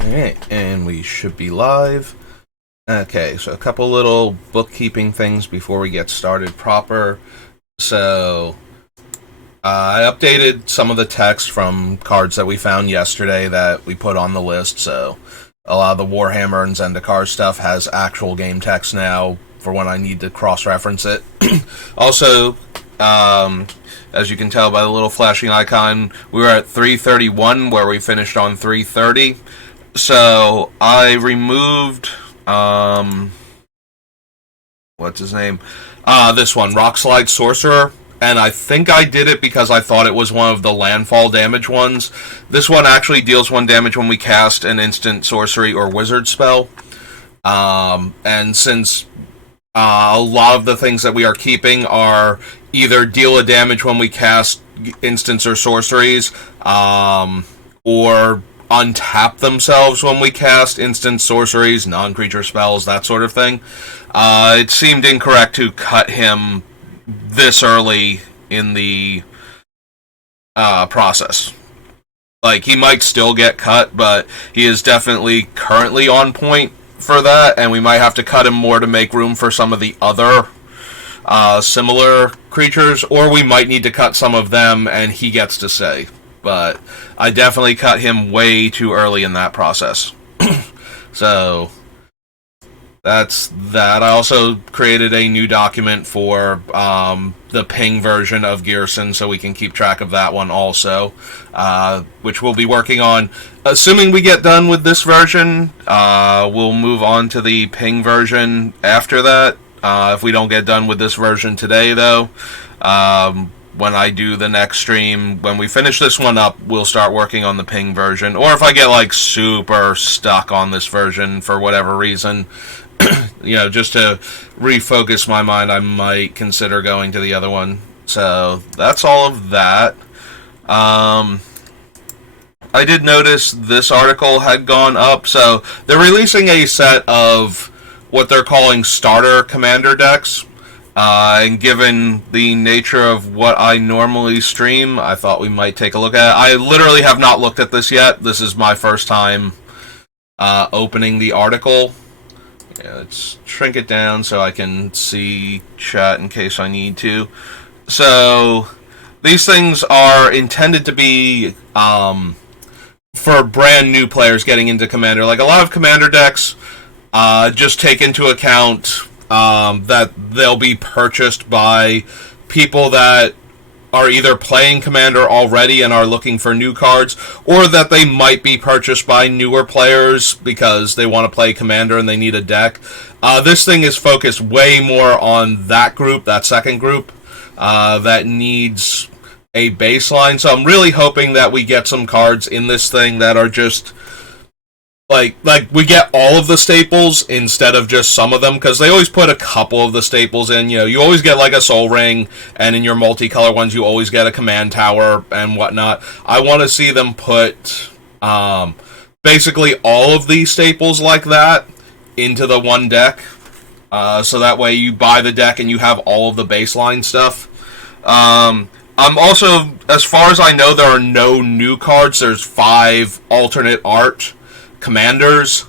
Alright, and we should be live. Okay, so a couple little bookkeeping things before we get started proper. So, I updated some of the text from cards that we found yesterday that we put on the list, so a lot of the Warhammer and Zendikar stuff has actual game text now for when I need to cross-reference it. Also, as you can tell by the little flashing icon, we were at 331 where we finished on 330. So I removed what's his name? This one, Rockslide Sorcerer. And I think I did it because I thought it was one of the landfall damage ones. This one actually deals 1 damage when we cast an instant sorcery or wizard spell. And since a lot of the things that we are keeping are either deal a damage when we cast instants or sorceries, or untap themselves when we cast instant sorceries, non-creature spells, that sort of thing. It seemed incorrect to cut him this early in the process. Like, he might still get cut, but he is definitely currently on point for that, and we might have to cut him more to make room for some of the other similar creatures, or we might need to cut some of them and he gets to stay. But I definitely cut him way too early in that process. So that's that. I also created a new document for the ping version of Ghyrson, so we can keep track of that one also, which we'll be working on. Assuming we get done with this version, we'll move on to the ping version after that. If we don't get done with this version today, though, when I do the next stream, when we finish this one up, we'll start working on the ping version. Or if I get, like, super stuck on this version for whatever reason, just to refocus my mind, I might consider going to the other one. So, that's all of that. I did notice this article had gone up, so they're releasing a set of what they're calling starter commander decks. And given the nature of what I normally stream, I thought we might take a look at it. I literally have not looked at this yet. This is my first time opening the article. Yeah, let's shrink it down so I can see chat in case I need to. So, these things are intended to be for brand new players getting into Commander. Like, a lot of Commander decks just take into account that they'll be purchased by people that are either playing Commander already and are looking for new cards, or that they might be purchased by newer players because they want to play Commander and they need a deck. This thing is focused way more on that group, that second group, that needs a baseline. So I'm really hoping that we get some cards in this thing that are just like we get all of the staples instead of just some of them, because they always put a couple of the staples in. You always get like a soul ring, and in your multicolor ones you always get a command tower and whatnot. I want to see them put basically all of these staples like that into the one deck, so that way you buy the deck and you have all of the baseline stuff. I'm also, as far as I know, there are no new cards. There's 5 alternate art commanders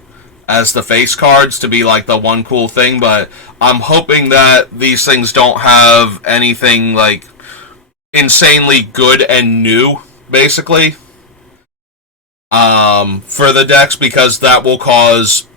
as the face cards to be like the one cool thing, but I'm hoping that these things don't have anything like insanely good and new, basically, for the decks, because that will cause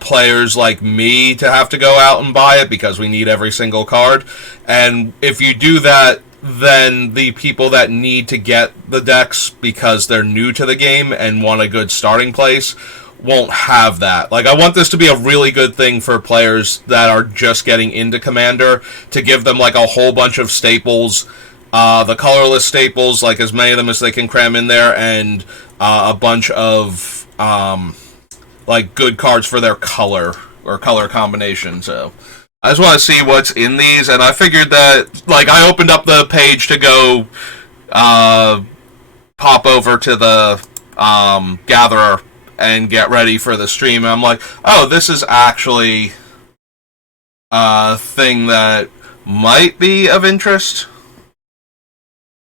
players like me to have to go out and buy it because we need every single card. And if you do that, then the people that need to get the decks because they're new to the game and want a good starting place won't have that. Like, I want this to be a really good thing for players that are just getting into Commander, to give them like a whole bunch of staples, the colorless staples, like as many of them as they can cram in there, and a bunch of like good cards for their color or color combination. So I just want to see what's in these, and I figured that, like, I opened up the page to go pop over to the Gatherer and get ready for the stream, and I'm like, oh, this is actually a thing that might be of interest.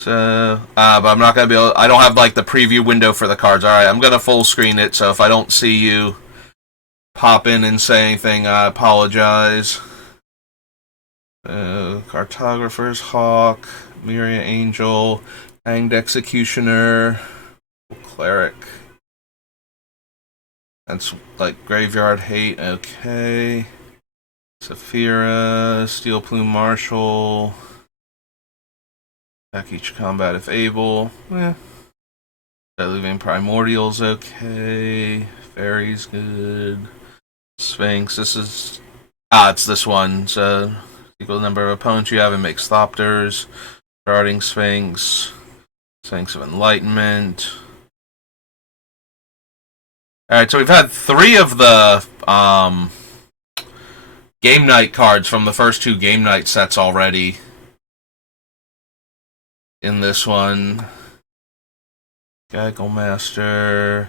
So, but I'm not gonna be able. I don't have like the preview window for the cards. All right, I'm gonna full screen it. So if I don't see you pop in and say anything, I apologize. Cartographer's Hawk, Myria Angel, Hanged Executioner, Cleric. That's like Graveyard Hate. Okay. Saphira, Steel Plume Marshal. Back each combat if able. Diluvian Primordial's okay. Fairy's good. Sphinx, this is... it's this one. So, equal number of opponents you have and make Thopters. Guarding Sphinx. Sphinx of Enlightenment. Alright, so we've had 3 of the Game Night cards from the first 2 Game Night sets already in this one. Gaggle Master.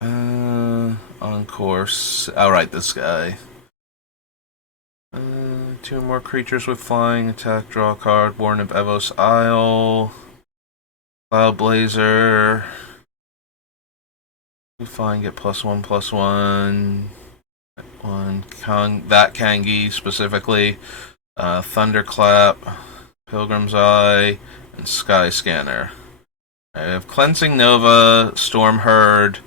On course. Alright, this guy. 2 more creatures with flying. Attack, draw a card. Warden of Evos Isle. Cloud Blazer. Flying, get +1/+1. That Kangi specifically. Thunderclap. Pilgrim's Eye. And Sky Scanner. I have Cleansing Nova, Storm Herd,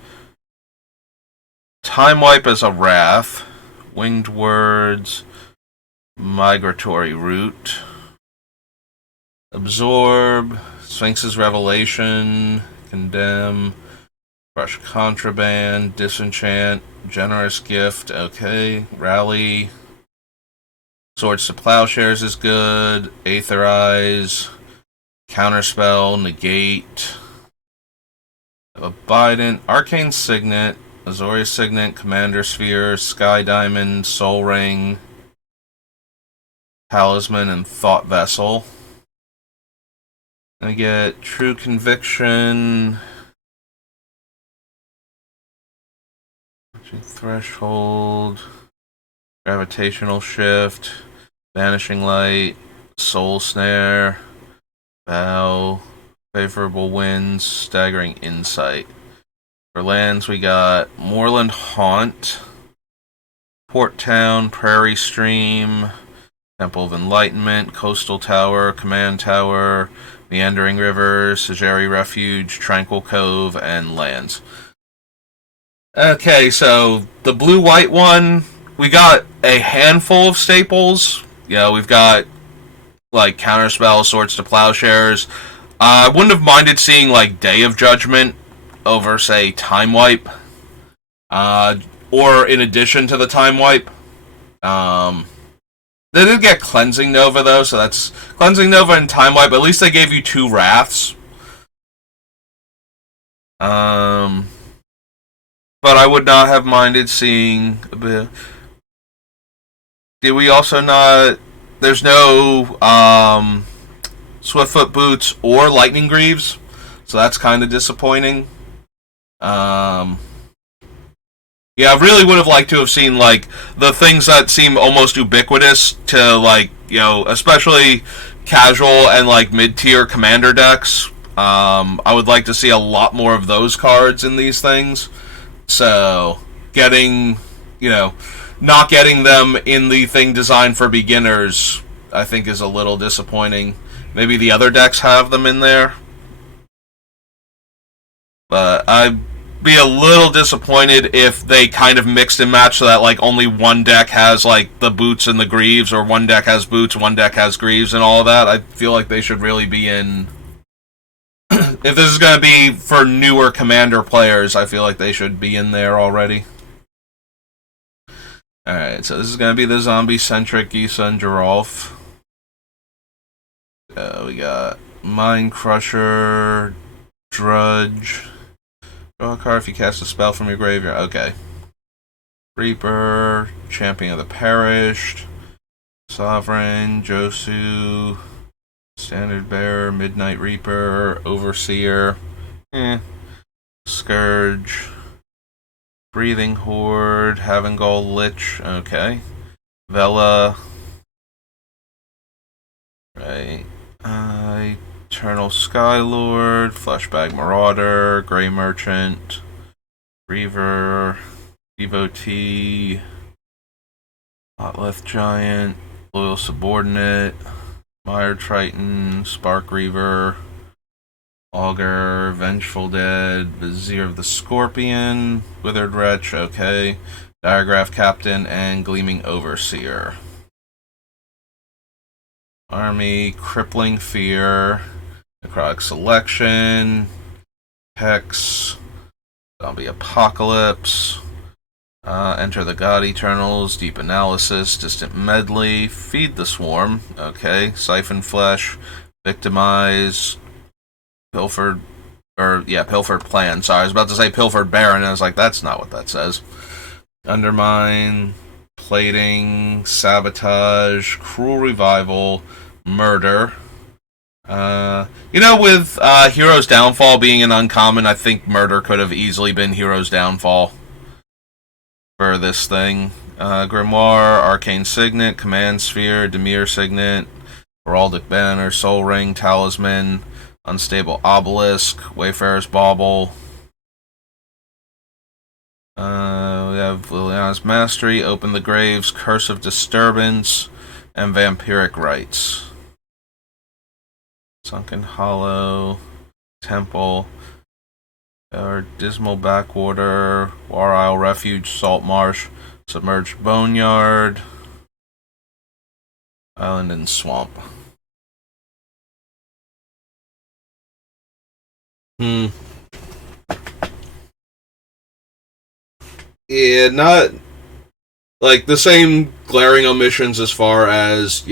Time Wipe as a Wrath, Winged Words, Migratory Route, Absorb, Sphinx's Revelation, Condemn, Crush Contraband, Disenchant, Generous Gift, okay, Rally, Swords to Plowshares is good, Aetherize, Counterspell, Negate, Abidant, Arcane Signet, Azorius Signet, Commander Sphere, Sky Diamond, Soul Ring, Talisman, and Thought Vessel. I get True Conviction, Threshold, Gravitational Shift, Vanishing Light, Soul Snare, Bow, Favorable Winds, Staggering Insight. For lands, we got Moorland Haunt, Port Town, Prairie Stream, Temple of Enlightenment, Coastal Tower, Command Tower, Meandering River, Sageri Refuge, Tranquil Cove, and lands. Okay, so the blue-white one, we got a handful of staples. We've got like Counterspell, Swords to Plowshares. I wouldn't have minded seeing like Day of Judgment over, say, Time Wipe, or in addition to the Time Wipe. They did get Cleansing Nova though, so that's Cleansing Nova and Time Wipe. At least they gave you 2 Wraths. But I would not have minded seeing a bit. Did we also not? There's no Swiftfoot Boots or Lightning Greaves, so that's kind of disappointing. Yeah, I really would have liked to have seen like the things that seem almost ubiquitous to like especially casual and like mid-tier commander decks. I would like to see a lot more of those cards in these things. So getting not getting them in the thing designed for beginners, I think, is a little disappointing. Maybe the other decks have them in there, but I'd be a little disappointed if they kind of mixed and matched so that like only one deck has like the boots and the greaves, or one deck has boots, one deck has greaves, and all of that. I feel like they should really be in. If this is going to be for newer commander players, I feel like they should be in there already. Alright, so this is going to be the zombie-centric Ghyrson Geralf. We got Mind Crusher, Drudge. Draw a card if you cast a spell from your graveyard. Okay. Reaper, Champion of the Perished, Sovereign, Josu, Standard Bearer, Midnight Reaper, Overseer, Scourge, Breathing Horde, Havengal Lich, okay. Vela. Right. I Eternal Skylord, Fleshbag Marauder, Grey Merchant, Reaver, Devotee, Hotleth Giant, Loyal Subordinate, Mire Triton, Spark Reaver, Augur, Vengeful Dead, Vizier of the Scorpion, Withered Wretch, okay, Diagraph Captain, and Gleaming Overseer. Army, Crippling Fear, Necrotic Selection, Hex, Zombie Apocalypse, Enter the God Eternals, Deep Analysis, Distant Medley, Feed the Swarm, okay, Siphon Flesh, Victimize, Pilfered Plan, sorry, I was about to say Pilfered Baron, and I was like, that's not what that says. Undermine, Plating, Sabotage, Cruel Revival, Murder. With Hero's Downfall being an uncommon, I think Murder could have easily been Hero's Downfall for this thing. Grimoire, Arcane Signet, Command Sphere, Demir Signet, Heraldic Banner, Soul Ring, Talisman, Unstable Obelisk, Wayfarer's Bauble. We have Liliana's Mastery, Open the Graves, Curse of Disturbance, and Vampiric Rites. Sunken Hollow, Temple, Dismal Backwater, War Isle Refuge, Salt Marsh, Submerged Boneyard, Island and Swamp. Yeah, not like the same glaring omissions as far as,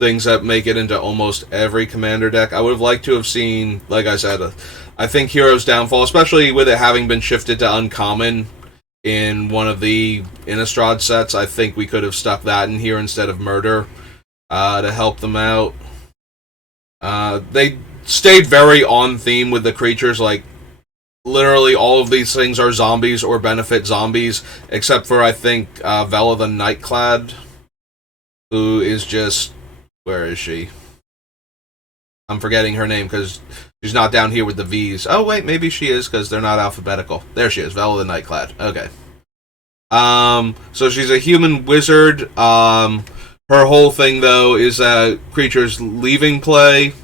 things that make it into almost every commander deck. I would have liked to have seen, like I said, I think Hero's Downfall, especially with it having been shifted to uncommon in one of the Innistrad sets, I think we could have stuck that in here instead of Murder to help them out. They stayed very on theme with the creatures, like literally all of these things are zombies or benefit zombies, except for, I think, Vela the Nightclad, who is just... Where is she? I'm forgetting her name because she's not down here with the V's. Oh, wait, maybe she is because they're not alphabetical. There she is, Vela the Nightclad. Okay. So she's a human wizard. Her whole thing, though, is that creatures leaving play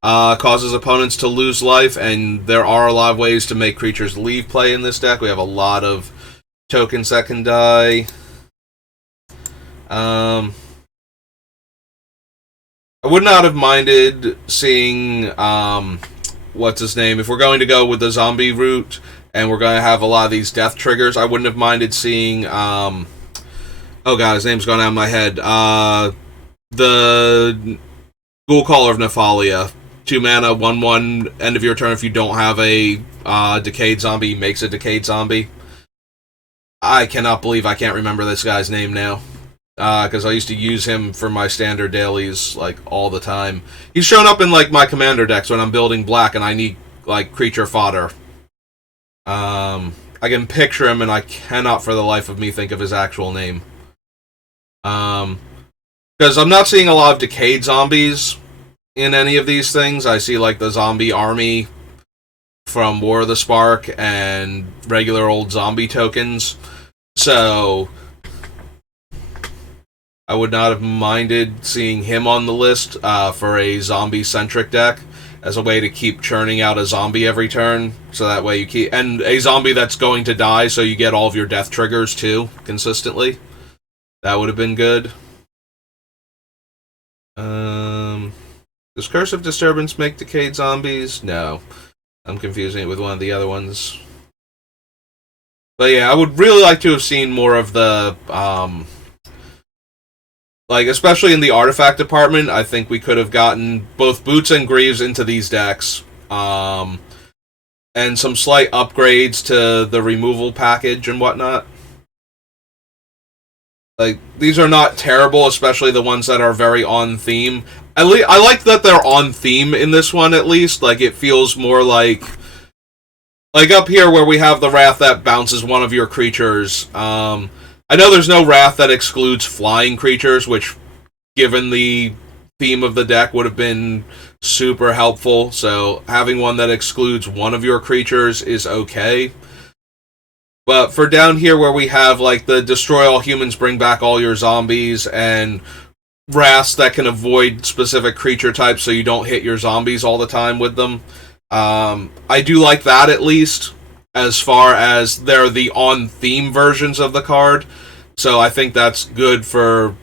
causes opponents to lose life, and there are a lot of ways to make creatures leave play in this deck. We have a lot of tokens that can die. I would not have minded seeing, what's his name? If we're going to go with the zombie route, and we're going to have a lot of these death triggers, I wouldn't have minded seeing, oh god, his name's gone out of my head, the Ghoul Caller of Nephalia. 2 mana, 1/1, end of your turn if you don't have a Decayed Zombie, makes a Decayed Zombie. I cannot believe I can't remember this guy's name now. Because I used to use him for my standard dailies, like, all the time. He's shown up in, like, my commander decks when I'm building black and I need, like, creature fodder. I can picture him and I cannot for the life of me think of his actual name. Because I'm not seeing a lot of decayed zombies in any of these things. I see, like, the zombie army from War of the Spark and regular old zombie tokens. So... I would not have minded seeing him on the list for a zombie-centric deck as a way to keep churning out a zombie every turn, so that way you keep... And a zombie that's going to die, so you get all of your death triggers, too, consistently. That would have been good. Does Curse of Disturbance make Decayed Zombies? No. I'm confusing it with one of the other ones. But yeah, I would really like to have seen more of the... Like, especially in the artifact department, I think we could have gotten both Boots and Greaves into these decks. And some slight upgrades to the removal package and whatnot. Like, these are not terrible, especially the ones that are very on theme. I like that they're on theme in this one, at least. Like, it feels more like... Like, up here where we have the Wrath that bounces one of your creatures, I know there's no Wrath that excludes flying creatures, which, given the theme of the deck, would have been super helpful. So having one that excludes one of your creatures is okay. But for down here where we have like the destroy all humans, bring back all your zombies, and wraths that can avoid specific creature types so you don't hit your zombies all the time with them. I do like that at least, as far as they're the on-theme versions of the card. So I think that's good for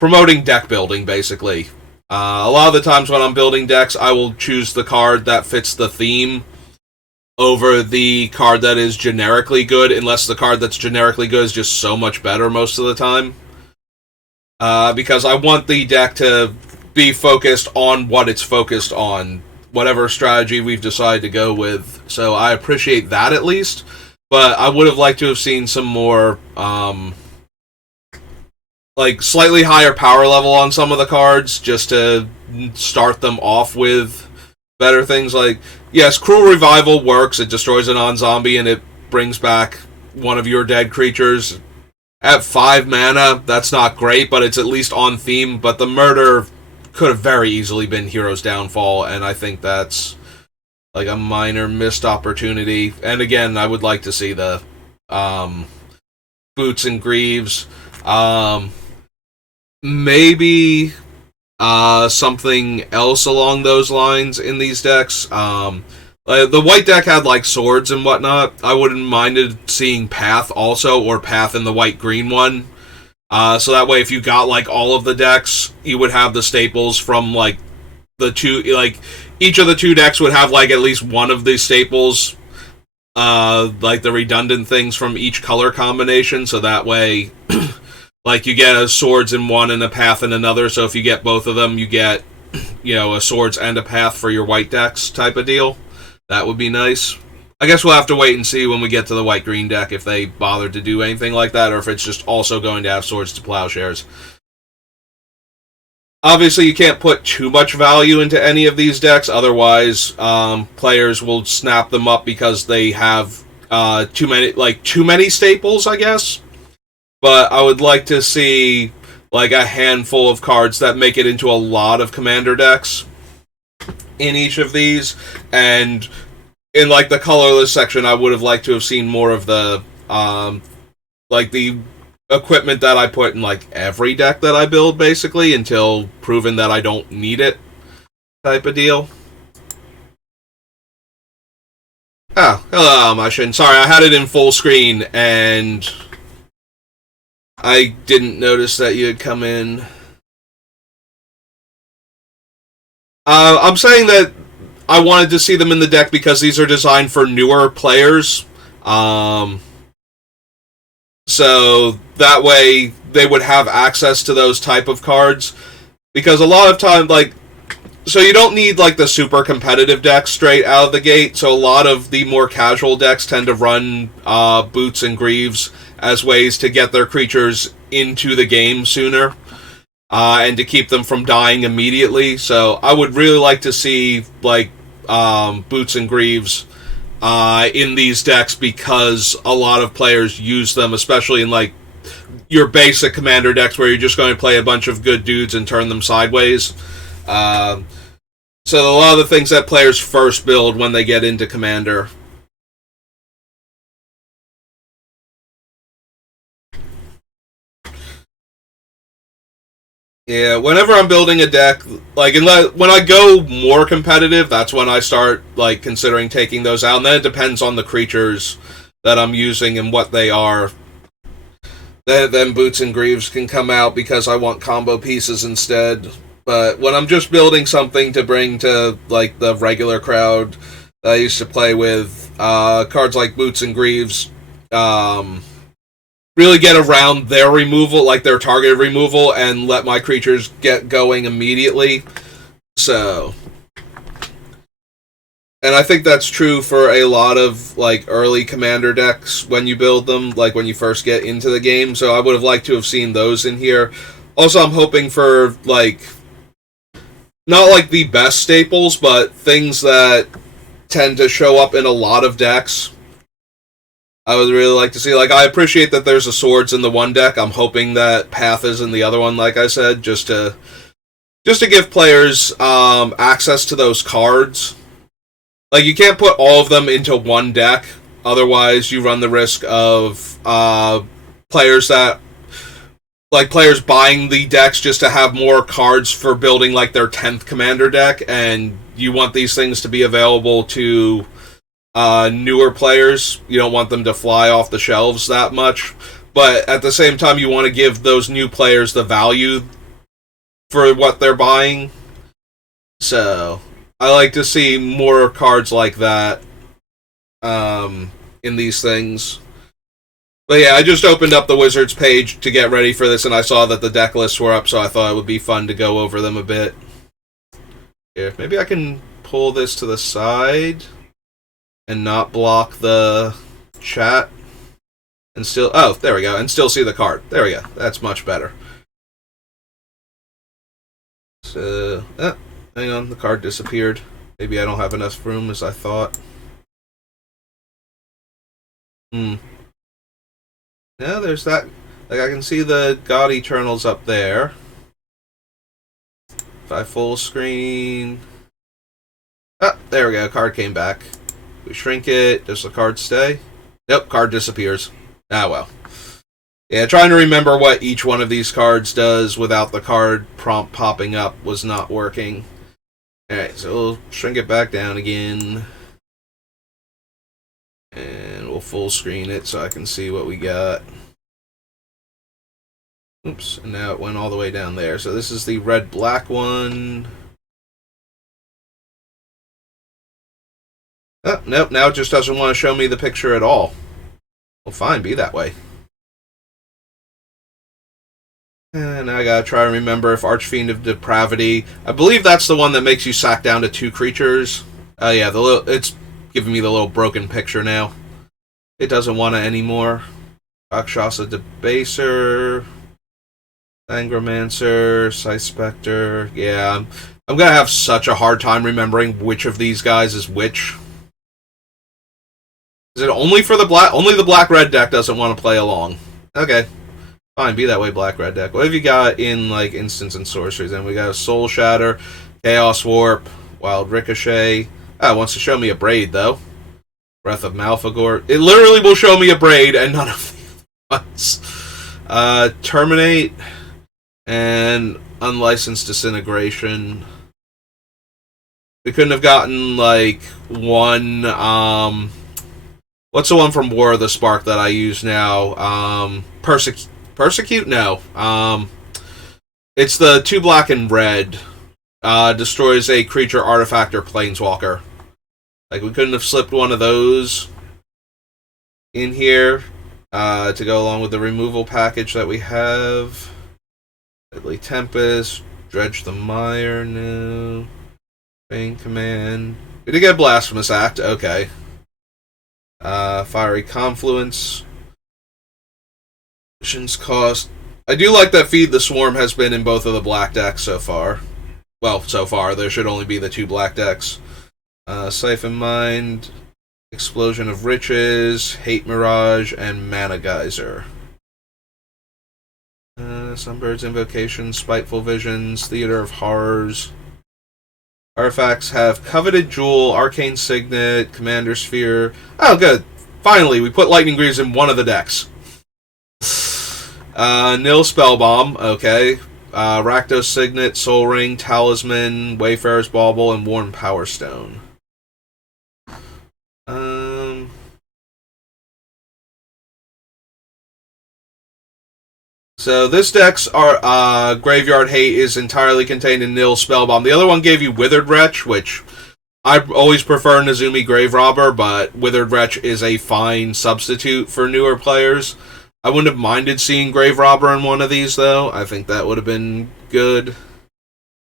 promoting deck building, basically. A lot of the times when I'm building decks, I will choose the card that fits the theme over the card that is generically good, unless the card that's generically good is just so much better most of the time. Because I want the deck to be focused on what it's focused on, whatever strategy we've decided to go with. So I appreciate that at least, but I would have liked to have seen some more, like, slightly higher power level on some of the cards, just to start them off with better things. Like, yes, Cruel Revival works. It destroys a non-zombie and it brings back one of your dead creatures. At 5 mana, that's not great, but it's at least on theme. But the murder could have very easily been Hero's Downfall, and I think that's like a minor missed opportunity. And again, I would like to see the Boots and Greaves. Maybe something else along those lines in these decks. The white deck had like swords and whatnot. I wouldn't minded seeing Path also, or Path in the white-green one. So that way, if you got like all of the decks, you would have the staples from like the two. Like each of the two decks would have like at least one of the staples, like the redundant things from each color combination. So that way, like you get a swords in one and a path in another. So if you get both of them, you get, you know, a swords and a path for your white decks type of deal. That would be nice. I guess we'll have to wait and see when we get to the white-green deck if they bother to do anything like that, or if it's just also going to have Swords to Plowshares. Obviously, you can't put too much value into any of these decks, otherwise players will snap them up because they have too many staples, I guess. But I would like to see like a handful of cards that make it into a lot of commander decks in each of these, and in like the colorless section, I would have liked to have seen more of the like the equipment that I put in like every deck that I build, basically, until proven that I don't need it, type of deal. Oh, hello, Mushin. Sorry, I had it in full screen and I didn't notice that you had come in. I'm saying that I wanted to see them in the deck because these are designed for newer players. So that way they would have access to those type of cards. Because a lot of time, like, so you don't need like the super competitive decks straight out of the gate. So a lot of the more casual decks tend to run Boots and Greaves as ways to get their creatures into the game sooner. And to keep them from dying immediately. So I would really like to see like Boots and Greaves in these decks, because a lot of players use them, especially in like your basic commander decks where you're just going to play a bunch of good dudes and turn them sideways. So a lot of the things that players first build when they get into commander. Yeah, whenever I'm building a deck, like when I go more competitive, that's when I start like considering taking those out. And then it depends on the creatures that I'm using and what they are. Then Boots and Greaves can come out because I want combo pieces instead. But when I'm just building something to bring to like the regular crowd that I used to play with, cards like Boots and Greaves, really get around their removal, like their targeted removal, and let my creatures get going immediately. So, and I think that's true for a lot of like early commander decks when you build them, like when you first get into the game. So I would have liked to have seen those in here. Also, I'm hoping for like not like the best staples, but things that tend to show up in a lot of decks. I would really like to see, like, I appreciate that there's a swords in the one deck. I'm hoping that Path is in the other one, like I said, just to just to give players access to those cards. Like, you can't put all of them into one deck, otherwise you run the risk of players buying the decks just to have more cards for building, like, their 10th commander deck, and you want these things to be available to newer players. You don't want them to fly off the shelves that much, but at the same time, you want to give those new players the value for what they're buying. So I like to see more cards like that in these things. But yeah, I just opened up the Wizards page to get ready for this, and I saw that the deck lists were up, so I thought it would be fun to go over them a bit. Here, maybe I can pull this to the side and not block the chat. And still... Oh, there we go. And still see the card. There we go. That's much better. So... hang on, the card disappeared. Maybe I don't have enough room as I thought. Yeah, there's that. Like, I can see the God Eternals up there. If I full screen... Ah, there we go. Card came back. We shrink it. Does the card stay? Nope, card disappears. Ah, well. Yeah, trying to remember what each one of these cards does without the card prompt popping up was not working. Alright, so we'll shrink it back down again. And we'll full screen it so I can see what we got. Oops, and now it went all the way down there. So this is the red-black one. Oh, nope, now it just doesn't want to show me the picture at all. Well, fine, be that way. And I gotta try and remember if Archfiend of Depravity... I believe that's the one that makes you sack down to 2 creatures. Oh yeah, it's giving me the little broken picture now. It doesn't want it anymore. Rakshasa Debaser... Angromancer... Scythe Spectre... Yeah, I'm gonna have such a hard time remembering which of these guys is which. Is it only for the black... Only the black-red deck doesn't want to play along. Okay. Fine, be that way, black-red deck. What have you got in, like, instants and sorceries? Then we got a Soul Shatter, Chaos Warp, Wild Ricochet. Ah, it wants to show me a Braid, though. Breath of Malfagor. It literally will show me a Braid and none of the other ones. Terminate and Unlicensed Disintegration. We couldn't have gotten, like, one, what's the one from War of the Spark that I use now? Persecute? No. It's the 2 black and red. Destroys a creature, artifact, or planeswalker. Like, we couldn't have slipped one of those in here to go along with the removal package that we have. Deadly Tempest. Dredge the Mire, no. Bane Command. We did get Blasphemous Act, okay. Fiery Confluence. Missions cost. I do like that Feed the Swarm has been in both of the black decks so far. Well, so far. There should only be the 2 black decks. Siphon Mind, Explosion of Riches, Hate Mirage, and Mana Geyser. Sunbird's Invocation, Spiteful Visions, Theater of Horrors. Artifacts have Coveted Jewel, Arcane Signet, Commander Sphere. Oh, good. Finally, we put Lightning Greaves in one of the decks. Nil Spellbomb, okay. Rakdos Signet, Soul Ring, Talisman, Wayfarer's Bauble, and Worn Power Stone. So this deck's Graveyard Hate is entirely contained in Nil Spellbomb. The other one gave you Withered Wretch, which I always prefer Nezumi Grave Robber, but Withered Wretch is a fine substitute for newer players. I wouldn't have minded seeing Grave Robber in one of these, though. I think that would have been good.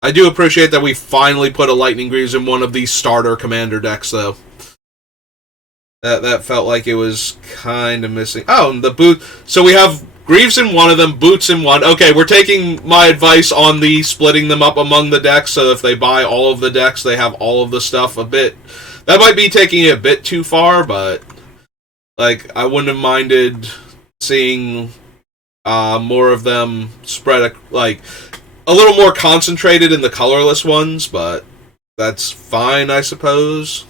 I do appreciate that we finally put a Lightning Greaves in one of these starter commander decks, though. That felt like it was kind of missing. Oh, and the boot. So we have Greaves in one of them, Boots in one. Okay, we're taking my advice on the splitting them up among the decks, so if they buy all of the decks, they have all of the stuff a bit. That might be taking it a bit too far, but, like, I wouldn't have minded seeing more of them spread, like, a little more concentrated in the colorless ones, but that's fine, I suppose.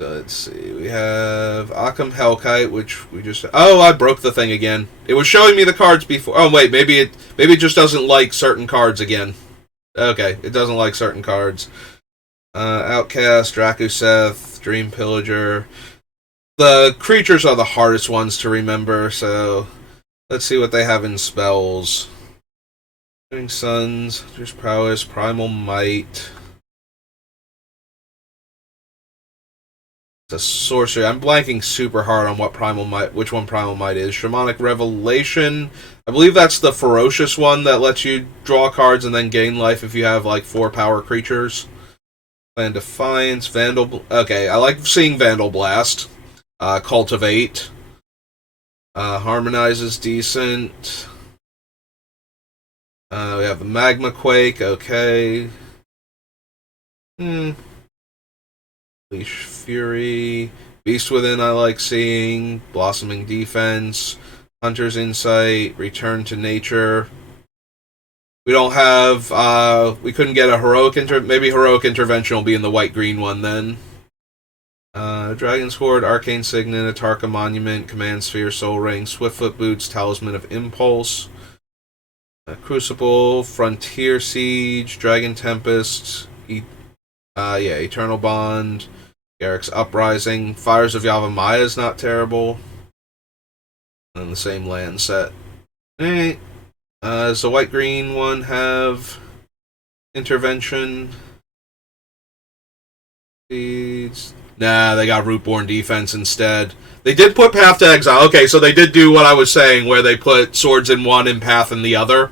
So let's see. We have Occam Hellkite, which we just... Oh, I broke the thing again. It was showing me the cards before. Oh, wait, maybe it just doesn't like certain cards again. Okay, it doesn't like certain cards. Outcast, Drakuseth, Dream Pillager. The creatures are the hardest ones to remember, so let's see what they have in spells. Shooting Suns, there's Prowess, Primal Might. It's a sorcery. I'm blanking super hard on which one Primal Might is. Shamanic Revelation. I believe that's the ferocious one that lets you draw cards and then gain life if you have like 4 power creatures. Land Defiance, Vandal. Okay, I like seeing Vandal Blast. Cultivate. Harmonize is decent. We have the Magma Quake. Okay. Leash Fury. Beast Within I like seeing. Blossoming Defense. Hunter's Insight. Return to Nature. We don't have... we couldn't get a Heroic... Maybe Heroic Intervention will be in the white-green one then. Dragon's Hoard, Arcane Signet, Atarka Monument, Command Sphere, Soul Ring, Swiftfoot Boots, Talisman of Impulse, Crucible, Frontier Siege, Dragon Tempest, Eternal Bond, Garrick's Uprising, Fires of Yavimaya is not terrible, and the same land set. Alright, does the white-green one have Intervention? Seeds... Nah, they got Rootborn Defense instead. They did put Path to Exile. Okay, so they did do what I was saying, where they put Swords in one and Path in the other.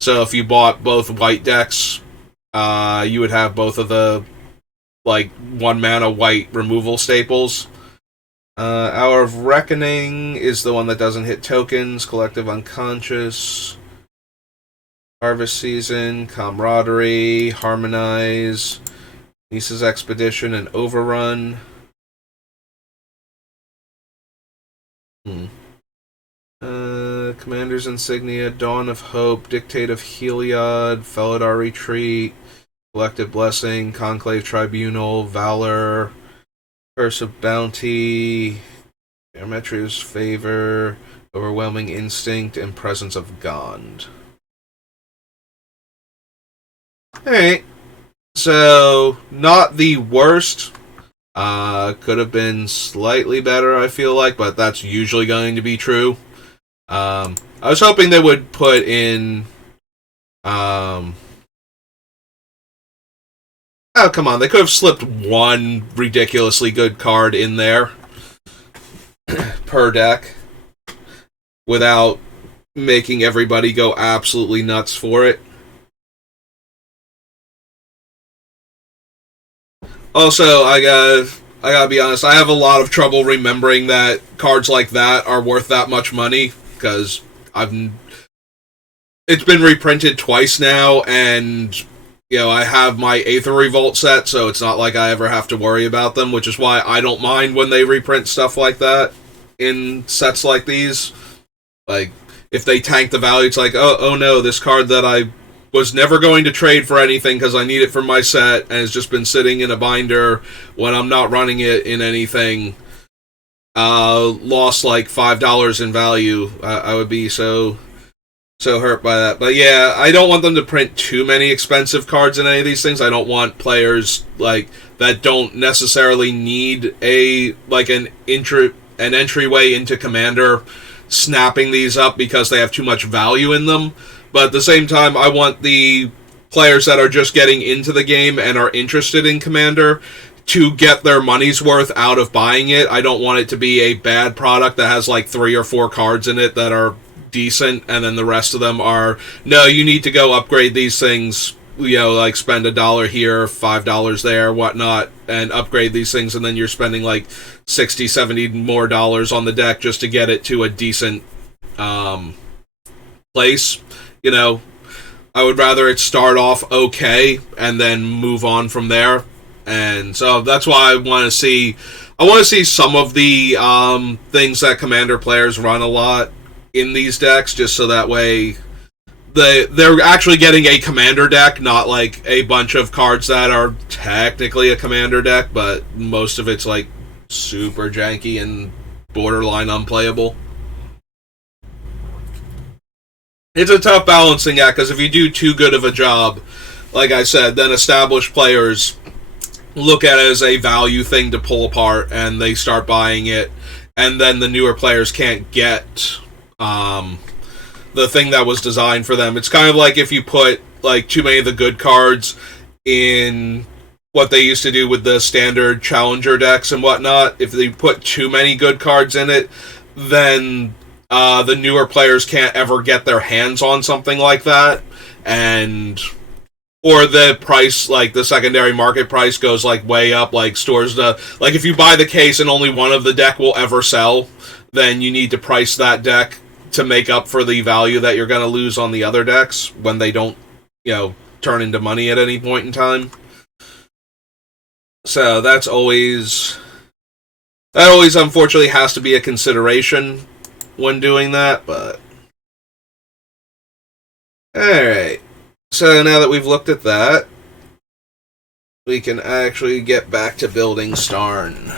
So if you bought both white decks, you would have both of the, 1-mana white removal staples. Hour of Reckoning is the one that doesn't hit tokens. Collective Unconscious. Harvest Season. Camaraderie. Harmonize. Nisa's Expedition and Overrun. Commander's Insignia, Dawn of Hope, Dictate of Heliod, Felidar Retreat, Collective Blessing, Conclave Tribunal, Valor, Curse of Bounty, Geometria's Favor, Overwhelming Instinct, and Presence of Gond. Alright. So, not the worst. Could have been slightly better, I feel like, but that's usually going to be true. I was hoping they would put in... oh, come on. They could have slipped one ridiculously good card in there per deck without making everybody go absolutely nuts for it. Also, I gotta be honest, I have a lot of trouble remembering that cards like that are worth that much money, because it's been reprinted twice now, and, I have my Aether Revolt set, so it's not like I ever have to worry about them, which is why I don't mind when they reprint stuff like that in sets like these. Like, if they tank the value, it's like, oh no, this card that I was never going to trade for anything because I need it for my set, and it's just been sitting in a binder when I'm not running it in anything, lost like $5 in value. I would be so hurt by that. But yeah, I don't want them to print too many expensive cards in any of these things. I don't want players that don't necessarily need an entryway into Commander snapping these up because they have too much value in them. But at the same time, I want the players that are just getting into the game and are interested in Commander to get their money's worth out of buying it. I don't want it to be a bad product that has 3 or 4 cards in it that are decent, and then the rest of them are, no, you need to go upgrade these things, spend $1 here, $5 there, whatnot, and upgrade these things, and then you're spending $60, $70 more on the deck just to get it to a decent place. I would rather it start off okay and then move on from there. And so that's why I want to see. I want to see some of the things that Commander players run a lot in these decks, just so that way they're actually getting a Commander deck, not like a bunch of cards that are technically a Commander deck, but most of it's like super janky and borderline unplayable. It's a tough balancing act, because if you do too good of a job, like I said, then established players look at it as a value thing to pull apart, and they start buying it, and then the newer players can't get the thing that was designed for them. It's kind of like if you put like too many of the good cards in what they used to do with the standard challenger decks and whatnot. If they put too many good cards in it, then the newer players can't ever get their hands on something like that, and or the price, like the secondary market price, goes like way up. Like stores like if you buy the case and only one of the deck will ever sell, then you need to price that deck to make up for the value that you're going to lose on the other decks when they don't, turn into money at any point in time. So that always unfortunately has to be a consideration when doing that, but alright. So now that we've looked at that, we can actually get back to building Starn.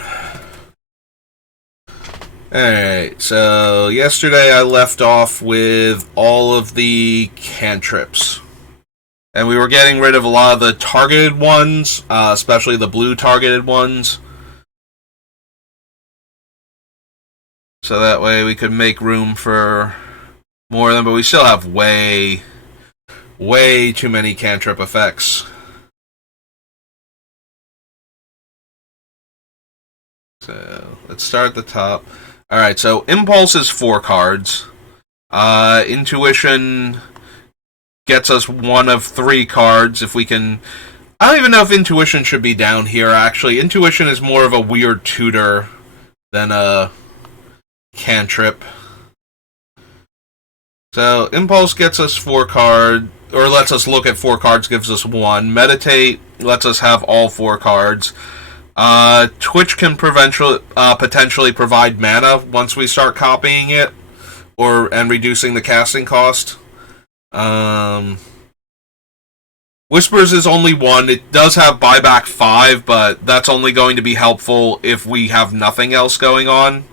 Alright, so yesterday I left off with all of the cantrips. And we were getting rid of a lot of the targeted ones, especially the blue targeted ones. So that way we could make room for more of them, but we still have way too many cantrip effects. So let's start at the top. Alright, so Impulse is 4 cards. Intuition gets us 1 of 3 cards if we can... I don't even know if Intuition should be down here, actually. Intuition is more of a weird tutor than a cantrip. So, Impulse gets us 4 cards, or lets us look at 4 cards, gives us 1. Meditate lets us have all 4 cards. Twitch can potentially provide mana once we start copying it, and reducing the casting cost. Whispers is only 1. It does have buyback 5, but that's only going to be helpful if we have nothing else going on.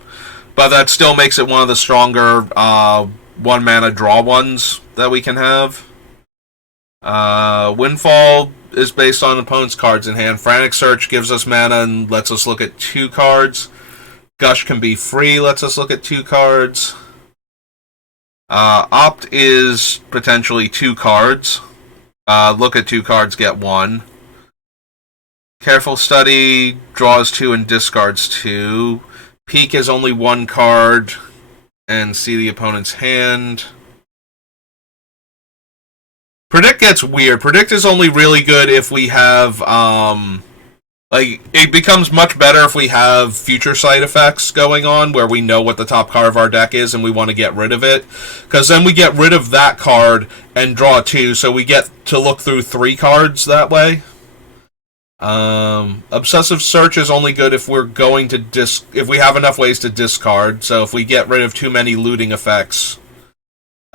But that still makes it one of the stronger 1 mana draw ones that we can have. Windfall is based on opponent's cards in hand. Frantic Search gives us mana and lets us look at 2 cards. Gush can be free, lets us look at 2 cards. Opt is potentially 2 cards. Look at 2 cards, get 1. Careful Study draws 2 and discards 2. Peek is only 1 card and see the opponent's hand. Predict gets weird. Predict is only really good if we have, it becomes much better if we have future sight effects going on, where we know what the top card of our deck is and we want to get rid of it. Because then we get rid of that card and draw 2, so we get to look through 3 cards that way. Obsessive Search is only good if we're going to if we have enough ways to discard. So if we get rid of too many looting effects,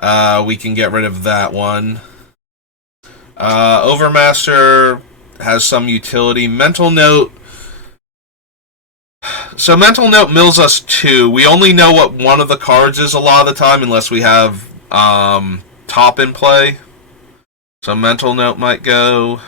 we can get rid of that one. Overmaster has some utility. Mental Note. So Mental Note mills us 2. We only know what one of the cards is a lot of the time unless we have top in play. So Mental Note might go.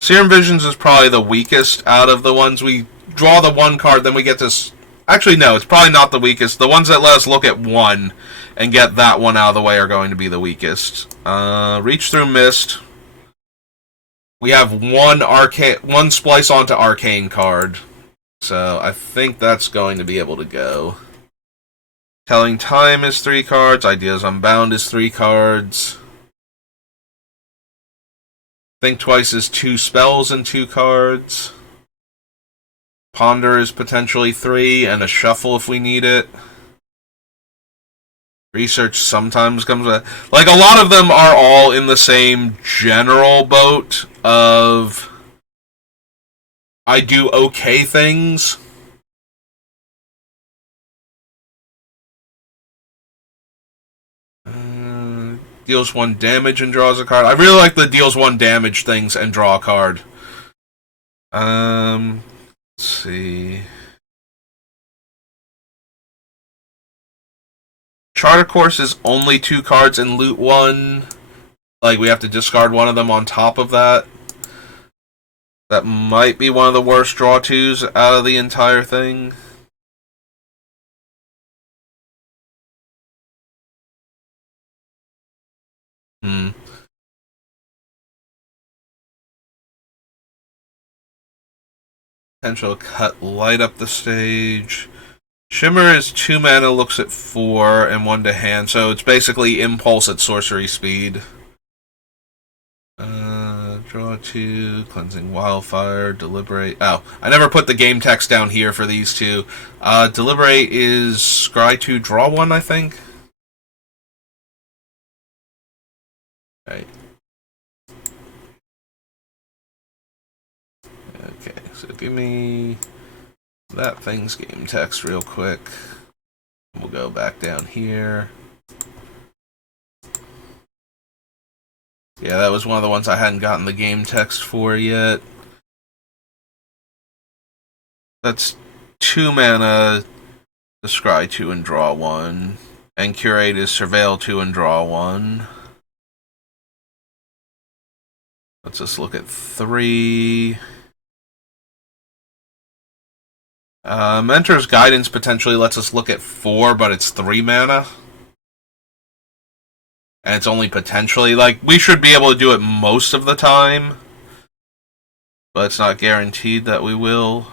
Serum Visions is probably the weakest out of the ones. We draw the 1 card, then we get this... Actually, no, it's probably not the weakest. The ones that let us look at 1 and get that one out of the way are going to be the weakest. Reach Through Mist. We have 1 Splice onto Arcane card. So I think that's going to be able to go. Telling Time is 3 cards. Ideas Unbound is 3 cards. Think Twice is 2 spells and 2 cards. Ponder is potentially 3, and a Shuffle if we need it. Research sometimes comes with... Like, a lot of them are all in the same general boat of I do okay things. Deals 1 damage and draws a card. I really like the deals 1 damage things and draw a card. Let's see. Charter Course is only 2 cards and loot 1. Like, we have to discard one of them on top of that. That might be one of the worst draw 2s out of the entire thing. Potential cut light up the stage. Shimmer is 2 mana, looks at 4, and 1 to hand, so it's basically Impulse at sorcery speed. Draw 2, Cleansing Wildfire, Deliberate. Oh, I never put the game text down here for these two. Deliberate is Scry 2, draw 1, I think. Right. Okay, so give me that thing's game text real quick. We'll go back down here. Yeah, that was one of the ones I hadn't gotten the game text for yet. That's 2 mana, to Scry 2 and draw 1. And Curate is Surveil 2 and draw 1. Let's just look at 3. Mentor's Guidance potentially lets us look at 4, but it's 3 mana. And it's only potentially, like, we should be able to do it most of the time. But it's not guaranteed that we will.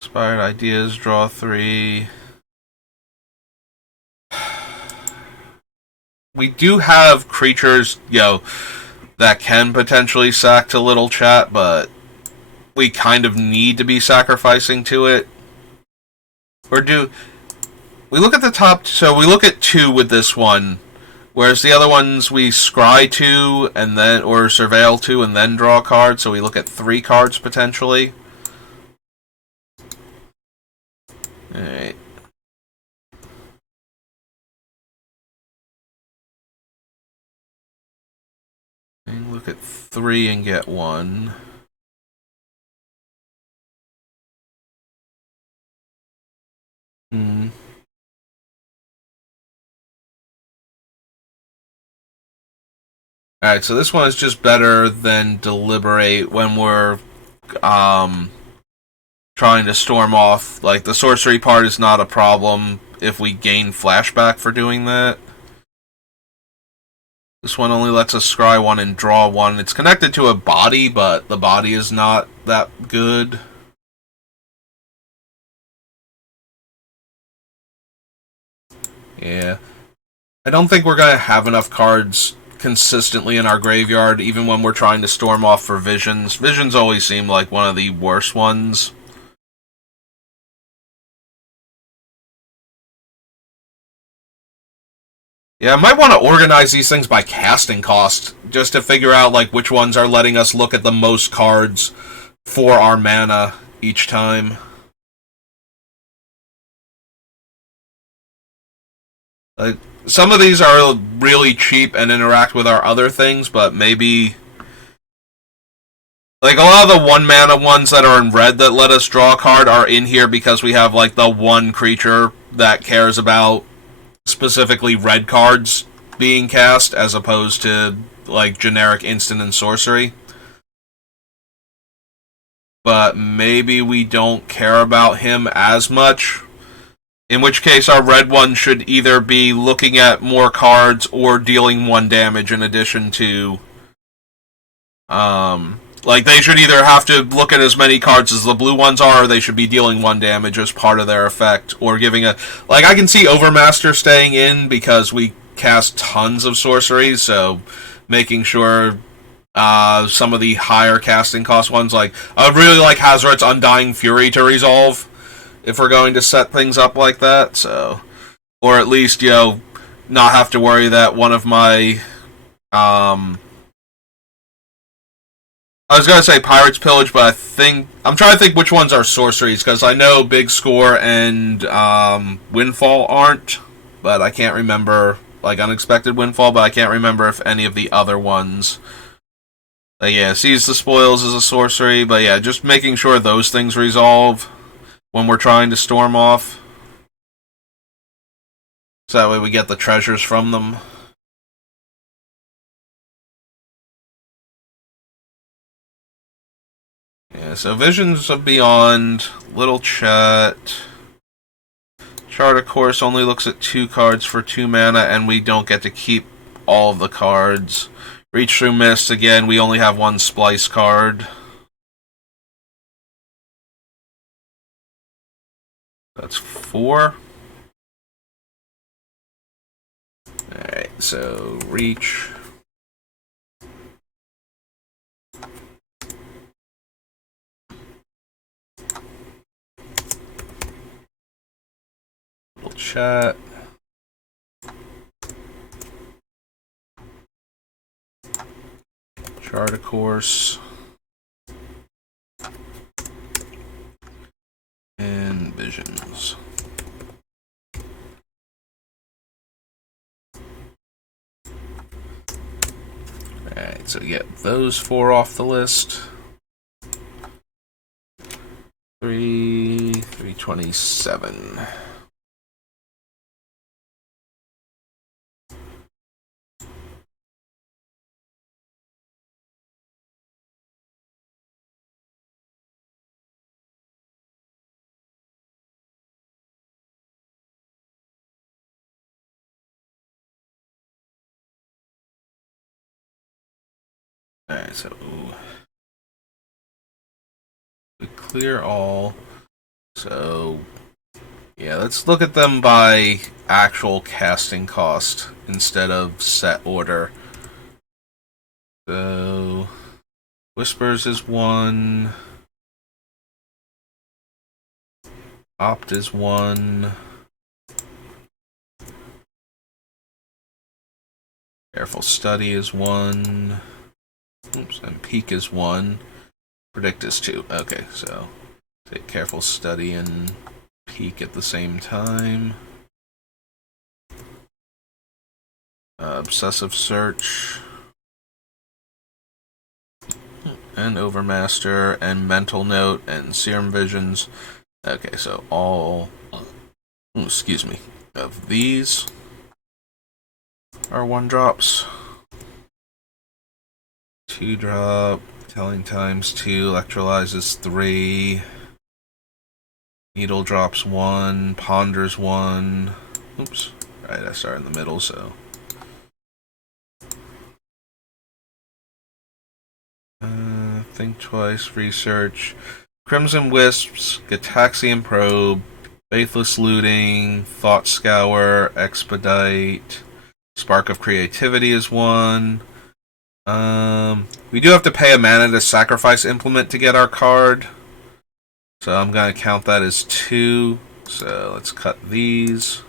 Inspired Ideas, draw 3. We do have creatures, that can potentially sack to Little Chat, but we kind of need to be sacrificing to it. Or do we look at the top? So we look at 2 with this one, whereas the other ones we scry 2 and then, or surveil 2 and then draw a card. So we look at 3 cards potentially. All right. And look at 3 and get 1. Alright, so this one is just better than Deliberate when we're trying to storm off. Like, the sorcery part is not a problem if we gain flashback for doing that. This one only lets us scry 1 and draw 1. It's connected to a body, but the body is not that good. Yeah. I don't think we're going to have enough cards consistently in our graveyard, even when we're trying to storm off for Visions. Visions always seem like one of the worst ones. Yeah, I might want to organize these things by casting cost, just to figure out like which ones are letting us look at the most cards for our mana each time. Like, some of these are really cheap and interact with our other things, but maybe like a lot of the 1 mana ones that are in red that let us draw a card are in here because we have like the one creature that cares about specifically red cards being cast as opposed to like generic instant and sorcery. But maybe we don't care about him as much. In which case, our red one should either be looking at more cards or dealing 1 damage in addition to. Like, they should either have to look at as many cards as the blue ones are, or they should be dealing 1 damage as part of their effect, or giving a. Like, I can see Overmaster staying in because we cast tons of sorceries, so making sure some of the higher casting cost ones, like, I would really like Hazoret's Undying Fury to resolve if we're going to set things up like that, so. Or at least, not have to worry that one of my I was gonna say Pirate's Pillage, but I'm trying to think which ones are sorceries, because I know Big Score and Windfall aren't, but I can't remember, like Unexpected Windfall, but I can't remember if any of the other ones. Yeah, Seize the Spoils is a sorcery, but yeah, just making sure those things resolve when we're trying to storm off. So that way we get the treasures from them. Yeah, so Visions of Beyond, Little Chat. Chart, of course, only looks at 2 cards for 2 mana, and we don't get to keep all of the cards. Reach Through Mist, again, we only have 1 Splice card. That's 4. Alright, so Reach. Little Chat. Chart, of course. And Visions. Alright, so get those 4 off the list. 327. Alright, so we clear all. So yeah, let's look at them by actual casting cost instead of set order. So Whispers is 1. Opt is 1. Careful Study is 1. Oops, and Peek is 1. Predict is 2. Okay, so take Careful Study and Peek at the same time. Obsessive Search. And Overmaster, and Mental Note, and Serum Visions. Okay, so all, excuse me, of these are 1-drops. 2-drop, Telling Times 2, Electrolyzes 3, Needle drops 1, Ponders 1. Oops, right, I started in the middle, so. Think Twice, Research. Crimson Wisps, Gataxian Probe, Faithless Looting, Thought Scour, Expedite, Spark of Creativity is 1. We do have to pay a mana to sacrifice Implement to get our card. So I'm going to count that as 2. So let's cut these.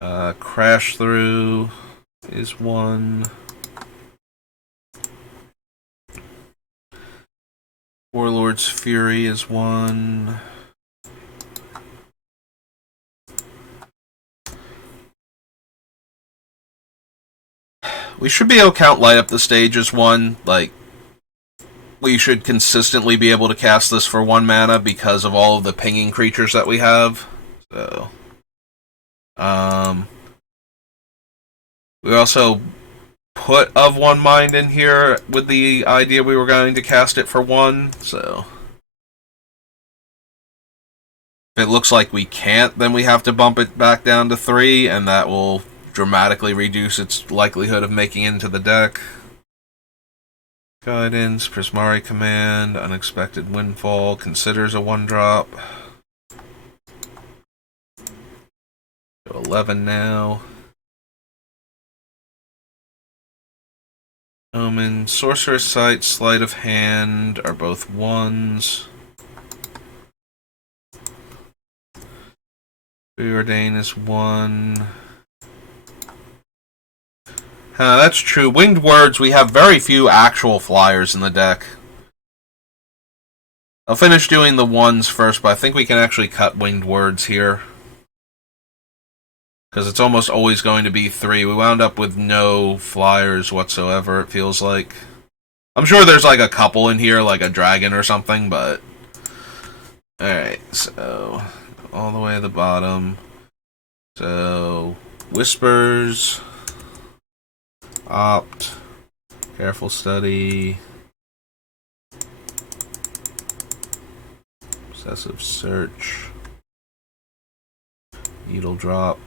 Crash Through is 1. Warlord's Fury is 1. We should be able to count Light Up the Stage as 1. Like, we should consistently be able to cast this for 1 mana because of all of the pinging creatures that we have. So, we also put Of One Mind in here with the idea we were going to cast it for 1. So, if it looks like we can't, then we have to bump it back down to 3, and that will dramatically reduce its likelihood of making it into the deck. Guidance, Prismari Command, Unexpected Windfall, Considers a 1-drop. 11 now. Omen, Sorcerous Sight, Sleight of Hand are both 1s. Preordain is 1. That's true. Winged Words, we have very few actual flyers in the deck. I'll finish doing the ones first, but I think we can actually cut Winged Words here. Because it's almost always going to be 3. We wound up with no flyers whatsoever, it feels like. I'm sure there's like a couple in here, like a dragon or something, but... Alright, so... all the way at the bottom. So... Whispers... Opt... Careful Study... Obsessive Search... Needle Drop...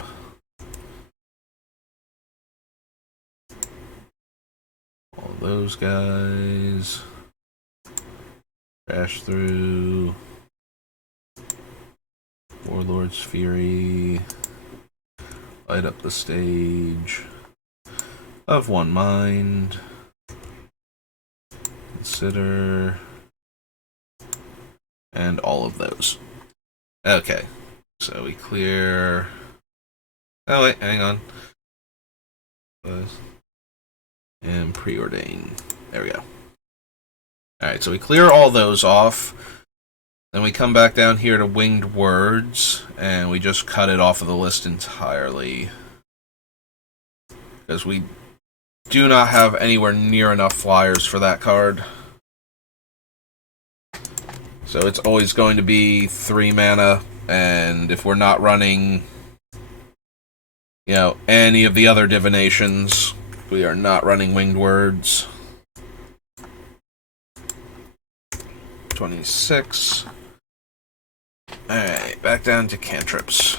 all those guys... Crash Through... Warlord's Fury... Light Up the Stage... Of One Mind... Consider... and all of those. Okay, so we clear... oh wait, hang on. And Preordain. There we go. Alright, so we clear all those off. Then we come back down here to Winged Words, and we just cut it off of the list entirely. Because we do not have anywhere near enough flyers for that card. So it's always going to be 3 mana, and if we're not running, you know, any of the other divinations, we are not running Winged Words. 26. Alright, back down to cantrips.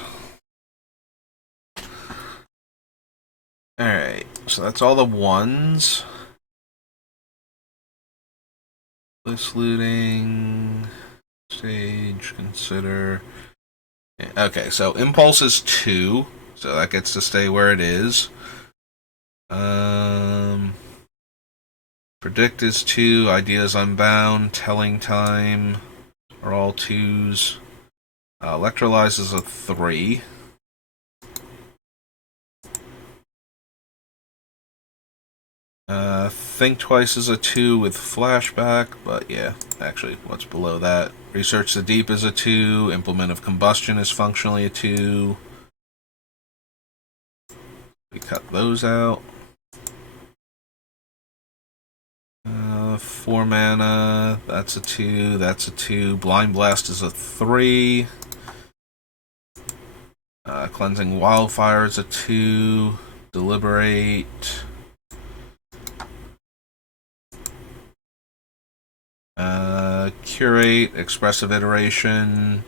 Alright, so that's all the ones. List looting, stage, consider. Okay, so impulse is 2, so that gets to stay where it is. Predict is 2, ideas unbound, telling time are all 2s. Electrolyze is a 3. Think Twice is a 2 with flashback, but yeah, actually, what's below that? Research the Deep is a 2, Implement of Combustion is functionally a 2. We cut those out. 4 mana, that's a 2, that's a 2. Blind Blast is a 3. Cleansing Wildfire is a 2. Deliberate. Curate, Expressive Iteration.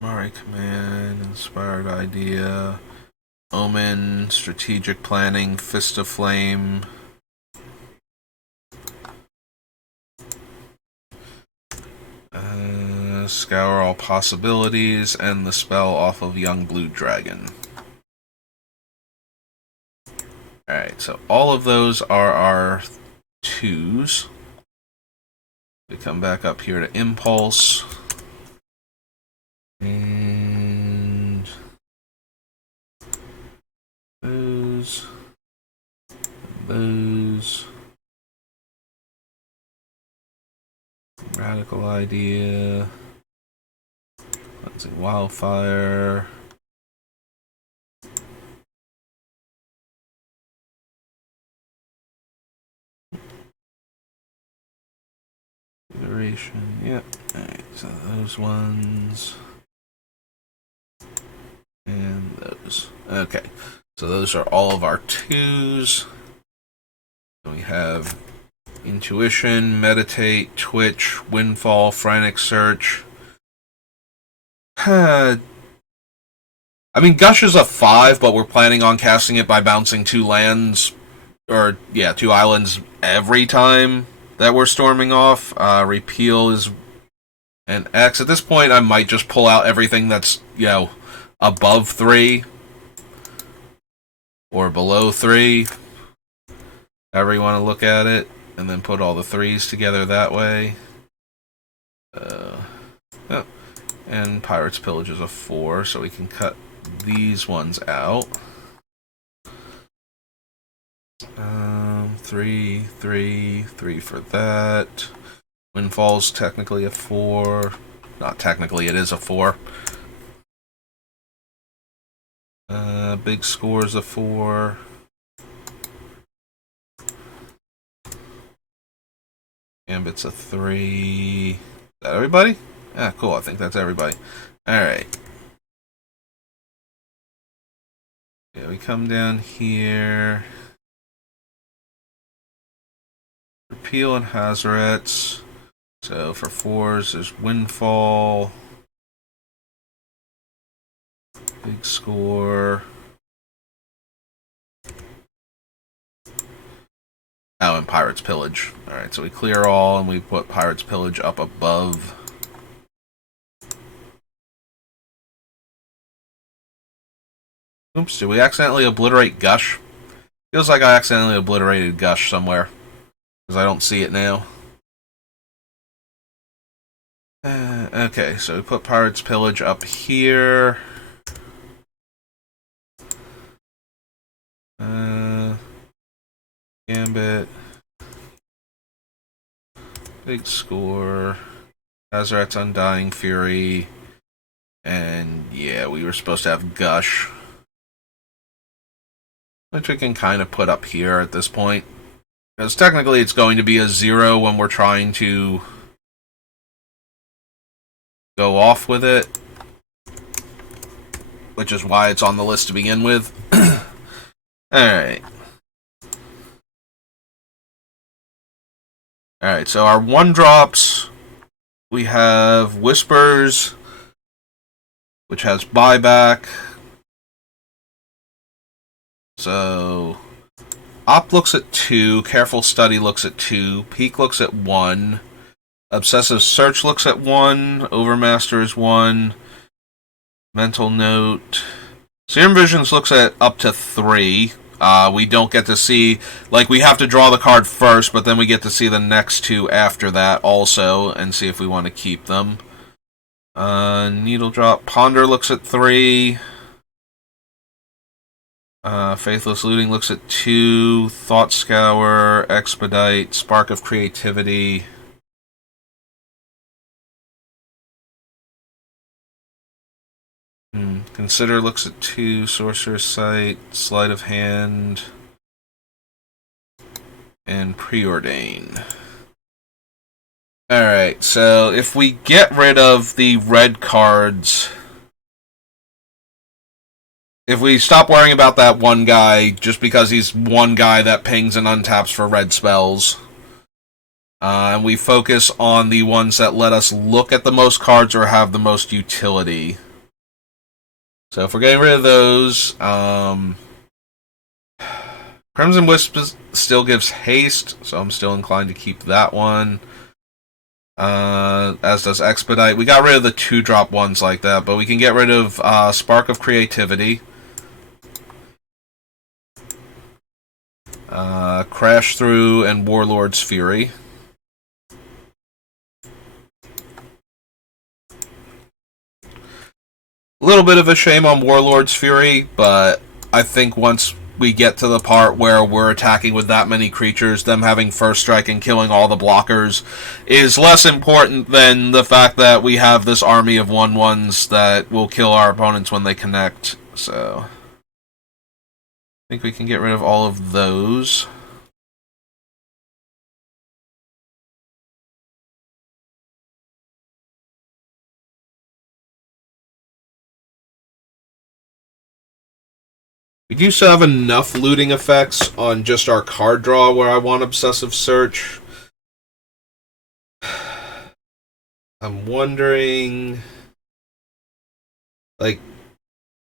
Mari Command, Inspired Idea. Omen, Strategic Planning, Fist of Flame. Scour All Possibilities, and the spell off of Young Blue Dragon. Alright, so all of those are our 2s. We come back up here to Impulse. And those. Those. Radical Idea. Cleansing Wildfire. Iteration, yep. Alright, so those ones. And those. Okay, so those are all of our 2s. We have Intuition, Meditate, Twitch, Windfall, Frantic Search. I mean, Gush is a 5, but we're planning on casting it by bouncing 2 lands, or, yeah, 2 islands every time that we're storming off. Repeal is an X. At this point, I might just pull out everything that's, you know, above 3, or below 3, however you want to look at it, and then put all the 3s together that way. And Pirate's Pillage is a 4, so we can cut these ones out. 3, 3, 3 for that. Windfall's technically a 4. Not technically, it is a 4. Big Score's a 4. Gambit's a 3. Is that everybody? Ah, cool. I think that's everybody. Alright. Yeah, we come down here. Repeal and Hazarets. So for 4s, there's Windfall. Big Score. Oh, and Pirate's Pillage. Alright, so we clear all and we put Pirate's Pillage up above. Oops, did we accidentally obliterate Gush? Feels like I accidentally obliterated Gush somewhere. Because I don't see it now. Okay, so we put Pirate's Pillage up here. Gambit. Big Score. Hazaret's Undying Fury. And yeah, we were supposed to have Gush. Which we can kind of put up here at this point. Because technically it's going to be a 0 when we're trying to go off with it. Which is why it's on the list to begin with. Alright. Alright, so our 1-drops, we have Whispers, which has buyback. So, Op looks at 2, Careful Study looks at 2, Peek looks at 1, Obsessive Search looks at 1, Overmaster is 1, Mental Note. Serum Visions looks at up to 3. We don't get to see, like, we have to draw the card first, but then we get to see the next 2 after that also, and see if we want to keep them. Needle Drop. Ponder looks at 3. Faithless Looting looks at 2. Thought Scour, Expedite, Spark of Creativity. Consider looks at 2. Sorcerer's Sight, Sleight of Hand, and Preordain. Alright, so if we get rid of the red cards, if we stop worrying about that one guy just because he's one guy that pings and untaps for red spells, and we focus on the ones that let us look at the most cards or have the most utility. So if we're getting rid of those, Crimson Wisp still gives haste, so I'm still inclined to keep that one. As does Expedite. We got rid of the 2-drop ones like that, but we can get rid of Spark of Creativity. Crash Through and Warlord's Fury. A little bit of a shame on Warlord's Fury, but I think once we get to the part where we're attacking with that many creatures, them having first strike and killing all the blockers is less important than the fact that we have this army of 1/1s that will kill our opponents when they connect. So I think we can get rid of all of those. We do still have enough looting effects on just our card draw where I want Obsessive Search. I'm wondering, like,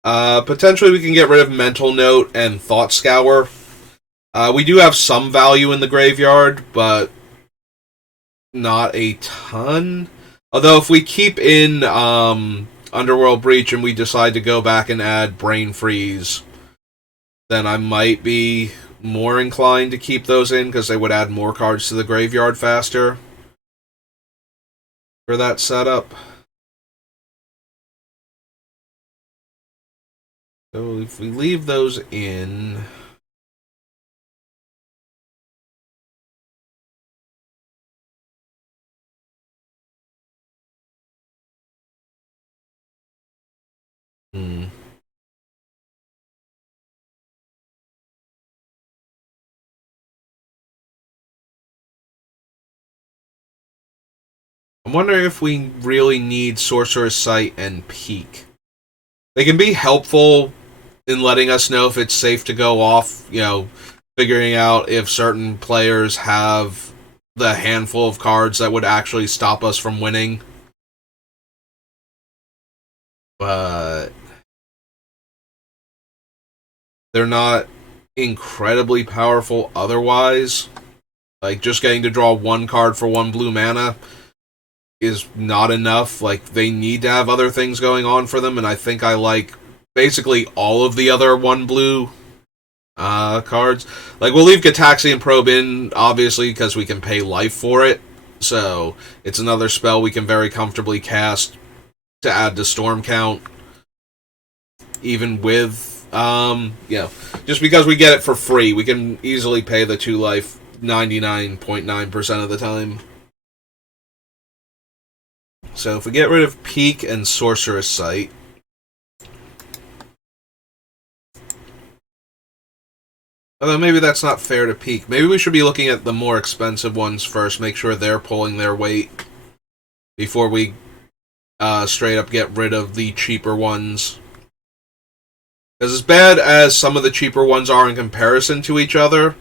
potentially we can get rid of Mental Note and Thought Scour. We do have some value in the graveyard, but not a ton. Although if we keep in Underworld Breach and we decide to go back and add Brain Freeze, then I might be more inclined to keep those in because they would add more cards to the graveyard faster for that setup. So if we leave those in... Hmm. I'm wondering if we really need Sorcerer's Sight and Peek. They can be helpful in letting us know if it's safe to go off, figuring out if certain players have the handful of cards that would actually stop us from winning. But they're not incredibly powerful otherwise. Like, just getting to draw one card for one blue mana is not enough. Like, they need to have other things going on for them, and I think I like basically all of the other one blue cards. Like, we'll leave Gataxian Probe in, obviously, because we can pay life for it. So, it's another spell we can very comfortably cast to add to Storm count. Even with, just because we get it for free, we can easily pay the 2 life 99.9% of the time. So if we get rid of Peek and Sorcerer's Sight, although maybe that's not fair to Peek. Maybe we should be looking at the more expensive ones first, make sure they're pulling their weight before we straight up get rid of the cheaper ones. Because as bad as some of the cheaper ones are in comparison to each other,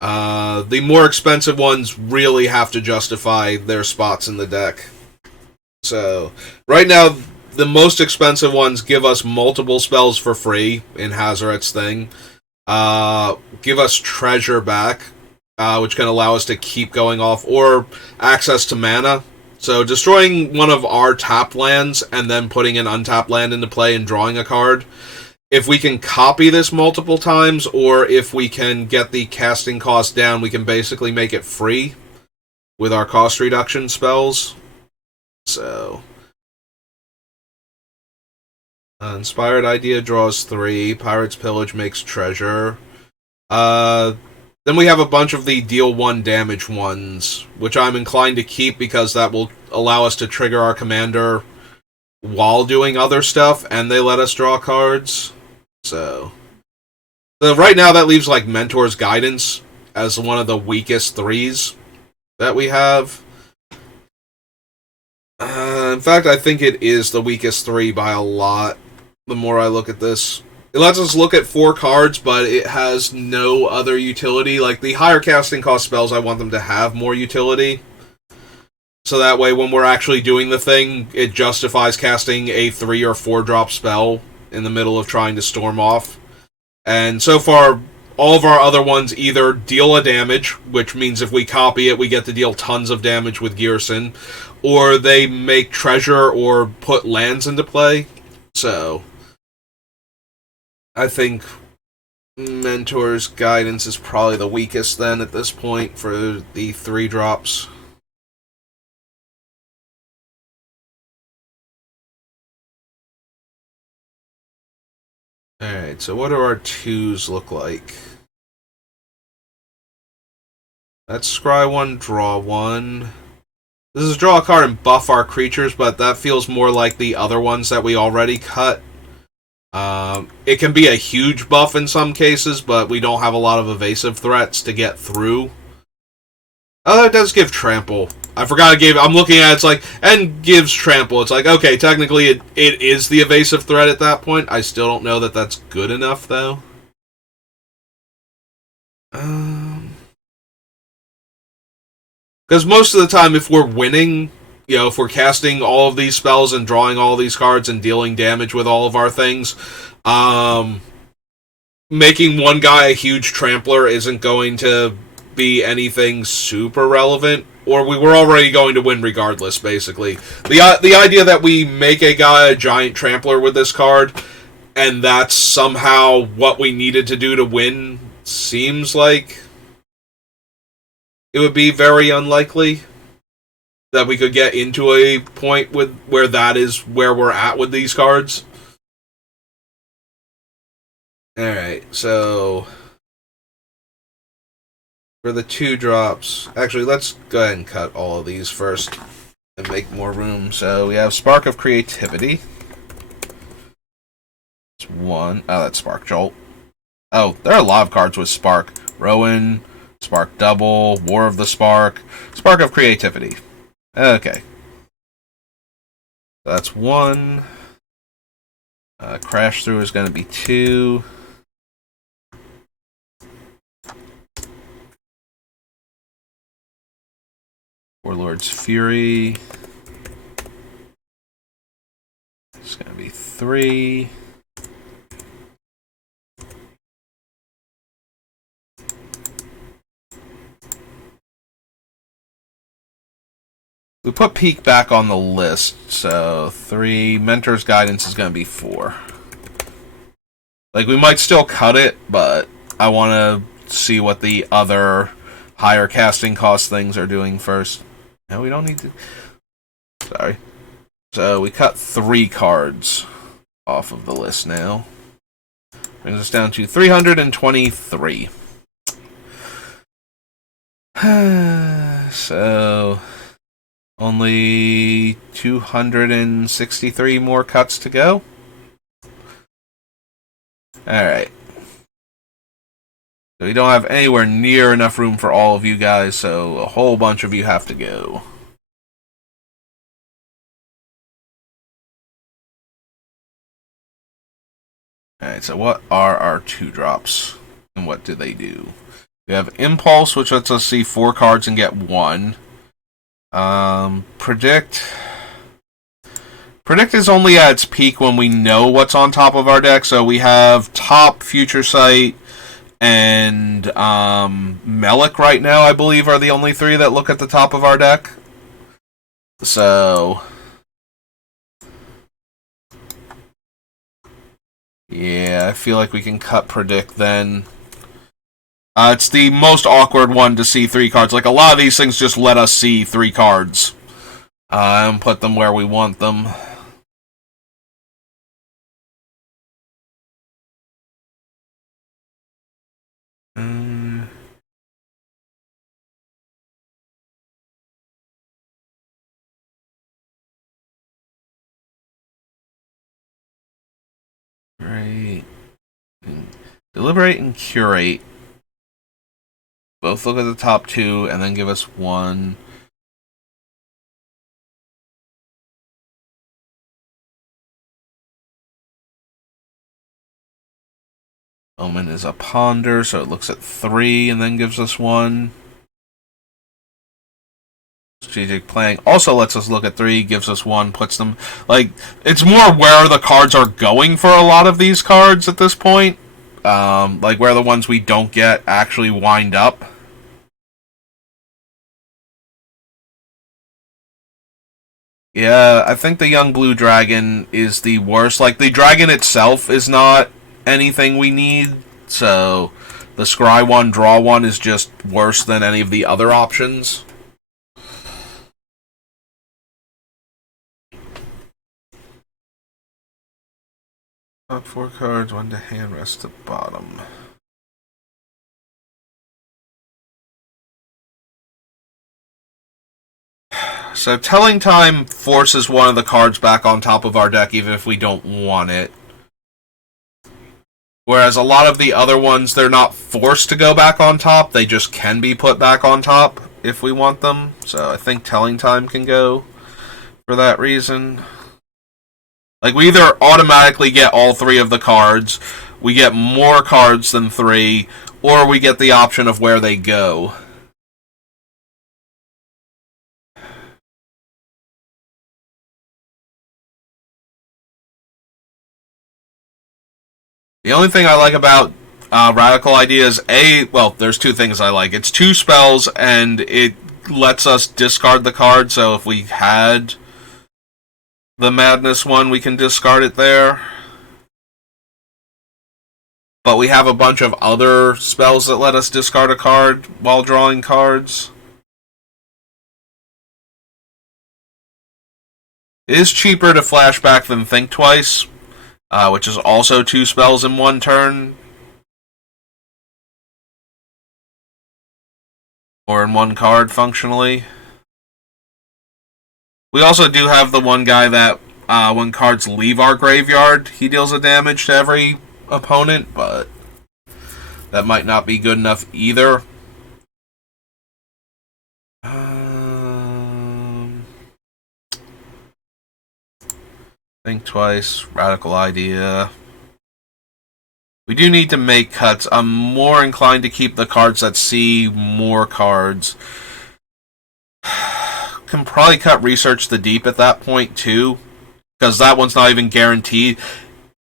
the more expensive ones really have to justify their spots in the deck. So, right now, the most expensive ones give us multiple spells for free in Hazoret's thing. Give us treasure back, which can allow us to keep going off, or access to mana. So, destroying one of our tapped lands and then putting an untapped land into play and drawing a card. If we can copy this multiple times, or if we can get the casting cost down, we can basically make it free with our cost reduction spells. So, Inspired Idea draws 3. Pirate's Pillage makes treasure. Then we have a bunch of the deal 1 damage ones, which I'm inclined to keep because that will allow us to trigger our commander while doing other stuff, and they let us draw cards. So right now that leaves like Mentor's Guidance as one of the weakest 3s that we have. In fact, I think it is the weakest 3 by a lot, the more I look at this. It lets us look at 4 cards, but it has no other utility. Like, the higher casting cost spells, I want them to have more utility. So that way, when we're actually doing the thing, it justifies casting a 3 or 4 drop spell in the middle of trying to storm off. And so far, all of our other ones either deal a damage, which means if we copy it, we get to deal tons of damage with Ghyrson, or they make treasure or put lands into play. So, I think Mentor's Guidance is probably the weakest then at this point for the 3 drops. Alright, so what do our 2s look like? That's scry 1, draw 1. This is draw a card and buff our creatures, but that feels more like the other ones that we already cut. It can be a huge buff in some cases, but we don't have a lot of evasive threats to get through. Oh, it does give trample. I forgot it gave... I'm looking at it, it's like... And gives trample. It's like, okay, technically it is the evasive threat at that point. I still don't know that that's good enough, though. Because most of the time, if we're winning... if we're casting all of these spells and drawing all these cards and dealing damage with all of our things, making one guy a huge trampler isn't going to be anything super relevant, or we were already going to win regardless, basically. The idea that we make a guy a giant trampler with this card, and that's somehow what we needed to do to win, seems like it would be very unlikely that we could get into a point with where that is where we're at with these cards. Alright, so for the 2 drops, actually, let's go ahead and cut all of these first and make more room. So we have Spark of Creativity. It's 1. Oh, that's Spark Jolt. Oh, there are a lot of cards with Spark. Rowan, Spark Double, War of the Spark, Spark of Creativity. Okay. That's 1. Crash Through is going to be 2. Warlord's Fury. It's going to be 3. We put Peak back on the list, so 3. Mentor's Guidance is going to be 4. Like, we might still cut it, but I want to see what the other higher casting cost things are doing first. No, we don't need to... Sorry. So, we cut 3 cards off of the list now. Brings us down to 323. So... only 263 more cuts to go. Alright. So we don't have anywhere near enough room for all of you guys, so a whole bunch of you have to go. Alright, so what are our 2-drops? And what do they do? We have Impulse, which lets us see 4 cards and get 1. Predict. Predict is only at its peak when we know what's on top of our deck. So we have Top, Future Sight, and Melik right now, I believe, are the only 3 that look at the top of our deck. So... yeah, I feel like we can cut Predict then. It's the most awkward one to see 3 cards. Like, a lot of these things just let us see 3 cards. And put them where we want them. Right. Deliberate and Curate. Both look at the top 2 and then give us 1. Omen is a Ponder, so it looks at 3 and then gives us 1. Strategic Playing also lets us look at 3, gives us 1, puts them... like, it's more where the cards are going for a lot of these cards at this point. Like, where the ones we don't get actually wind up. Yeah, I think the Young Blue Dragon is the worst. Like, the dragon itself is not anything we need, so the Scry 1, Draw 1 is just worse than any of the other options. Top 4 cards, 1 to hand, rest to bottom. So Telling Time forces one of the cards back on top of our deck even if we don't want it. Whereas a lot of the other ones, they're not forced to go back on top, they just can be put back on top if we want them. So I think Telling Time can go for that reason. Like, we either automatically get all 3 of the cards, we get more cards than 3, or we get the option of where they go. The only thing I like about Radical Idea is, well, there's 2 things I like. It's 2 spells, and it lets us discard the card, so if we had the Madness one, we can discard it there. But we have a bunch of other spells that let us discard a card while drawing cards. It is cheaper to flashback than Think Twice, which is also 2 spells in 1 turn. or in one card functionally. We also do have the one guy that when cards leave our graveyard, he deals a damage to every opponent, but that might not be good enough either. Think twice. Radical idea. We do need to make cuts. I'm more inclined to keep the cards that see more cards. Can probably cut Research the Deep at that point too, because that one's not even guaranteed.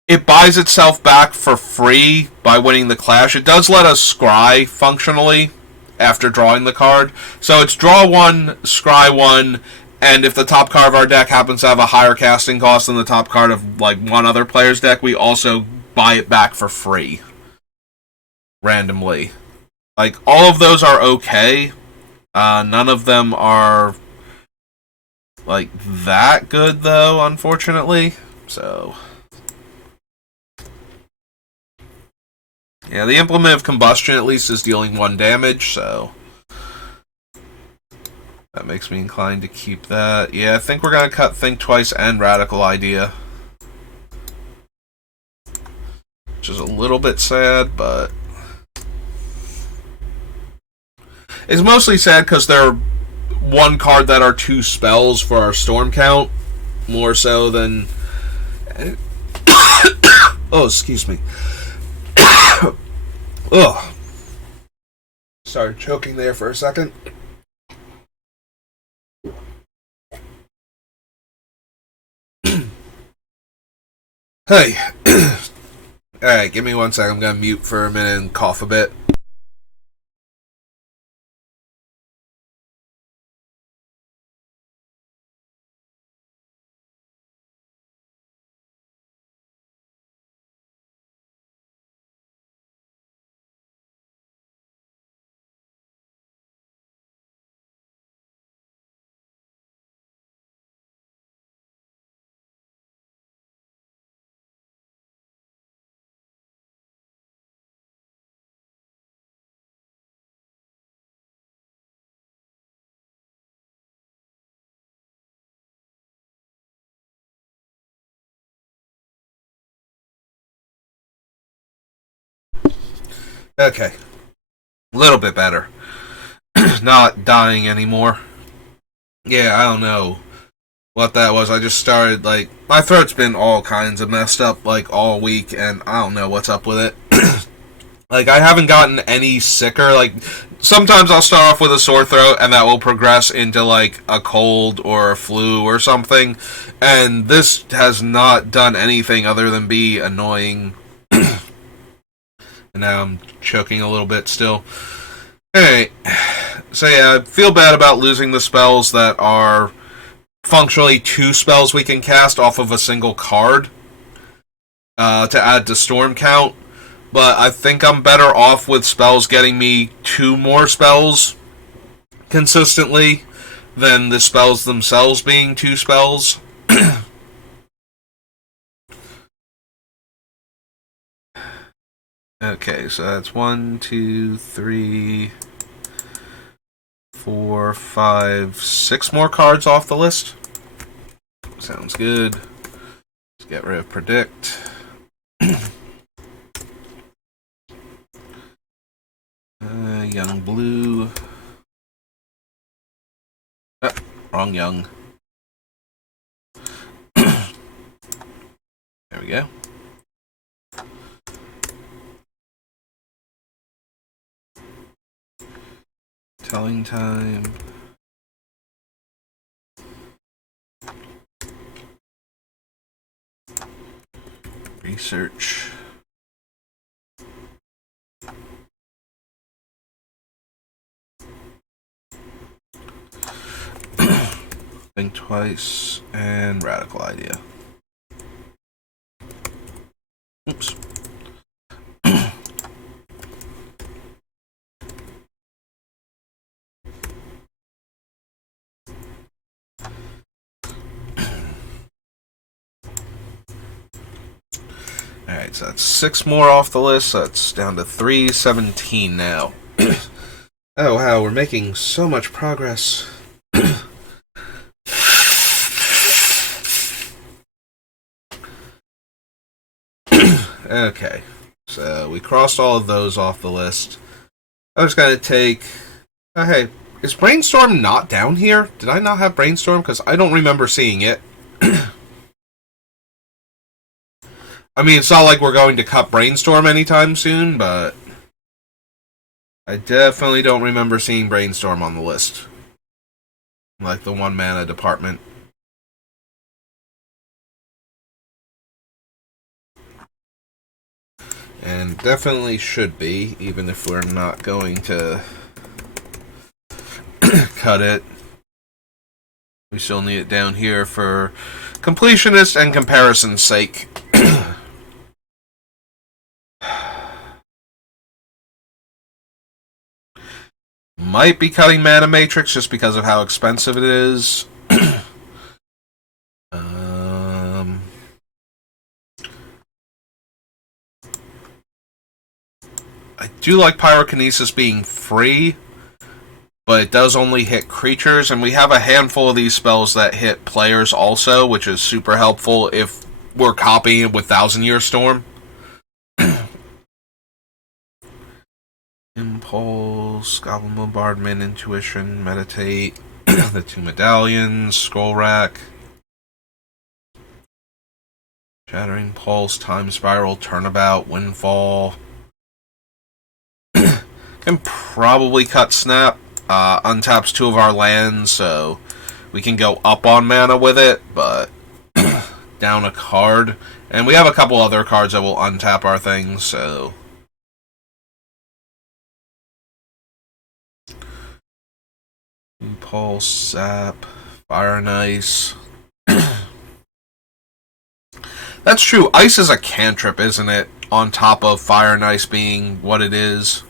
It buys itself back for free by winning the Clash. It does let us scry functionally after drawing the card. So it's draw one, scry one, and if the top card of our deck happens to have a higher casting cost than the top card of like one other player's deck, we also buy it back for free. Randomly. Like, all of those are okay. None of them are like that good though, unfortunately. So yeah, the Implement of Combustion at least is dealing 1 damage, so that makes me inclined to keep that. Yeah, I think we're going to cut Think Twice and Radical Idea. Which is a little bit sad, but it's mostly sad because they're one card that are 2 spells for our Storm count, more so than... oh, excuse me. Ugh. Sorry, choking there for a second. Hey. Alright, give me 1 second. I'm going to mute for a minute and cough a bit. Okay. A little bit better. Not dying anymore. Yeah, I don't know what that was. I just started, like, my throat's been all kinds of messed up, like, all week, and I don't know what's up with it. Like, I haven't gotten any sicker. Like, sometimes I'll start off with a sore throat, and that will progress into, like, a cold or a flu or something. And this has not done anything other than be annoying. And now I'm choking a little bit still. Alright. So yeah, I feel bad about losing the spells that are functionally 2 spells we can cast off of a single card to add to Storm count. But I think I'm better off with spells getting me 2 more spells consistently than the spells themselves being 2 spells. Okay, so that's 1, 2, 3, 4, 5, 6 more cards off the list. Sounds good. Let's get rid of Predict. Young Blue. Wrong Young. There we go. Telling Time. Research. Think Twice and Radical Idea. Oops. Alright, so that's 6 more off the list. So that's down to 317 now. Oh wow, we're making so much progress. Okay, so we crossed all of those off the list. I was gonna take... Oh, hey, is Brainstorm not down here? Did I not have Brainstorm? Because I don't remember seeing it. I mean, it's not like we're going to cut Brainstorm anytime soon, but... I definitely don't remember seeing Brainstorm on the list. Like the 1 mana department. And definitely should be, even if we're not going to cut it. We still need it down here for completionist and comparison's sake. Might be cutting Mana Matrix just because of how expensive it is. I do like Pyrokinesis being free, but it does only hit creatures, and we have a handful of these spells that hit players also, which is super helpful if we're copying it with Thousand Year Storm. Impulse, Goblin Bombardment, Intuition, Meditate, the 2 medallions, Scroll Rack, Shattering Pulse, Time Spiral, Turnabout, Windfall. Can probably cut Snap. Untaps 2 of our lands, so we can go up on mana with it, but down a card. And we have a couple other cards that will untap our things, so... Impulse, Sap, Fire and Ice. That's true. Ice is a cantrip, isn't it? On top of Fire and Ice being what it is.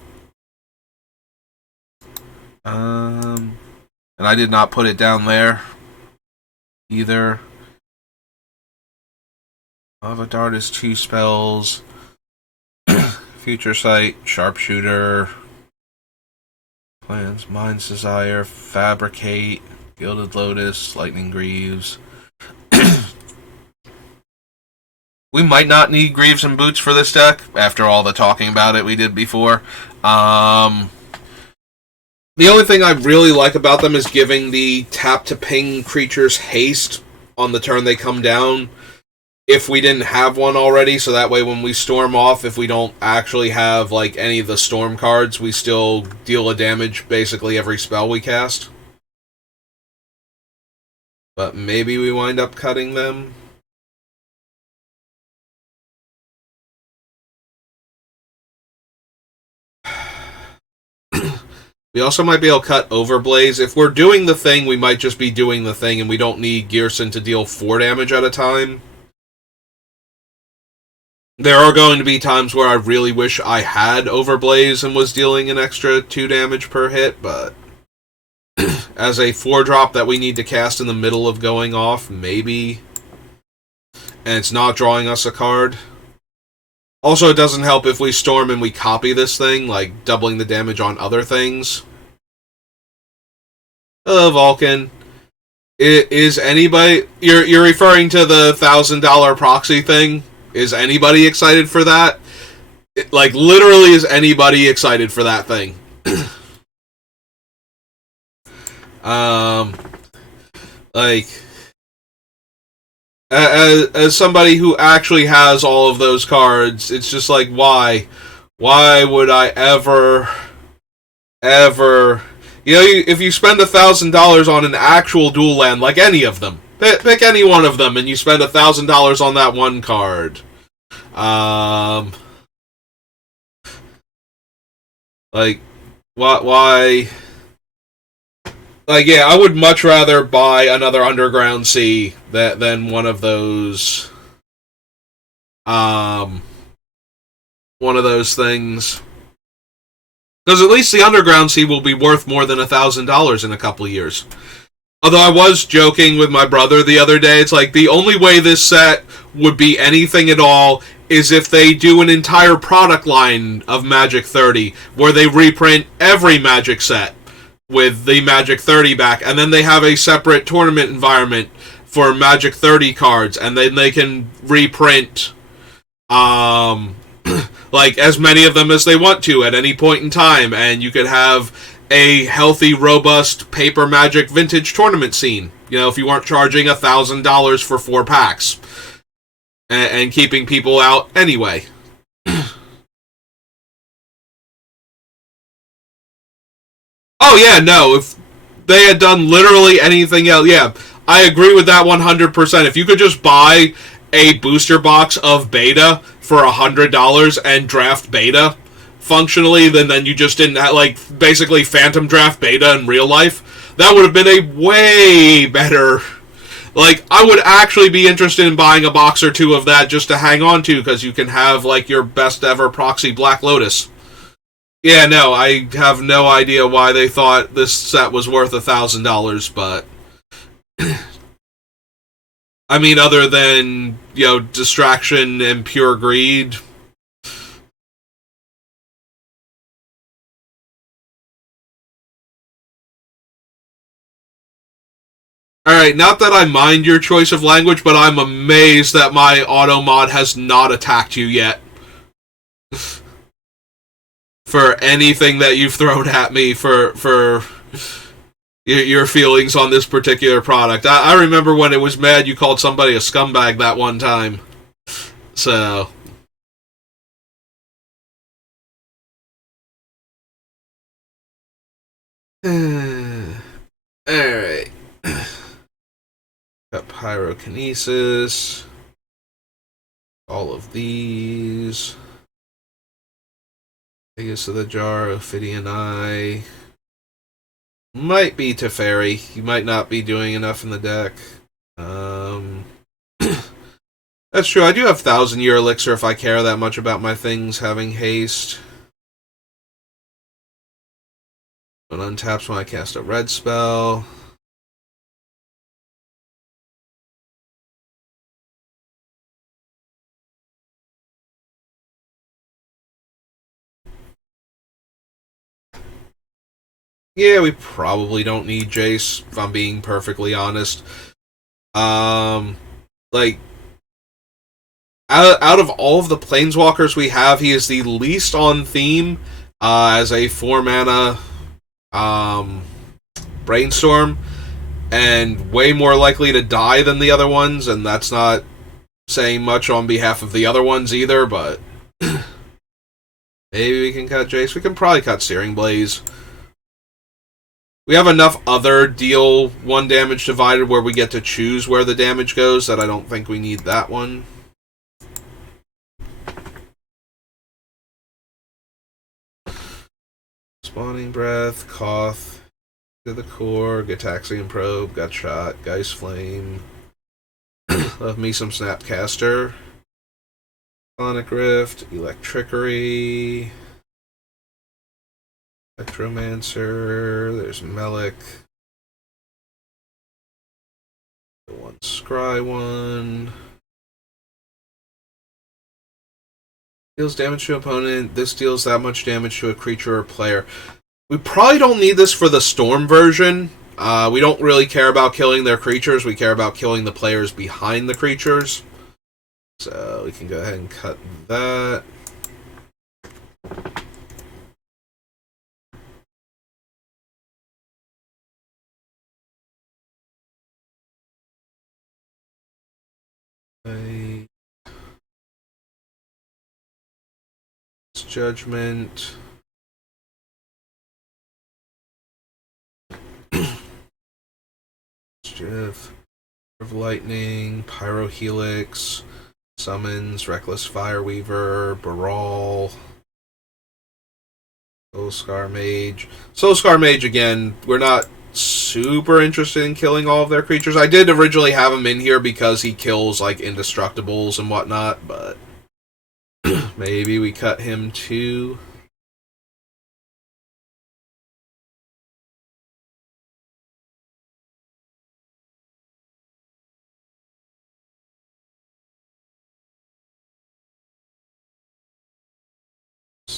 And I did not put it down there either. Lava Dart is 2 spells. Future Sight, Sharpshooter. Plans, Mind's Desire, Fabricate, Gilded Lotus, Lightning Greaves. We might not need Greaves and Boots for this deck, after all the talking about it we did before. The only thing I really like about them is giving the tap-to-ping creatures haste on the turn they come down, if we didn't have one already, so that way when we storm off, if we don't actually have like any of the storm cards, we still deal a damage basically every spell we cast. But maybe we wind up cutting them. We also might be able to cut Overblaze. If we're doing the thing, we might just be doing the thing, and we don't need Ghyrson to deal 4 damage at a time. There are going to be times where I really wish I had Overblaze and was dealing an extra 2 damage per hit, but as a 4-drop that we need to cast in the middle of going off, maybe. And it's not drawing us a card. Also, it doesn't help if we storm and we copy this thing, like doubling the damage on other things. Hello, Vulcan. Is anybody... You're referring to the $1,000 proxy thing? Is anybody excited for that? Like, literally, is anybody excited for that thing? Like... As somebody who actually has all of those cards, it's just like, why? Why would I ever... You know, if you spend $1,000 on an actual dual land, like any of them, pick any one of them, and you spend $1,000 on that one card. Like, why? Like, yeah, I would much rather buy another Underground Sea than one of those. One of those things. Because at least the Underground Sea will be worth more than $1,000 in a couple of years. Although I was joking with my brother the other day, it's like the only way this set would be anything at all is if they do an entire product line of Magic 30 where they reprint every Magic set with the Magic 30 back, and then they have a separate tournament environment for Magic 30 cards, and then they can reprint like as many of them as they want to at any point in time, and you could have a healthy, robust paper Magic vintage tournament scene. You know, if you weren't charging $1,000 for 4 packs and keeping people out anyway. Oh yeah, no. If they had done literally anything else, yeah, I agree with that 100%. If you could just buy a booster box of beta for $100 and draft beta functionally, then you just didn't have, like, basically phantom draft beta in real life, that would have been a way better. Like, I would actually be interested in buying a box or two of that just to hang on to, because you can have, like, your best ever proxy Black Lotus. Yeah, no, I have no idea why they thought this set was worth $1,000, but I mean, other than, you know, distraction and pure greed. Alright, not that I mind your choice of language, but I'm amazed that my auto mod has not attacked you yet. For anything that you've thrown at me for your feelings on this particular product. I remember when it was mad you called somebody a scumbag that one time. So. Alright. Got pyrokinesis. All of these. Vegas of the Jar, Ophidian Eye. Might be Teferi. You might not be doing enough in the deck. That's true. I do have 1,000-year elixir if I care that much about my things having haste. It untaps when I cast a red spell. Yeah, we probably don't need Jace, if I'm being perfectly honest. Like, out of all of the Planeswalkers we have, he is the least on theme as a 4-mana Brainstorm, and way more likely to die than the other ones, and that's not saying much on behalf of the other ones either, but maybe we can cut Jace. We can probably cut Searing Blaze. We have enough other deal 1 damage divided where we get to choose where the damage goes that I don't think we need that one. Spawning Breath, Koth, to the core, Gataxian Probe, Gut Shot, Geist Flame. Love me some Snapcaster. Sonic Rift, Electrickery, Electromancer, there's Melik. The one Scry one. Deals damage to opponent. This deals that much damage to a creature or player. We probably don't need this for the Storm version. We don't really care about killing their creatures. We care about killing the players behind the creatures. So we can go ahead and cut that. Judgment. Mischief. Of Lightning. Pyrohelix. Summons. Reckless Fireweaver. Baral. Soulscar Mage. Soulscar Mage, again, we're not super interested in killing all of their creatures. I did originally have him in here because he kills, like, indestructibles and whatnot, but maybe we cut him too.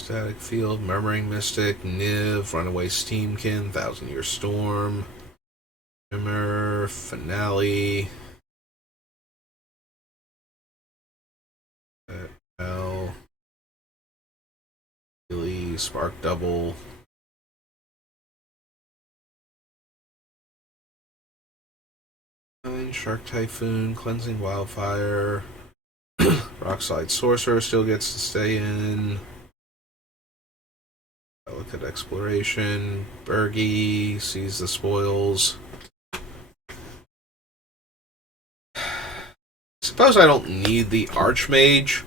Static Field, Murmuring Mystic, Niv, Runaway Steamkin, Thousand Year Storm, Shimmer, Finale, L, Billy, Spark Double, Shark Typhoon, Cleansing Wildfire, Rockslide Sorcerer still gets to stay in. Delicate Exploration, Bergie, Seize the Spoils. Suppose I don't need the Archmage.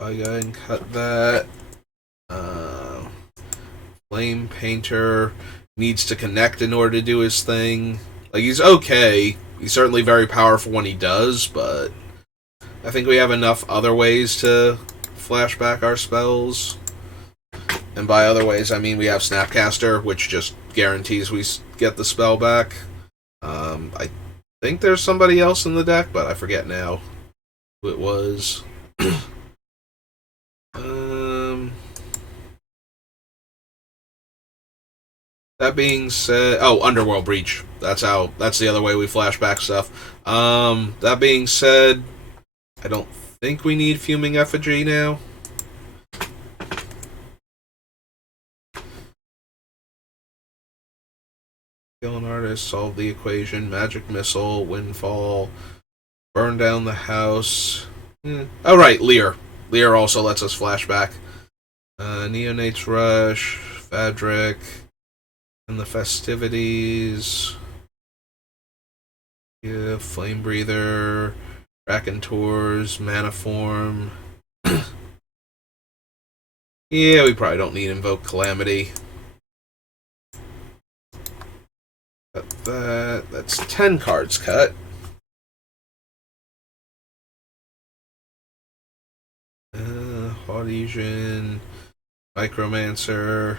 I go ahead and cut that. Flame Painter needs to connect in order to do his thing. Like, he's okay. He's certainly very powerful when he does, but I think we have enough other ways to flash back our spells. And by other ways, I mean we have Snapcaster, which just guarantees we get the spell back. I think there's somebody else in the deck, but I forget now who it was. That being said, Underworld Breach. That's the other way we flash back stuff. That being said, I don't think we need Fuming Effigy now. Kill an artist, solve the equation, magic missile, windfall, burn down the house. Oh right, Lear. Lear also lets us flash back. Neonate's Rush, Fadric, and the festivities. Yeah, Flame Breather, Raconteurs, Maniform. Yeah, we probably don't need Invoke Calamity. Cut that. That's 10 cards cut. Audesian, Micromancer.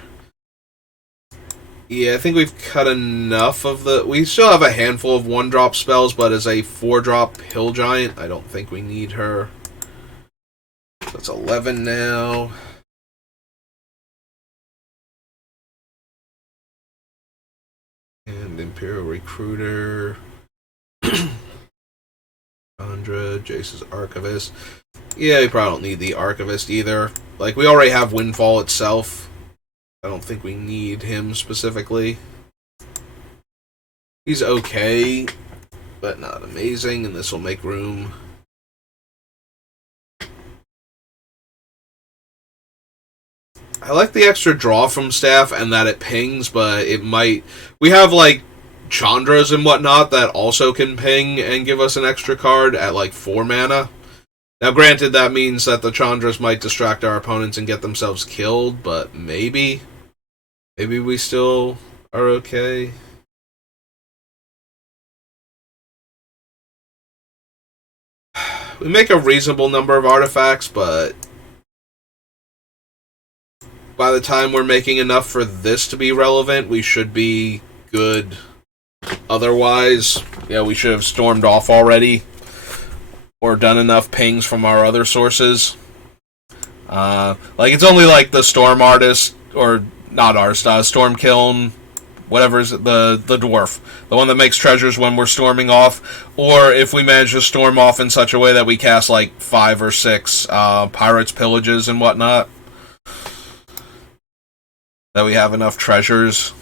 Yeah, I think we've cut enough of the... We still have a handful of 1-drop spells, but as a 4-drop Hill Giant, I don't think we need her. So that's 11 now. And Imperial Recruiter. Chandra, Jace's Archivist. Yeah, we probably don't need the Archivist either. Like, we already have Windfall itself. I don't think we need him specifically. He's okay, but not amazing, and this will make room. I like the extra draw from Staff and that it pings, but it might... We have, like, Chandras and whatnot that also can ping and give us an extra card at, like, 4 mana. Now, granted, that means that the Chandras might distract our opponents and get themselves killed, but maybe. Maybe we still are okay. We make a reasonable number of artifacts, but by the time we're making enough for this to be relevant, we should be good. Otherwise, yeah, we should have stormed off already. Or done enough pings from our other sources. Like, it's only like the Storm Artist, or not Artist, Storm Kiln, whatever is it, the Dwarf. The one that makes treasures when we're storming off. Or if we manage to storm off in such a way that we cast like 5 or 6 Pirates, Pillages, and whatnot. That we have enough treasures.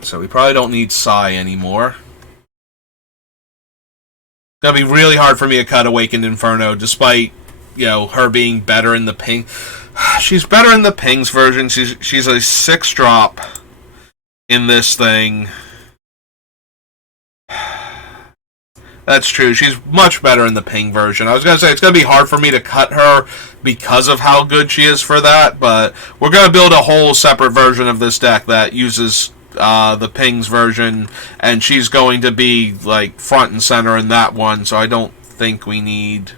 So we probably don't need Sai anymore. It's gonna be really hard for me to cut Awakened Inferno, despite, you know, her being better in the ping. She's better in the pings version. She's a 6-drop in this thing. That's true. She's much better in the ping version. I was gonna say it's gonna be hard for me to cut her because of how good she is for that, but we're gonna build a whole separate version of this deck that uses the pings version, and she's going to be like front and center in that one, so I don't think we need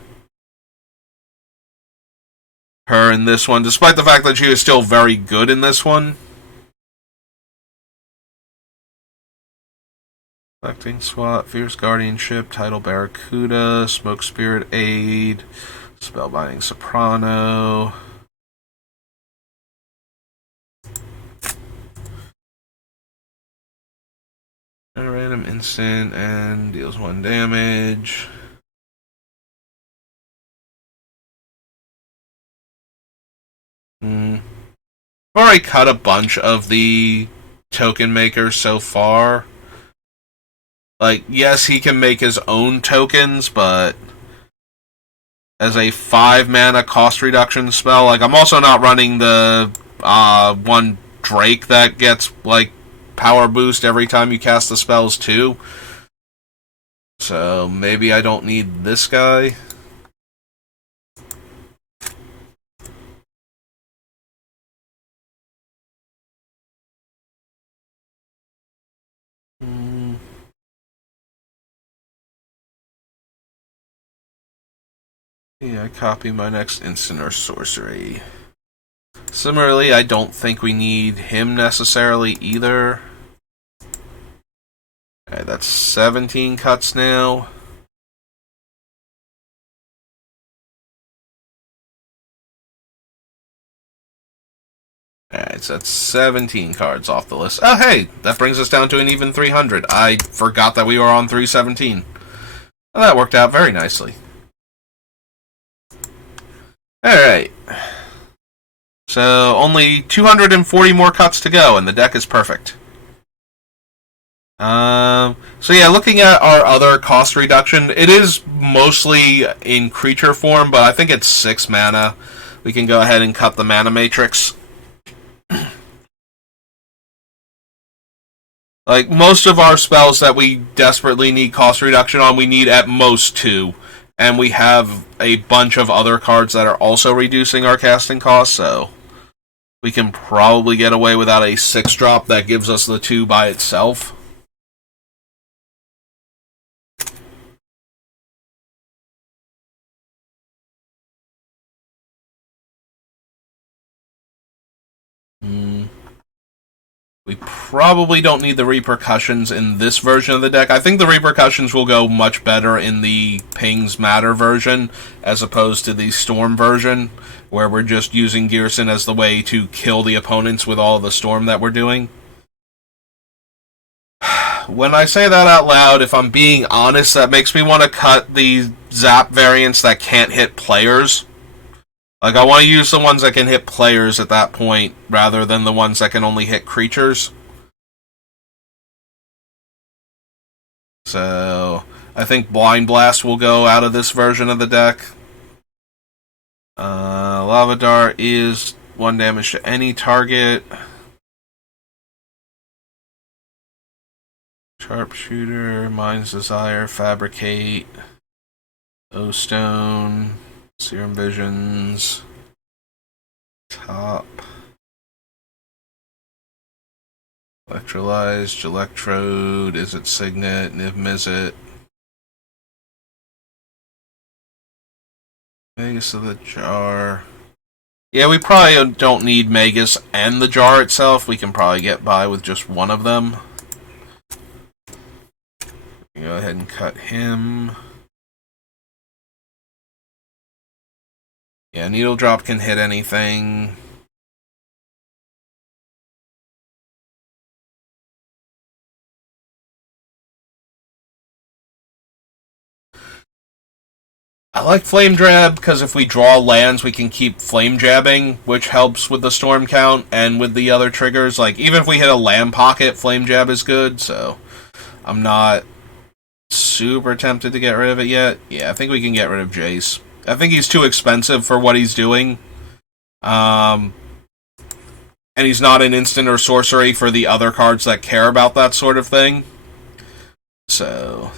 her in this one, despite the fact that she is still very good in this one. Collecting SWAT, Fierce Guardianship, Tidal Barracuda, Smoke Spirit Aid, Spellbinding Soprano. A random instant and deals 1 damage. I've already cut a bunch of the token makers so far. Like, yes, he can make his own tokens, but as a 5 mana cost reduction spell, like, I'm also not running the one Drake that gets, like, power boost every time you cast the spells too. So maybe I don't need this guy. Yeah, I copy my next instant or sorcery. Similarly, I don't think we need him necessarily either. Alright, that's 17 cuts now. Alright, so that's 17 cards off the list. Oh, hey! That brings us down to an even 300. I forgot that we were on 317. Well, that worked out very nicely. Alright. So, only 240 more cuts to go, and the deck is perfect. So yeah, looking at our other cost reduction, it is mostly in creature form, but I think it's 6 mana. We can go ahead and cut the mana matrix. Like, most of our spells that we desperately need cost reduction on, we need at most 2. And we have a bunch of other cards that are also reducing our casting costs, so we can probably get away without a 6-drop that gives us the 2 by itself. We probably don't need the repercussions in this version of the deck. I think the repercussions will go much better in the Pings Matter version as opposed to the Storm version, where we're just using Ghyrson as the way to kill the opponents with all the Storm that we're doing. When I say that out loud, if I'm being honest, that makes me want to cut the Zap variants that can't hit players. Like, I want to use the ones that can hit players at that point, rather than the ones that can only hit creatures. So, I think Blind Blast will go out of this version of the deck. Lava Dart is 1 damage to any target. Sharpshooter, Mind's Desire, Fabricate, O-Stone, Serum Visions, Top, Electrolyzed, Electrode, Is It Signet, Niv Mizzet, Magus of the Jar. Yeah, we probably don't need Magus and the Jar itself. We can probably get by with just one of them. Go ahead and cut him. Yeah, Needle Drop can hit anything. I like Flame Jab because if we draw lands, we can keep Flame Jabbing, which helps with the Storm count and with the other triggers. Like, even if we hit a land pocket, Flame Jab is good, so I'm not super tempted to get rid of it yet. Yeah, I think we can get rid of Jace. I think he's too expensive for what he's doing. And he's not an instant or sorcery for the other cards that care about that sort of thing. So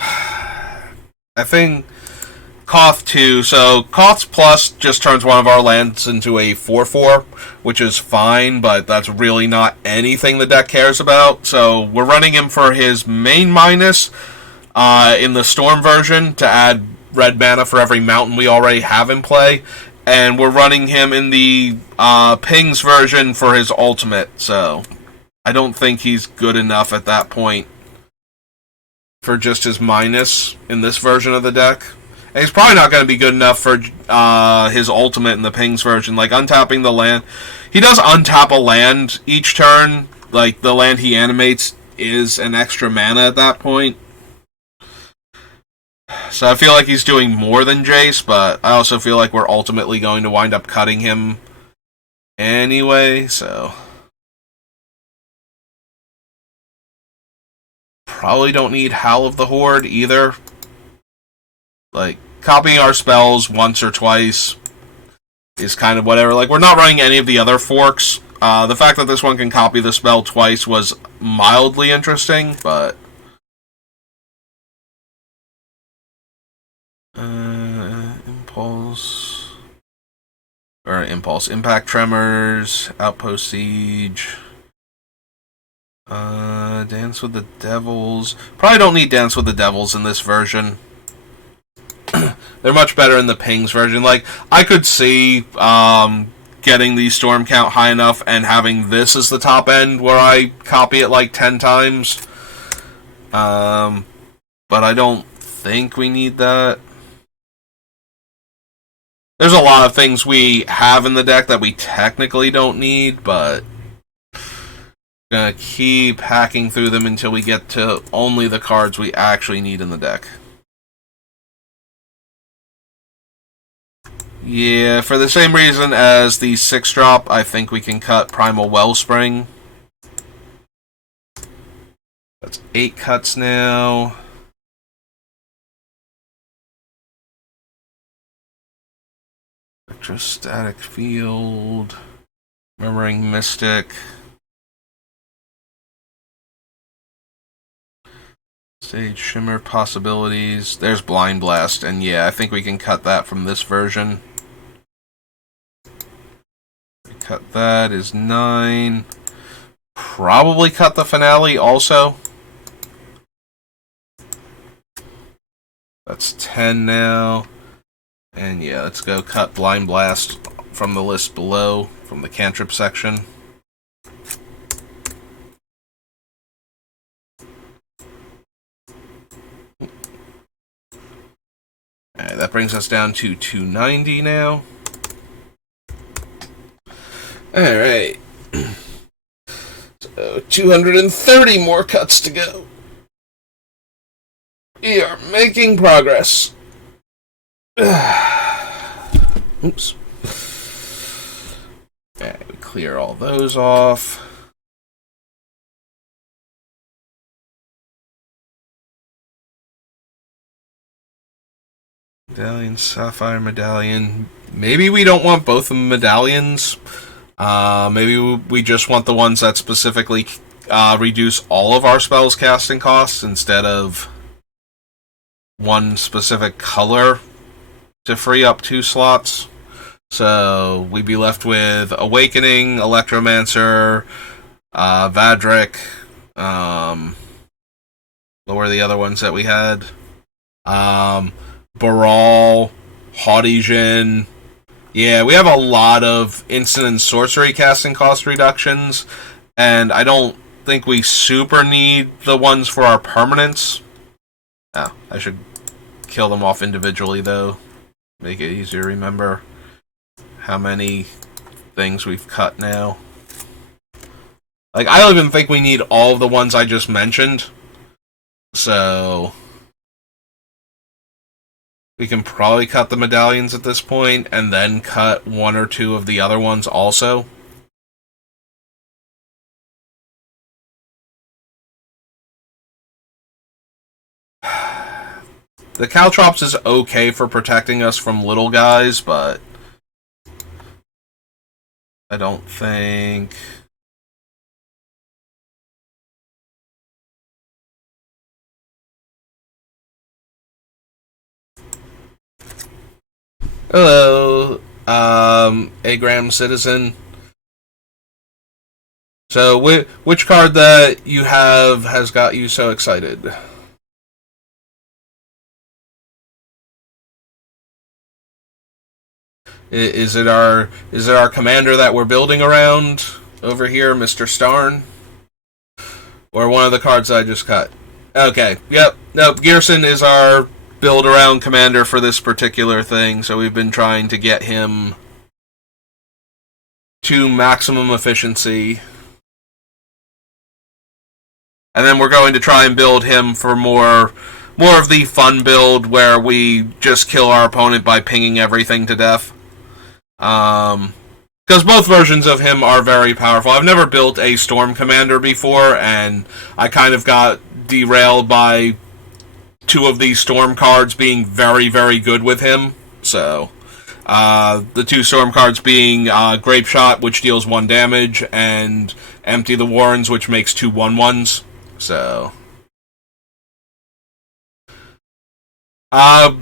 I think Koth 2. So Koth's Plus just turns one of our lands into a 4/4, which is fine, but that's really not anything the deck cares about. So we're running him for his main minus in the Storm version to add red mana for every mountain we already have in play. and we're running him in the Pings version for his ultimate, so I don't think he's good enough at that point for just his minus in this version of the deck. And he's probably not going to be good enough for his ultimate in the Pings version. Like, untapping the land. He does untap a land each turn. Like, the land he animates is an extra mana at that point. So I feel like he's doing more than Jace, but I also feel like we're ultimately going to wind up cutting him anyway, so... Probably don't need Howl of the Horde either. Like, copying our spells once or twice is kind of whatever. Like, we're not running any of the other forks. The fact that this one can copy the spell twice was mildly interesting, but... Impulse. Impact Tremors. Outpost Siege. Dance with the Devils. Probably don't need Dance with the Devils in this version. They're much better in the Pings version. Like, I could see getting the Storm count high enough and having this as the top end where I copy it like 10 times. But I don't think we need that. There's a lot of things we have in the deck that we technically don't need, but gonna keep hacking through them until we get to only the cards we actually need in the deck. Yeah, for the same reason as the 6-drop, I think we can cut Primal Wellspring. That's 8 cuts now. Electrostatic Field. Murmuring Mystic. Sage Shimmer Possibilities. There's Blind Blast, and yeah, I think we can cut that from this version. Cut that is 9. Probably cut the Finale also. That's 10 now. And yeah, let's go cut Blind Blast from the list below, from the cantrip section. Alright, that brings us down to 290 now. Alright. So, 230 more cuts to go. We are making progress. Oops. Alright, we clear all those off. Medallion, Sapphire Medallion. Maybe we don't want both of the medallions. Maybe we just want the ones that specifically reduce all of our spells casting costs instead of one specific color to free up 2 slots. So we'd be left with Awakening, Electromancer, Vadrik. What were the other ones that we had? Baral, Haughty Jin. Yeah, we have a lot of instant and sorcery casting cost reductions, and I don't think we super need the ones for our permanents. Oh, I should kill them off individually, though. Make it easier to remember how many things we've cut now. Like, I don't even think we need all of the ones I just mentioned. So we can probably cut the medallions at this point, and then cut 1 or 2 of the other ones also. The Caltrops is okay for protecting us from little guys, but I don't think... Hello, Agram Citizen. So, which card that you have has got you so excited? Is it our commander that we're building around over here, Mr. Starn, or one of the cards I just cut? Okay, yep, nope. Ghyrson is our build around commander for this particular thing, so we've been trying to get him to maximum efficiency, and then we're going to try and build him for more of the fun build where we just kill our opponent by pinging everything to death. Because both versions of him are very powerful. I've never built a Storm Commander before, and I kind of got derailed by two of these Storm cards being very, very good with him. So, the two Storm cards being Grape Shot, which deals 1 damage, and Empty the Warrens, which makes 2 1/1s. So,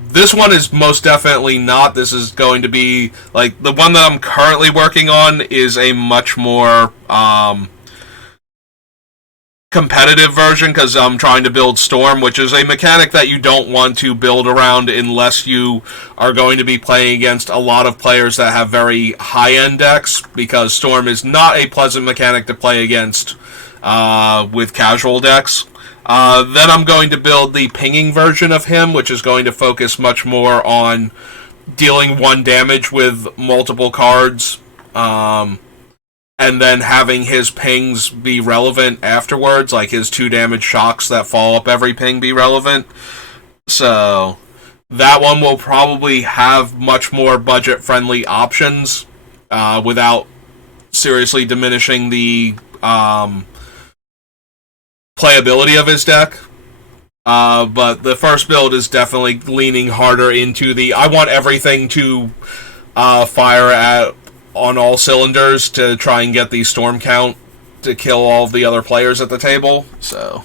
this one is most definitely not. This is going to be, like, the one that I'm currently working on is a much more, competitive version, because I'm trying to build Storm, which is a mechanic that you don't want to build around unless you are going to be playing against a lot of players that have very high-end decks, because Storm is not a pleasant mechanic to play against, with casual decks. Then I'm going to build the pinging version of him, which is going to focus much more on dealing 1 damage with multiple cards, and then having his pings be relevant afterwards, like his 2 damage shocks that follow up every ping be relevant. So, that one will probably have much more budget-friendly options, without seriously diminishing the, playability of his deck. But the first build is definitely leaning harder into the I want everything to fire at on all cylinders to try and get the storm count to kill all of the other players at the table. So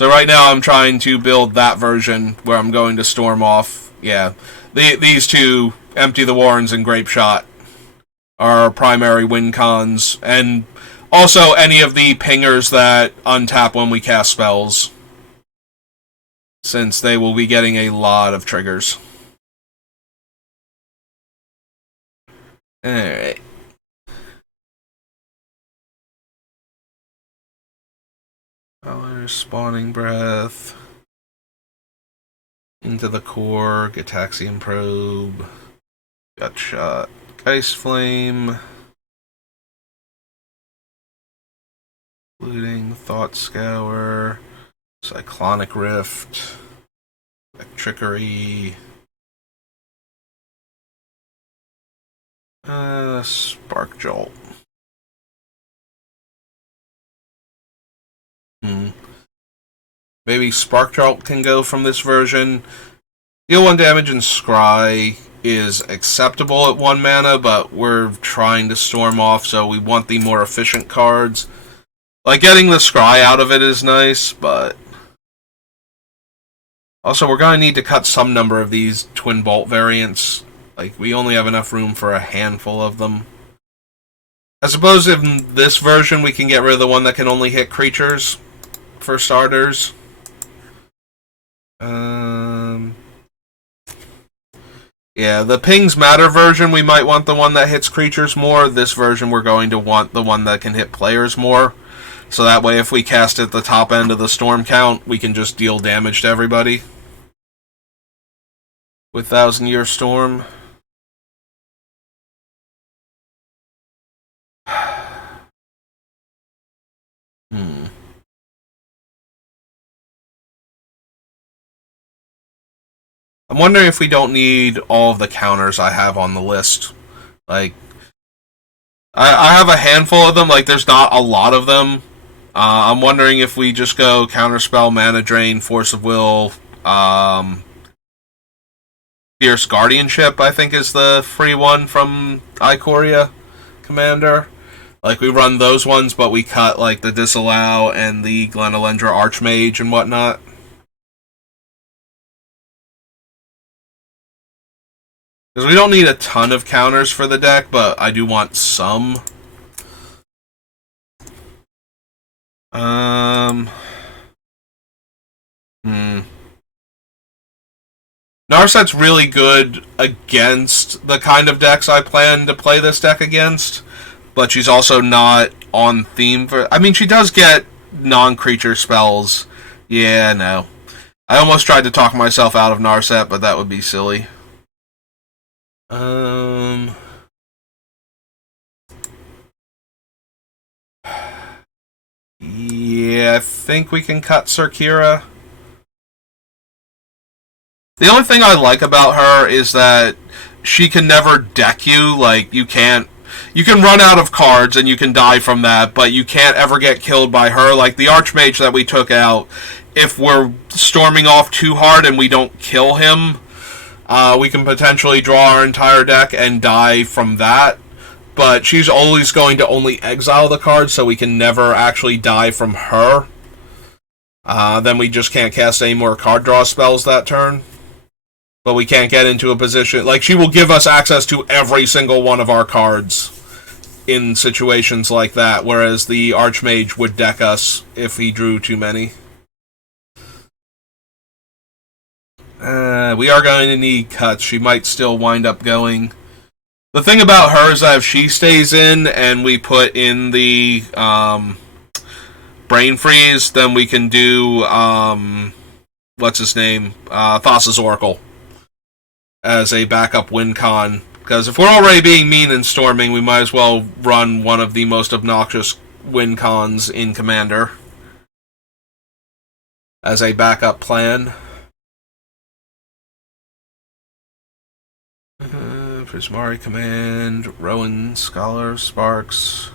right now I'm trying to build that version where I'm going to storm off. Yeah, these two, Empty the Warrens and Grape Shot, are primary win cons, and also any of the pingers that untap when we cast spells, since they will be getting a lot of triggers. Alright. Spawning Breath. Into the Core. Gitaxian Probe. Gut Shot. Ice Flame. Looting. Thought Scour. Cyclonic Rift. Trickery. Spark Jolt. Maybe Spark Jolt can go from this version. Deal 1 damage and Scry is acceptable at 1 mana, but we're trying to storm off, so we want the more efficient cards. Like, getting the Scry out of it is nice, but also we're going to need to cut some number of these Twin Bolt variants. Like, we only have enough room for a handful of them. I suppose in this version we can get rid of the one that can only hit creatures, for starters. Yeah, the Pings Matter version, we might want the one that hits creatures more. This version, we're going to want the one that can hit players more. So that way, if we cast at the top end of the storm count, we can just deal damage to everybody. With 1,000-Year Storm. I'm wondering if we don't need all of the counters I have on the list. Like, I have a handful of them. Like, there's not a lot of them. I'm wondering if we just go Counterspell, Mana Drain, Force of Will, Fierce Guardianship, I think is the free one from Ikoria Commander. Like, we run those ones, but we cut, like, the Disallow and the Glenelendra Archmage and whatnot. Because we don't need a ton of counters for the deck, but I do want some. Narset's really good against the kind of decks I plan to play this deck against, but she's also not on theme for. I mean, she does get non-creature spells. Yeah, no. I almost tried to talk myself out of Narset, but that would be silly. Yeah, I think we can cut Cirkira. The only thing I like about her is that she can never deck you. Like, you can't. You can run out of cards and you can die from that, but you can't ever get killed by her. Like the Archmage that we took out, if we're storming off too hard and we don't kill him, we can potentially draw our entire deck and die from that. But she's always going to only exile the card, so we can never actually die from her. Then we just can't cast any more card draw spells that turn. But we can't get into a position... Like, she will give us access to every single one of our cards in situations like that, whereas the Archmage would deck us if he drew too many. We are going to need cuts. She might still wind up going... The thing about her is that if she stays in and we put in the Brain Freeze, then we can do... what's his name? Thassa's Oracle as a backup win con. Because if we're already being mean and storming, we might as well run one of the most obnoxious win cons in Commander as a backup plan. Prismari Command, Rowan, Scholar, Sparks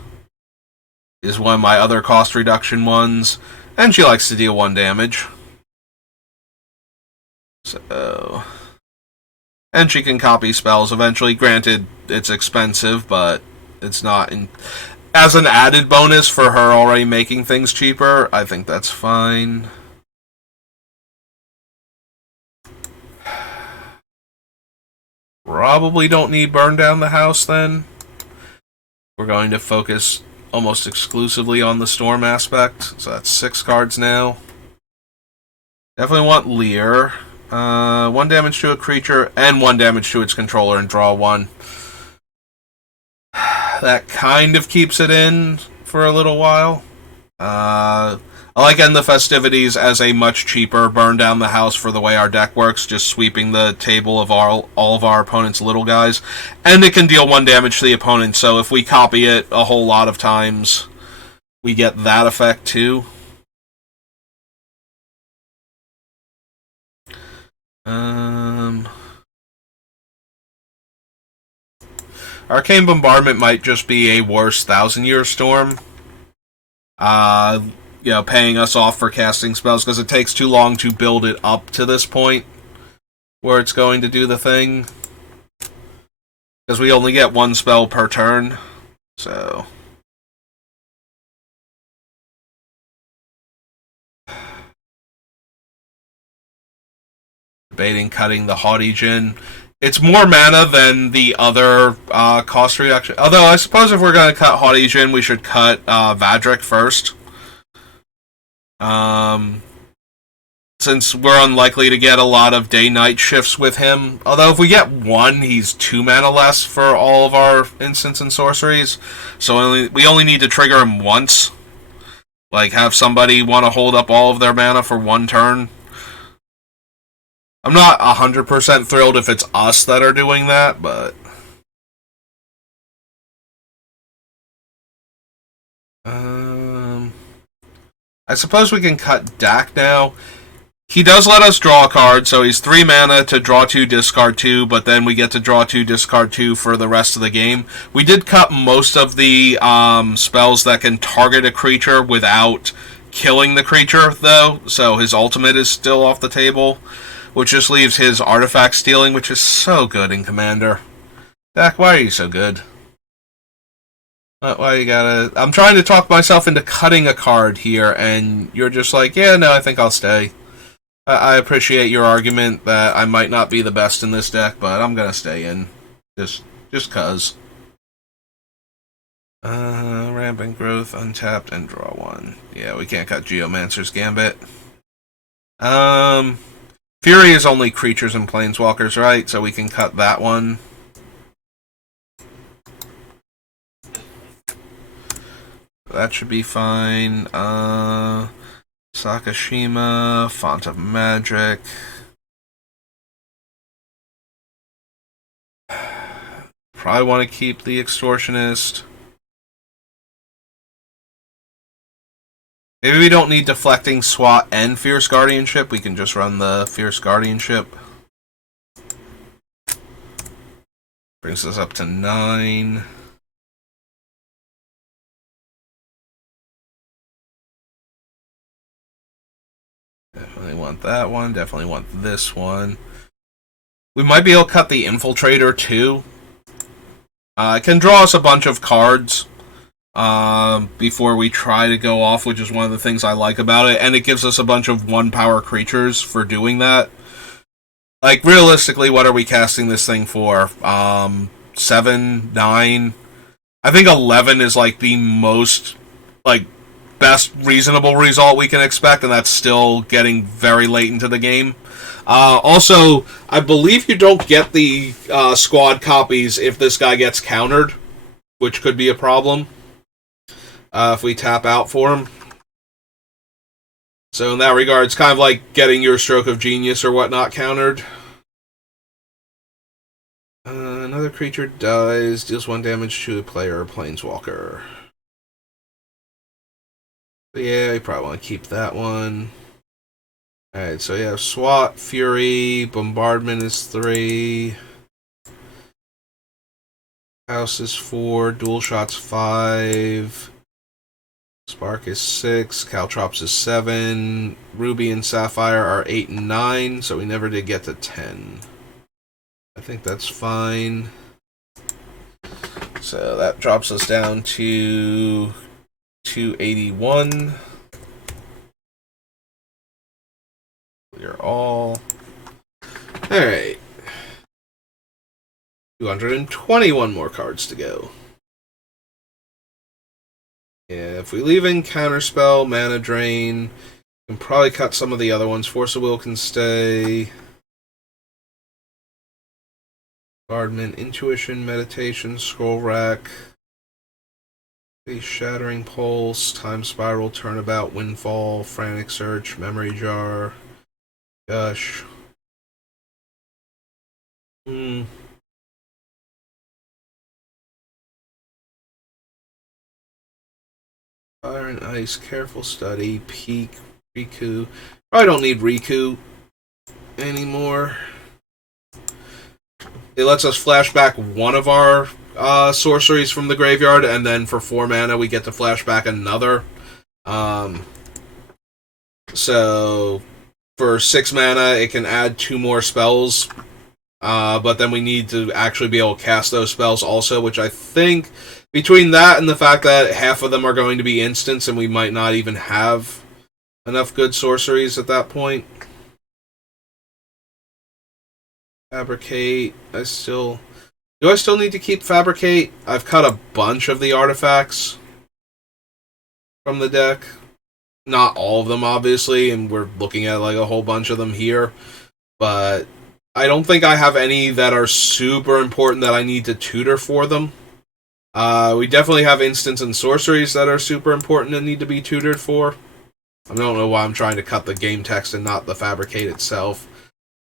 is one of my other cost reduction ones, and she likes to deal 1 damage. So... And she can copy spells eventually. Granted, it's expensive, but it's not... As an added bonus for her already making things cheaper, I think that's fine. Probably don't need Burn Down the House, then. We're going to focus almost exclusively on the Storm aspect. So that's 6 cards now. Definitely want Leer. 1 damage to a creature and 1 damage to its controller and draw 1. That kind of keeps it in for a little while. I like End the Festivities as a much cheaper Burn Down the House for the way our deck works, just sweeping the table of all of our opponent's little guys. And it can deal 1 damage to the opponent, so if we copy it a whole lot of times, we get that effect too. Arcane Bombardment might just be a worse 1,000-Year Storm. Paying us off for casting spells, because it takes too long to build it up to this point where it's going to do the thing. Because we only get 1 spell per turn, so... Debating cutting the Haughty Djinn. It's more mana than the other cost reduction. Although, I suppose if we're going to cut Haughty Djinn, we should cut Vadrik first. Since we're unlikely to get a lot of day-night shifts with him. Although, if we get 1, he's 2 mana less for all of our instants and sorceries. So we only need to trigger him once. Like, have somebody want to hold up all of their mana for 1 turn. I'm not 100% thrilled if it's us that are doing that, but... I suppose we can cut Dak now. He does let us draw a card, so he's 3 mana to draw 2, discard 2, but then we get to draw 2, discard 2 for the rest of the game. We did cut most of the spells that can target a creature without killing the creature, though, so his ultimate is still off the table. Which just leaves his artifact stealing, which is so good in Commander. Dak, why are you so good? Why you gotta... I'm trying to talk myself into cutting a card here, and you're just like, yeah, no, I think I'll stay. I appreciate your argument that I might not be the best in this deck, but I'm gonna stay in. Just cuz. Rampant Growth, untapped, and draw 1. Yeah, we can't cut Geomancer's Gambit. Fury is only creatures and planeswalkers, right? So we can cut that one. That should be fine. Sakashima, Font of Magic. Probably want to keep the Extortionist. Maybe we don't need Deflecting, SWAT, and Fierce Guardianship. We can just run the Fierce Guardianship. Brings us up to 9. Definitely want that one. Definitely want this one. We might be able to cut the Infiltrator too. It can draw us a bunch of cards before we try to go off, which is one of the things I like about it. And it gives us a bunch of 1-power creatures for doing that. Like, realistically, what are we casting this thing for? 7, 9? I think 11 is, like, the most, like, best reasonable result we can expect, and that's still getting very late into the game. Also, I believe you don't get the squad copies if this guy gets countered, which could be a problem if we tap out for him. So in that regard, it's kind of like getting your Stroke of Genius or whatnot countered. Another creature dies, deals 1 damage to a player or planeswalker. But yeah, you probably want to keep that one. Alright, so you have SWAT, Fury, Bombardment is 3. House is 4, Dual Shots 5. Spark is 6, Caltrops is 7. Ruby and Sapphire are 8 and 9, so we never did get to 10. I think that's fine. So that drops us down to 281. We're all... Alright. 221 more cards to go. Yeah, if we leave in Counterspell, Mana Drain, we can probably cut some of the other ones. Force of Will can stay. Bombardment, Intuition, Meditation, Scroll Rack, Shattering Pulse, Time Spiral, Turnabout, Windfall, Frantic Search, Memory Jar, Gush. Fire and Ice, Careful Study, Peak, Riku. Probably don't need Riku anymore. It lets us flash back one of our sorceries from the graveyard, and then for 4 mana we get to flash back another. So for 6 mana it can add 2 more spells, but then we need to actually be able to cast those spells also, which I think between that and the fact that half of them are going to be instants and we might not even have enough good sorceries at that point. Fabricate. Do I still need to keep Fabricate? I've cut a bunch of the artifacts from the deck. Not all of them, obviously, and we're looking at like a whole bunch of them here. But I don't think I have any that are super important that I need to tutor for them. We definitely have instants and sorceries that are super important and need to be tutored for. I don't know why I'm trying to cut the game text and not the Fabricate itself.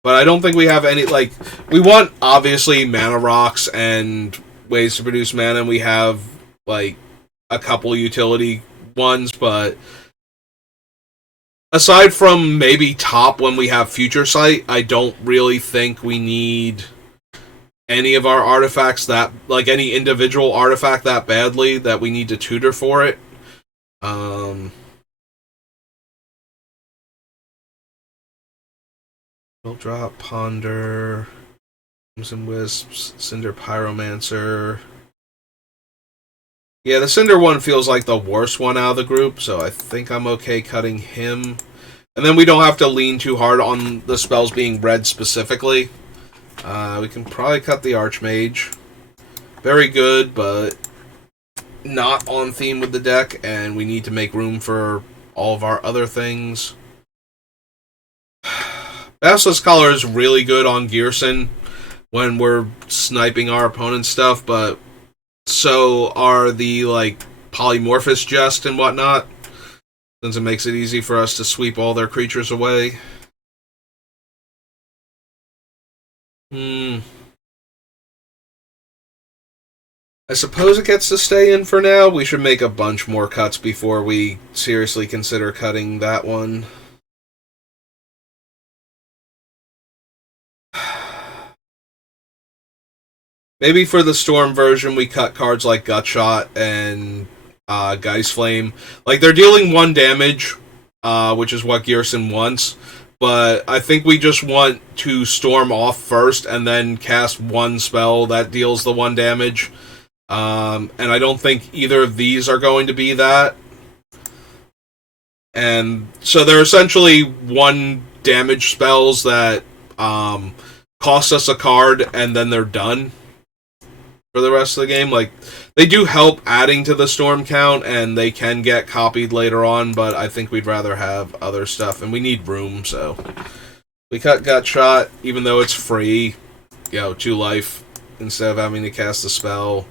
But I don't think we have any, like, we want, obviously, mana rocks and ways to produce mana, and we have, like, a couple utility ones, but aside from maybe top when we have Future Sight, I don't really think we need any of our artifacts that, like, any individual artifact that badly that we need to tutor for it. Drop, Ponder, Crimson Wisps, Cinder Pyromancer. Yeah, the Cinder one feels like the worst one out of the group, so I think I'm okay cutting him. And then we don't have to lean too hard on the spells being red specifically. We can probably cut the Archmage. Very good, but not on theme with the deck, and we need to make room for all of our other things. Basilisk Collar is really good on Ghyrson when we're sniping our opponent's stuff, but so are the, like, Polymorphous Jest and whatnot, since it makes it easy for us to sweep all their creatures away. I suppose it gets to stay in for now. We should make a bunch more cuts before we seriously consider cutting that one. Maybe for the Storm version, we cut cards like Gutshot and Geist Flame. Like, they're dealing 1 damage, which is what Ghyrson wants. But I think we just want to Storm off first and then cast 1 spell that deals the 1 damage. And I don't think either of these are going to be that. And so they're essentially 1 damage spells that cost us a card and then they're done for the rest of the game. Like, they do help adding to the Storm count and they can get copied later on, but I think we'd rather have other stuff and we need room, so we cut Gutshot, even though it's free, 2 life instead of having to cast the spell.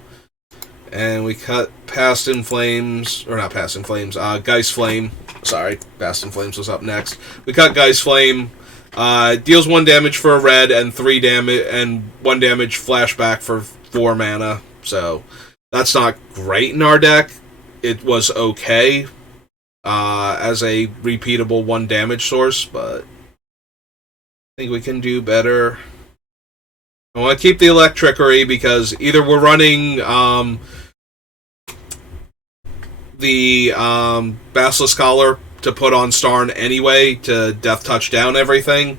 And we cut Past in Flames, or not Past in Flames, Geist Flame. Sorry, Past in Flames was up next. We cut Geist Flame. Deals 1 damage for a red and 3 damage and 1 damage flashback for 4 mana. So that's not great in our deck. It was okay as a repeatable 1 damage source, but I think we can do better. I want to keep the Electrickery because either we're running the Basilisk Collar to put on Starn anyway to Death Touch down everything,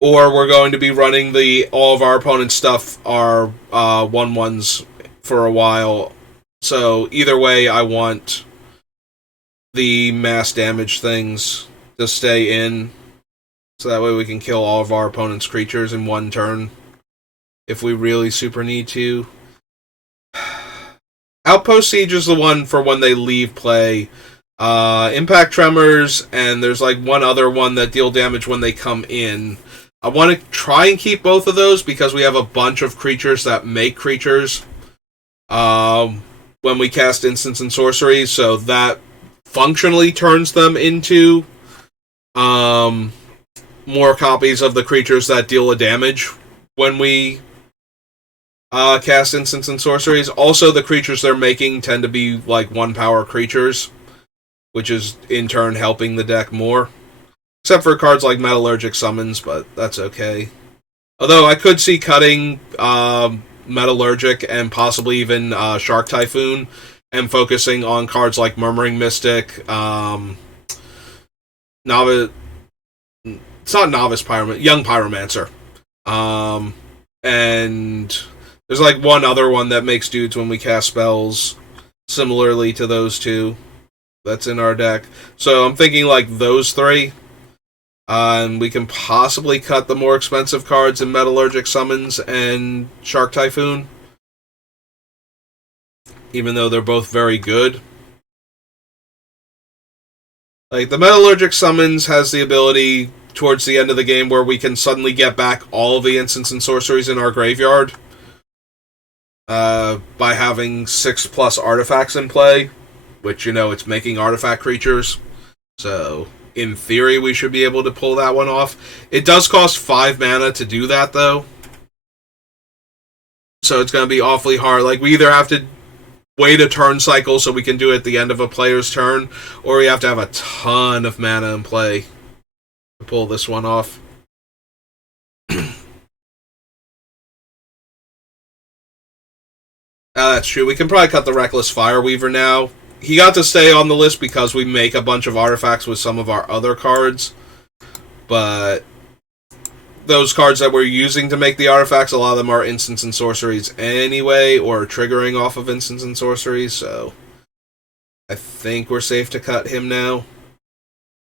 or we're going to be running all of our opponent's stuff are 1/1s for a while. So either way, I want the mass damage things to stay in, so that way we can kill all of our opponent's creatures in 1 turn if we really super need to. Outpost Siege is the one for when they leave play. Impact Tremors, and there's like 1 other one that deal damage when they come in. I want to try and keep both of those because we have a bunch of creatures that make creatures when we cast instants and sorceries, so that functionally turns them into more copies of the creatures that deal a damage when we cast instants and sorceries. Also, the creatures they're making tend to be like 1 power creatures, which is in turn helping the deck more. Except for cards like Metallurgic Summons, but that's okay. Although I could see cutting Metallurgic and possibly even Shark Typhoon and focusing on cards like Murmuring Mystic, Novice... It's not Novice Pyromancer, Young Pyromancer. And there's like 1 other one that makes dudes when we cast spells similarly to those 2 that's in our deck. So I'm thinking like those 3. And we can possibly cut the more expensive cards in Metallurgic Summons and Shark Typhoon, even though they're both very good. Like, the Metallurgic Summons has the ability towards the end of the game where we can suddenly get back all of the instants and sorceries in our graveyard by having 6+ artifacts in play, which, it's making artifact creatures. So in theory, we should be able to pull that one off. It does cost 5 mana to do that, though. So it's going to be awfully hard. Like, we either have to wait a turn cycle so we can do it at the end of a player's turn, or we have to have a ton of mana in play to pull this one off. That's true. We can probably cut the Reckless Fireweaver now. He got to stay on the list because we make a bunch of artifacts with some of our other cards. But those cards that we're using to make the artifacts, a lot of them are instants and sorceries anyway, or triggering off of instants and sorceries, so I think we're safe to cut him now.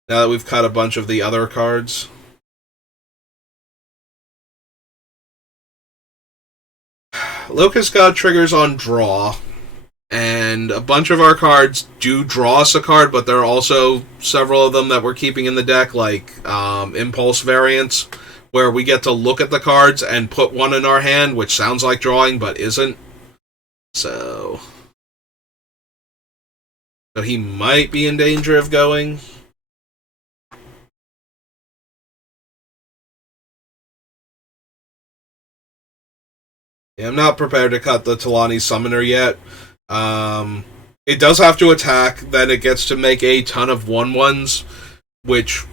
Now that we've cut a bunch of the other cards. Locust God triggers on draw. And a bunch of our cards do draw us a card, but there are also several of them that we're keeping in the deck, like Impulse variants, where we get to look at the cards and put one in our hand, which sounds like drawing but isn't. So he might be in danger of going. Yeah, I'm not prepared to cut the Talani Summoner yet. It does have to attack, then it gets to make a ton of 1/1s, which,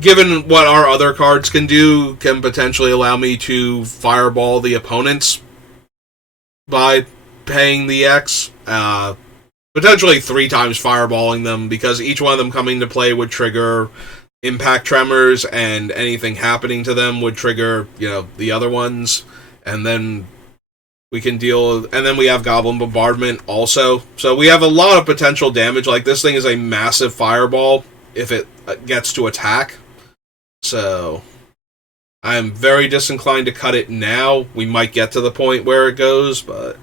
given what our other cards can do, can potentially allow me to fireball the opponents by paying the X. Potentially 3 times fireballing them, because each one of them coming to play would trigger impact tremors, and anything happening to them would trigger, the other ones. And then we can deal, and then we have Goblin Bombardment also. So we have a lot of potential damage. Like, this thing is a massive fireball if it gets to attack. So I'm very disinclined to cut it now. We might get to the point where it goes, but...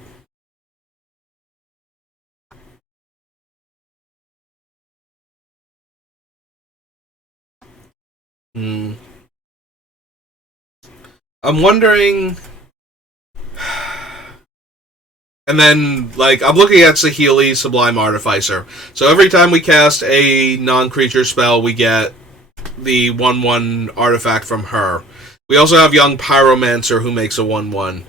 I'm wondering... And then, I'm looking at Saheeli, Sublime Artificer. So every time we cast a non-creature spell, we get the 1/1 artifact from her. We also have Young Pyromancer, who makes a 1/1.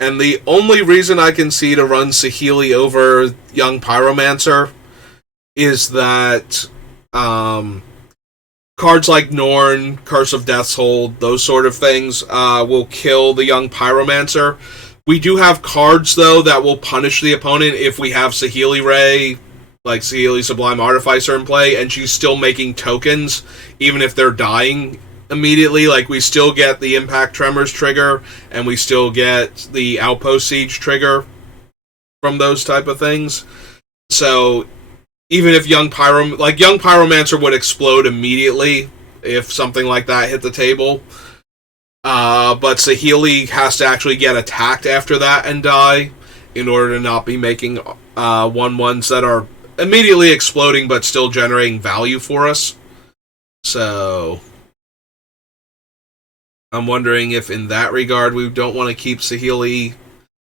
And the only reason I can see to run Saheeli over Young Pyromancer is that cards like Norn, Curse of Death's Hold, those sort of things will kill the Young Pyromancer. We do have cards, though, that will punish the opponent if we have Saheeli Ray, like Saheeli Sublime Artificer in play, and she's still making tokens, even if they're dying immediately. Like, we still get the Impact Tremors trigger, and we still get the Outpost Siege trigger from those type of things. So, even if Young Pyromancer would explode immediately if something like that hit the table. But Saheeli has to actually get attacked after that and die in order to not be making 1/1s that are immediately exploding but still generating value for us. So I'm wondering if in that regard we don't want to keep Saheeli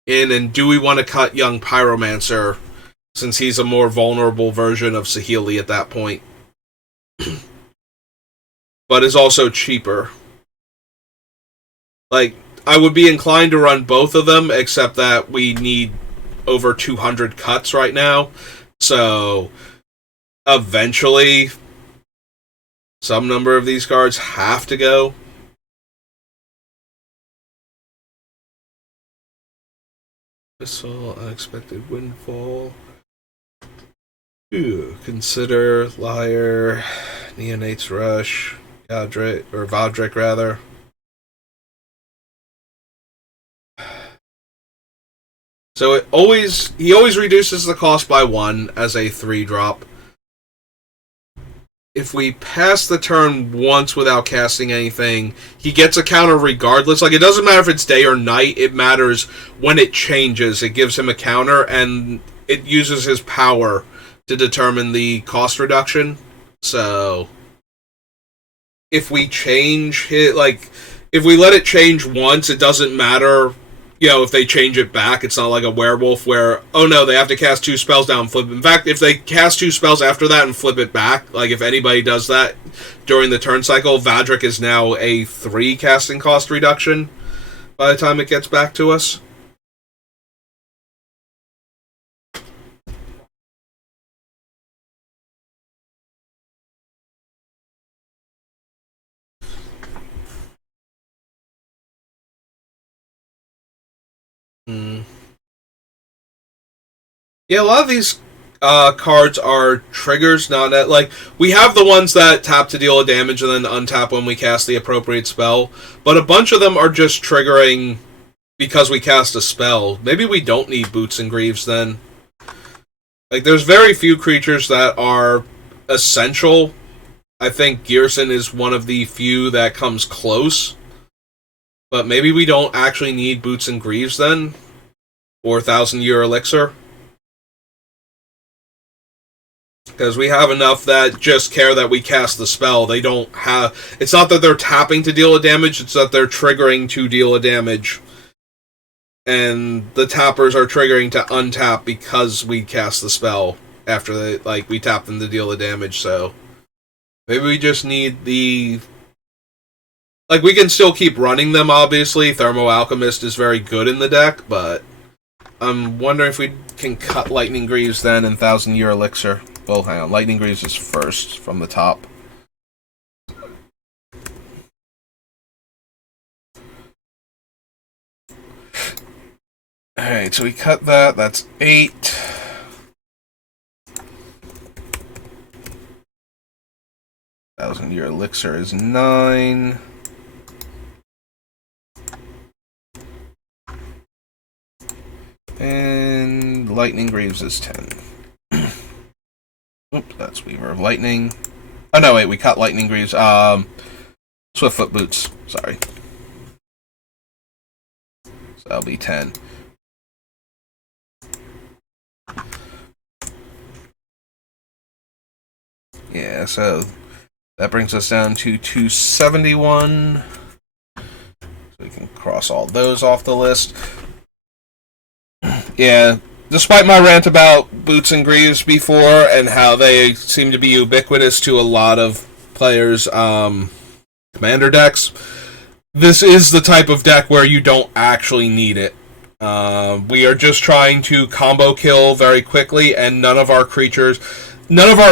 in, and do we want to cut Young Pyromancer since he's a more vulnerable version of Saheeli at that point. But is also cheaper. I would be inclined to run both of them, except that we need over 200 cuts right now. So, eventually, some number of these cards have to go. Missile, Unexpected Windfall. Consider, Liar, Neonate's Rush, Valdrick, rather. So he always reduces the cost by 1 as a 3-drop. If we pass the turn once without casting anything, he gets a counter regardless. It doesn't matter if it's day or night, it matters when it changes. It gives him a counter, and it uses his power to determine the cost reduction. So, if we change it, if we let it change once, it doesn't matter. If they change it back, it's not like a werewolf where, oh no, they have to cast 2 spells down and flip it. In fact, if they cast 2 spells after that and flip it back, if anybody does that during the turn cycle, Valdrick is now a 3 casting cost reduction by the time it gets back to us. Yeah, a lot of these cards are triggers, not that, we have the ones that tap to deal a damage and then untap when we cast the appropriate spell, but a bunch of them are just triggering because we cast a spell. Maybe we don't need Boots and Greaves then. There's very few creatures that are essential. I think Ghyrson is one of the few that comes close. But maybe we don't actually need Boots and Greaves then? Or 1,000-Year Elixir? Because we have enough that just care that we cast the spell. They don't have... It's not that they're tapping to deal a damage, it's that they're triggering to deal a damage. And the tappers are triggering to untap because we cast the spell after we tap them to deal the damage, so... Maybe we just need the... we can still keep running them, obviously. Thermo Alchemist is very good in the deck, but... I'm wondering if we can cut Lightning Greaves then and Thousand Year Elixir. Well, hang on. Lightning Greaves is first from the top. Alright, so we cut that. That's 8. Thousand Year Elixir is 9. And Lightning Greaves is 10. Oops, that's Weaver of Lightning. Oh no, wait, we cut Lightning Greaves. Swiftfoot Boots, sorry. So that'll be 10. Yeah, so that brings us down to 271. So we can cross all those off the list. Yeah, despite my rant about Boots and Greaves before and how they seem to be ubiquitous to a lot of players' commander decks, this is the type of deck where you don't actually need it. We are just trying to combo kill very quickly, and none of our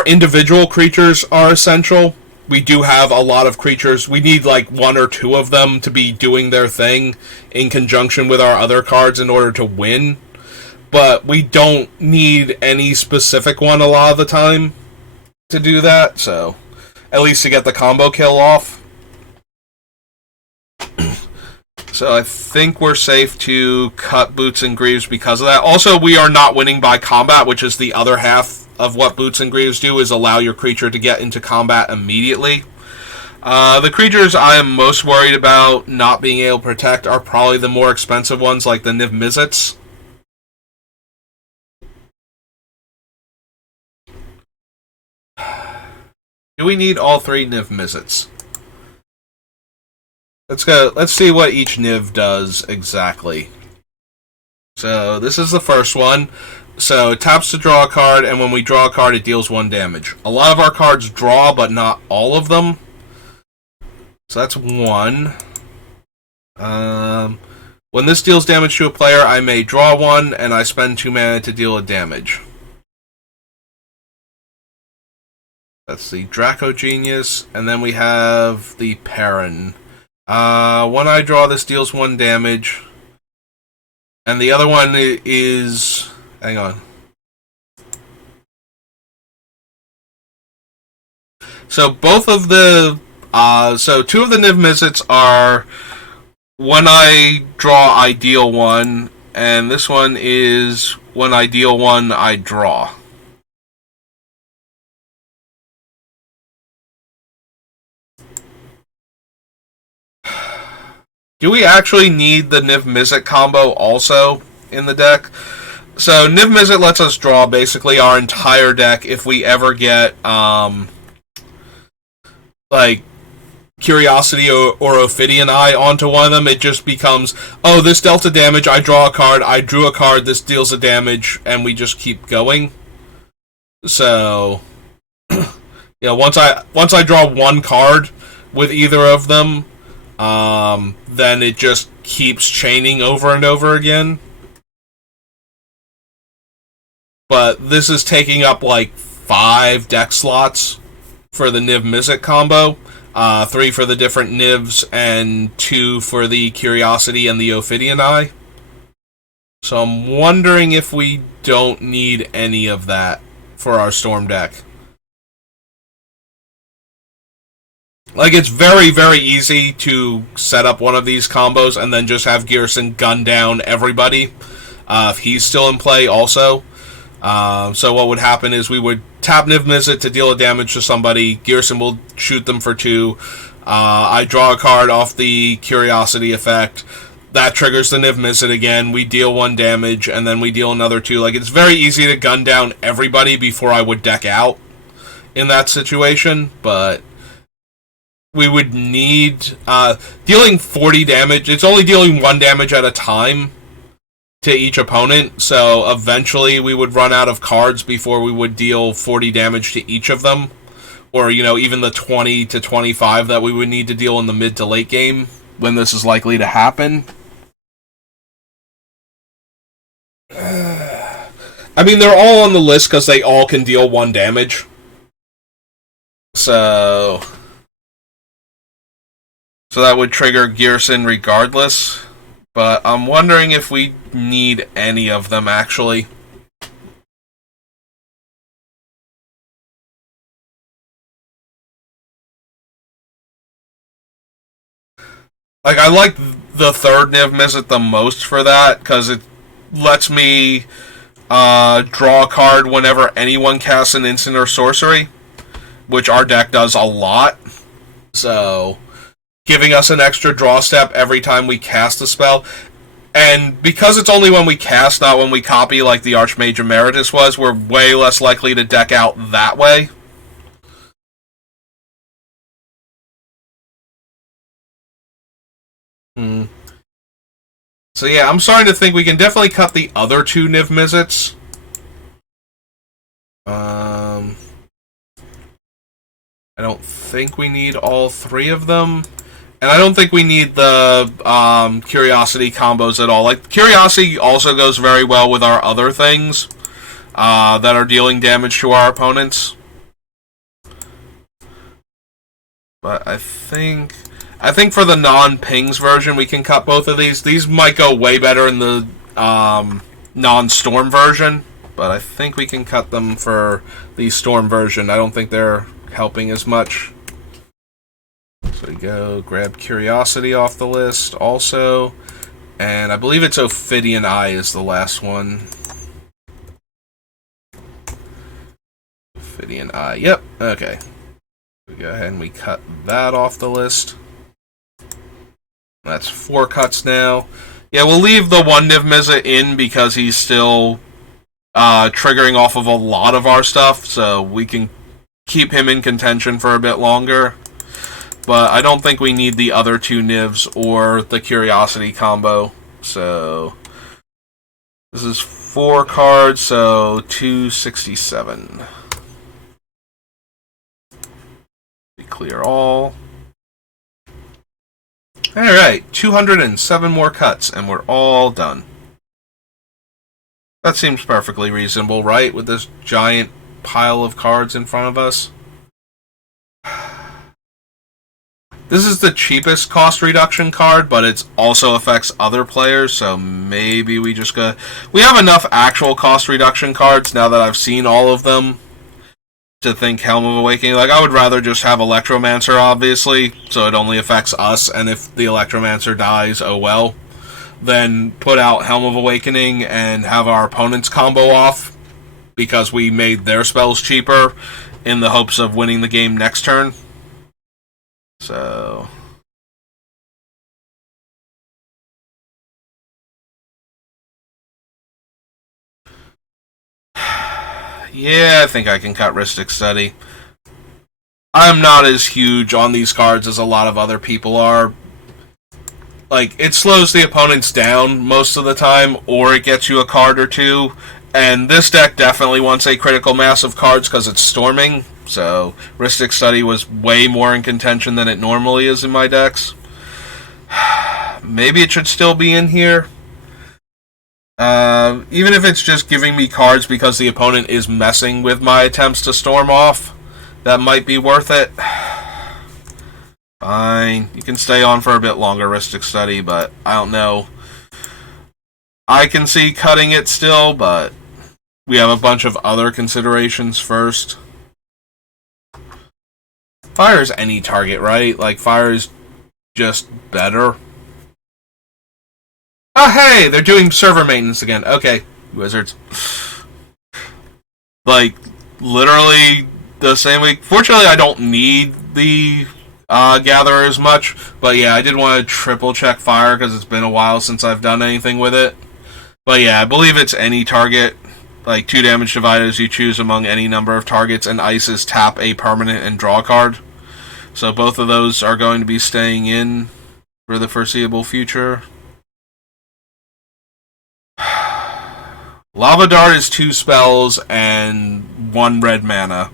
individual creatures are essential. We do have a lot of creatures. We need like 1 or 2 of them to be doing their thing in conjunction with our other cards in order to win. But we don't need any specific one a lot of the time to do that, so at least to get the combo kill off. So I think we're safe to cut Boots and Greaves because of that. Also, we are not winning by combat, which is the other half of what Boots and Greaves do, is allow your creature to get into combat immediately. The creatures I am most worried about not being able to protect are probably the more expensive ones, like the Niv Mizzets. Do we need all 3 Niv Mizzets? Let's go. Let's see what each Niv does exactly. So this is the first one. So it taps to draw a card, and when we draw a card, it deals 1 damage. A lot of our cards draw, but not all of them. So that's 1. When this deals damage to a player, I may draw 1, and I spend 2 mana to deal a damage. That's the Draco Genius, and then we have the Perrin. When I draw, this deals 1 damage. And the other one is... Hang on. So both of the... so 2 of the Niv Mizzets are... When I draw, I deal 1. And this one is... When I deal 1, I draw. Do we actually need the Niv Mizzet combo also in the deck? So Niv Mizzet lets us draw basically our entire deck if we ever get like Curiosity or Ophidian Eye onto one of them. It just becomes, oh, this dealt a damage, I draw a card, I drew a card, this deals a damage, and we just keep going. So yeah, once I draw 1 card with either of them, then it just keeps chaining over and over again. But this is taking up like 5 deck slots for the Niv Mizzet combo. 3 for the different Nivs, and 2 for the Curiosity and the Ophidian Eye. So I'm wondering if we don't need any of that for our Storm deck. Like, it's very, very easy to set up one of these combos and then just have Ghyrson gun down everybody if he's still in play also. So what would happen is we would tap Niv Mizzet to deal a damage to somebody. Ghyrson will shoot them for 2. I draw a card off the Curiosity effect. That triggers the Niv Mizzet again. We deal 1 damage, and then we deal another 2. Like, it's very easy to gun down everybody before I would deck out. in that situation, but we would need dealing 40 damage. It's only dealing 1 damage at a time to each opponent, so eventually we would run out of cards before we would deal 40 damage to each of them, or even the 20 to 25 that we would need to deal in the mid to late game when this is likely to happen. I mean, they're all on the list because they all can deal 1 damage. So that would trigger Ghyrson regardless. But I'm wondering if we need any of them, actually. Like, I like the third Niv Mizzet the most for that, because it lets me draw a card whenever anyone casts an instant or sorcery, which our deck does a lot. So, giving us an extra draw step every time we cast a spell. And because it's only when we cast, not when we copy, like the Archmage Emeritus was, we're way less likely to deck out that way. So yeah, I'm starting to think we can definitely cut the other 2 Niv Mizzets. I don't think we need all 3 of them. And I don't think we need the Curiosity combos at all. Like, Curiosity also goes very well with our other things that are dealing damage to our opponents. But I think for the non-pings version, we can cut both of these. These might go way better in the non-storm version, but I think we can cut them for the storm version. I don't think they're helping as much. So we go grab Curiosity off the list also. And I believe it's Ophidian Eye is the last one. Ophidian Eye. Yep. Okay. We go ahead and we cut that off the list. That's 4 cuts now. Yeah, we'll leave the 1 Niv Mizzet in because he's still triggering off of a lot of our stuff, so we can keep him in contention for a bit longer. But I don't think we need the other 2 Nivs or the Curiosity combo. So this is 4 cards, so 267. We clear all. Alright, 207 more cuts, and we're all done. That seems perfectly reasonable, right? With this giant pile of cards in front of us. This is the cheapest cost reduction card, but it also affects other players, so maybe we just go... We have enough actual cost reduction cards now that I've seen all of them to think Helm of Awakening. Like, I would rather just have Electromancer, obviously, so it only affects us, and if the Electromancer dies, oh well. Then put out Helm of Awakening and have our opponent's combo off, because we made their spells cheaper in the hopes of winning the game next turn. So... yeah, I think I can cut Rhystic Study. I'm not as huge on these cards as a lot of other people are. Like, it slows the opponents down most of the time, or it gets you a card or 2. And this deck definitely wants a critical mass of cards because it's storming. So, Rhystic Study was way more in contention than it normally is in my decks. Maybe it should still be in here. Even if it's just giving me cards because the opponent is messing with my attempts to storm off, that might be worth it. Fine. You can stay on for a bit longer, Rhystic Study, but I don't know. I can see cutting it still, but we have a bunch of other considerations first. Fire is any target, right? Like, fire is just better. Oh, hey! They're doing server maintenance again. Okay, wizards. Like, literally the same week. Fortunately, I don't need the Gatherer as much. But yeah, I did want to triple check fire because it's been a while since I've done anything with it. But yeah, I believe it's any target. like 2 damage divided as you choose among any number of targets, and ice is tap a permanent and draw a card. So both of those are going to be staying in for the foreseeable future. Lava Dart is 2 spells and 1 red mana.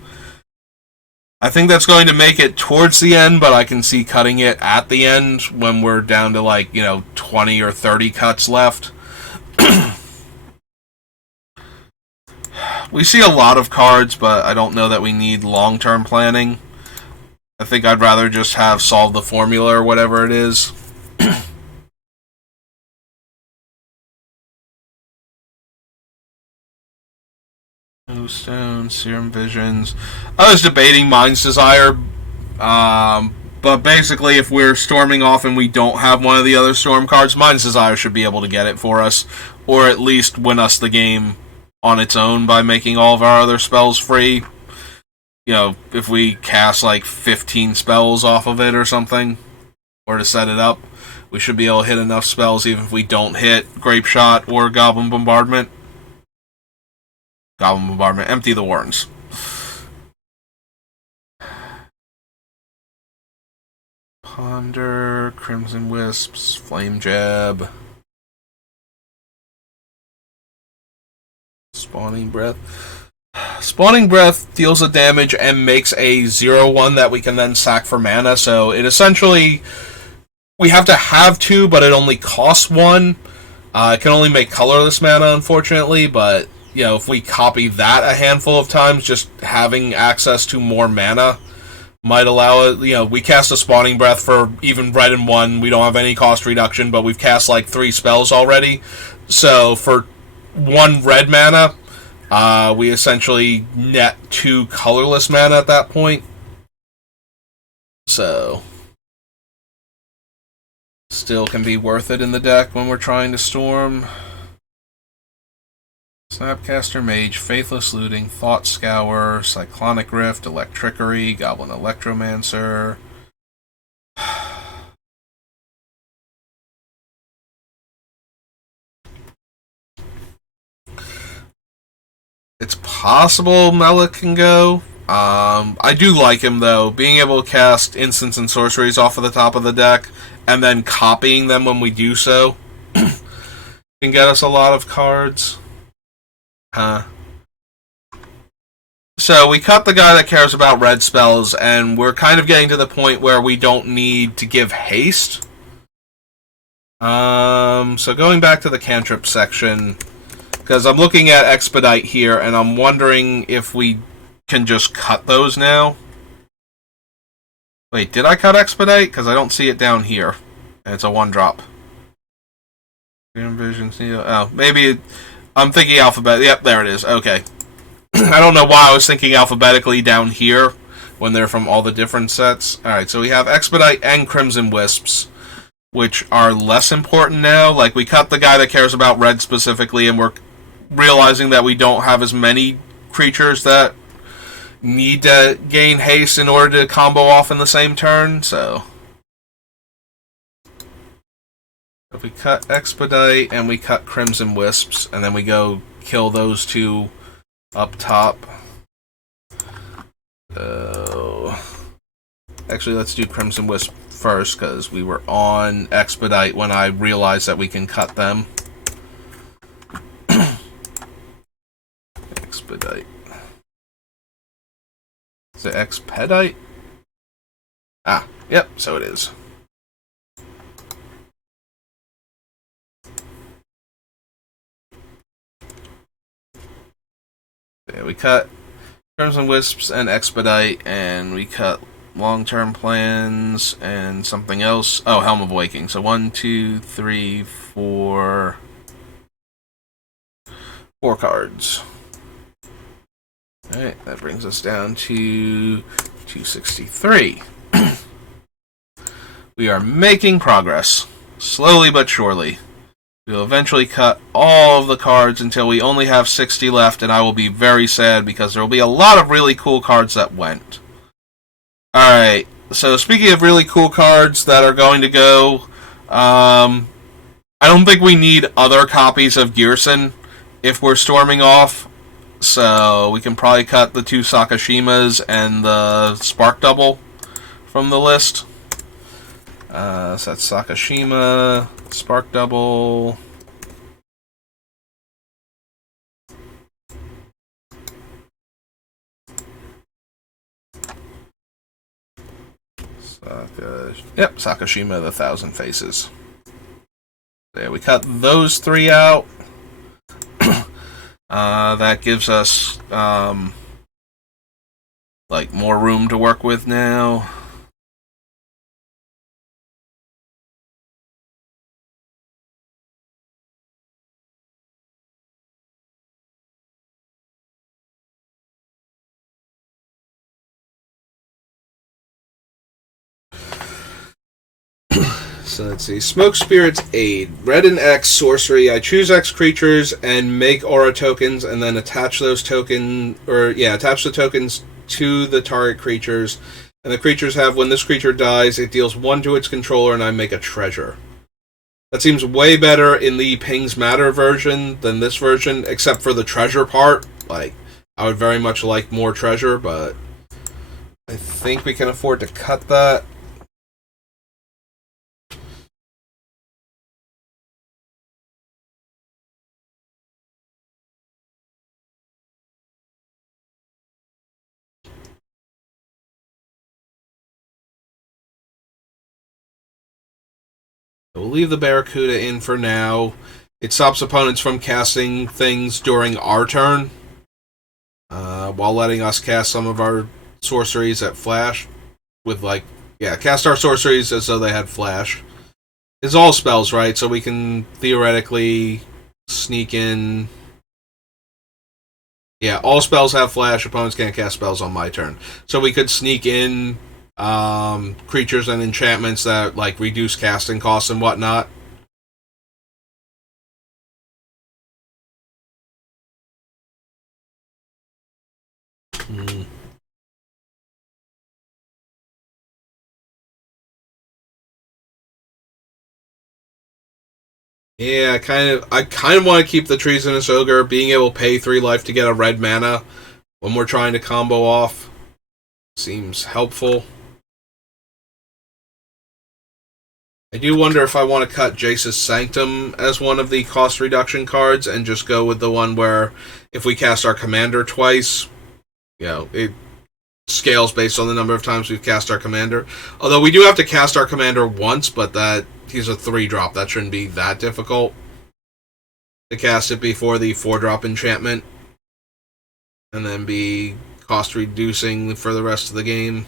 I think that's going to make it towards the end, but I can see cutting it at the end when we're down to 20 or 30 cuts left. We see a lot of cards, but I don't know that we need long-term planning. I think I'd rather just have solve the formula or whatever it is. No Stone, Serum Visions. I was debating Mind's Desire, but basically if we're storming off and we don't have one of the other storm cards, Mind's Desire should be able to get it for us, or at least win us the game on its own by making all of our other spells free. If we cast 15 spells off of it or something, or to set it up, we should be able to hit enough spells even if we don't hit Grape Shot or Goblin Bombardment. Goblin Bombardment, empty the warrens. Ponder, Crimson Wisps, Flame Jab, Spawning Breath. Spawning Breath deals a damage and makes a 0/1 that we can then sack for mana, so it essentially... We have to have 2, but it only costs 1. It can only make colorless mana, unfortunately, but... if we copy that a handful of times, just having access to more mana might allow it. We cast a Spawning Breath for even red and 1. We don't have any cost reduction, but we've cast 3 spells already. So for 1 red mana, we essentially net 2 colorless mana at that point. So still can be worth it in the deck when we're trying to storm. Snapcaster Mage, Faithless Looting, Thought Scour, Cyclonic Rift, Electrickery, Goblin Electromancer. It's possible Melek can go. I do like him, though. Being able to cast instants and sorceries off of the top of the deck, and then copying them when we do so, can get us a lot of cards. So we cut the guy that cares about red spells, and we're kind of getting to the point where we don't need to give haste. So going back to the cantrip section, because I'm looking at Expedite here, and I'm wondering if we can just cut those now. Wait, did I cut Expedite? Because I don't see it down here. And it's a 1-drop. Vision, oh, maybe... I'm thinking alphabet. Yep, there it is. Okay. I don't know why I was thinking alphabetically down here when they're from all the different sets. Alright, so we have Expedite and Crimson Wisps, which are less important now. We cut the guy that cares about red specifically, and we're realizing that we don't have as many creatures that need to gain haste in order to combo off in the same turn, so... If we cut Expedite and we cut Crimson Wisps, and then we go kill those 2 up top. Actually, let's do Crimson Wisp first, because we were on Expedite when I realized that we can cut them. Expedite. Is it Expedite? Ah, yep, so it is. Yeah, we cut Crimson Wisps and Expedite, and we cut long-term plans and something else. Oh, Helm of Waking. So 1, 2, 3, 4... 4 cards. Alright, that brings us down to 263. We are making progress. Slowly but surely. We'll eventually cut all of the cards until we only have 60 left, and I will be very sad because there will be a lot of really cool cards that went. Alright, so speaking of really cool cards that are going to go, I don't think we need other copies of Ghyrson if we're storming off. So we can probably cut the 2 Sakashimas and the Spark Double from the list. So that's Sakashima, Spark Double. Sakashima, the Thousand Faces. There, we cut those 3 out. That gives us more room to work with now. So let's see. Smoke Spirit's Aid. Red and X sorcery. I choose X creatures and make aura tokens, and then attach those attach the tokens to the target creatures. And the creatures have, when this creature dies, it deals 1 to its controller, and I make a treasure. That seems way better in the Pings Matter version than this version, except for the treasure part. I would very much like more treasure, but I think we can afford to cut that. We'll leave the Barracuda in for now. It stops opponents from casting things during our turn, while letting us cast some of our sorceries at flash. Cast our sorceries as though they had flash. It's all spells, right? So we can theoretically sneak in. Yeah, all spells have flash. Opponents can't cast spells on my turn. So we could sneak in creatures and enchantments that reduce casting costs and whatnot. Yeah, I kind of want to keep the Treasonous Ogre. Being able to pay 3 life to get a red mana when we're trying to combo off seems helpful. I do wonder if I want to cut Jace's Sanctum as one of the cost reduction cards and just go with the one where if we cast our commander twice, it scales based on the number of times we've cast our commander. Although we do have to cast our commander once, but he's a 3-drop. That shouldn't be that difficult to cast it before the 4-drop enchantment and then be cost reducing for the rest of the game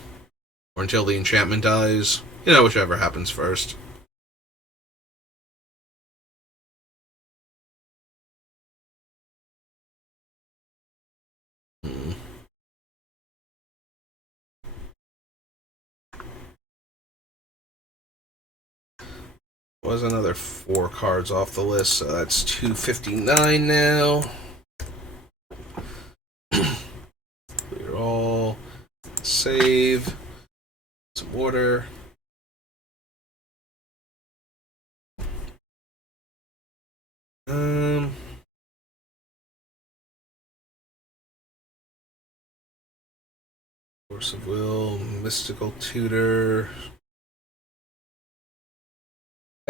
or until the enchantment dies. Whichever happens first. Was another 4 cards off the list, so that's 259 now. Clear all. Save. Some order. Force of Will, Mystical Tutor.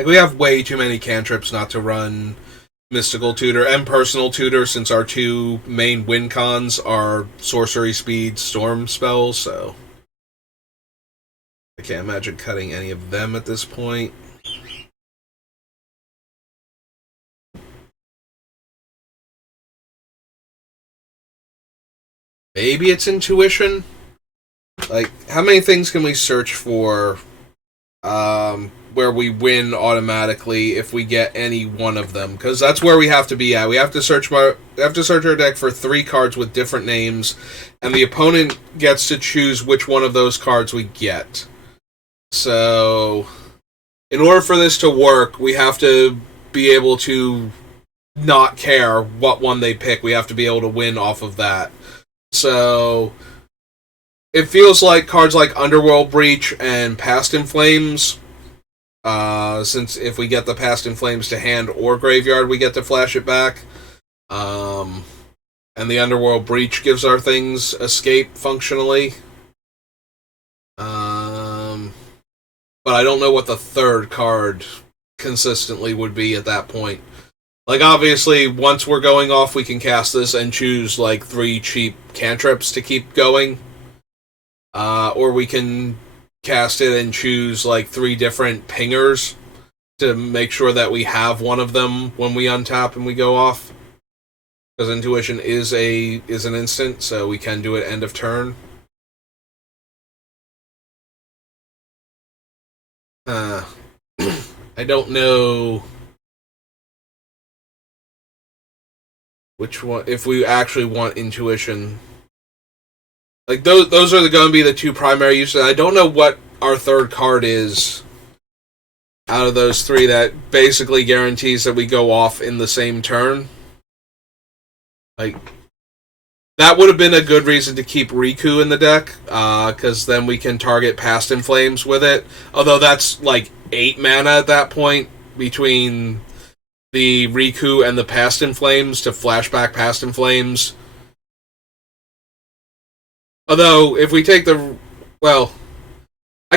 We have way too many cantrips not to run Mystical Tutor and Personal Tutor, since our 2 main win cons are Sorcery Speed Storm spells, so I can't imagine cutting any of them at this point. Maybe it's Intuition? How many things can we search for where we win automatically if we get any one of them? Because that's where we have to be at. We have to search our deck for 3 cards with different names, and the opponent gets to choose which one of those cards we get. So, in order for this to work, we have to be able to not care what one they pick. We have to be able to win off of that. So, it feels like cards like Underworld Breach and Past in Flames, since if we get the Past in Flames to hand or graveyard, we get to flash it back. And the Underworld Breach gives our things escape functionally. But I don't know what the third card consistently would be at that point. Like, obviously, once we're going off, we can cast this and choose, like, 3 cheap cantrips to keep going. Or we can cast it and choose, like, 3 different pingers to make sure that we have one of them when we untap and we go off. Because Intuition is an instant, so we can do it end of turn. I don't know which one, if we actually want Intuition. Like, those are going to be the 2 primary uses. I don't know what our third card is out of those 3 that basically guarantees that we go off in the same turn. Like, that would have been a good reason to keep Riku in the deck, because then we can target Past in Flames with it. Although that's like 8 mana at that point between the Riku and the Past in Flames to flashback Past in Flames. Although, if we take I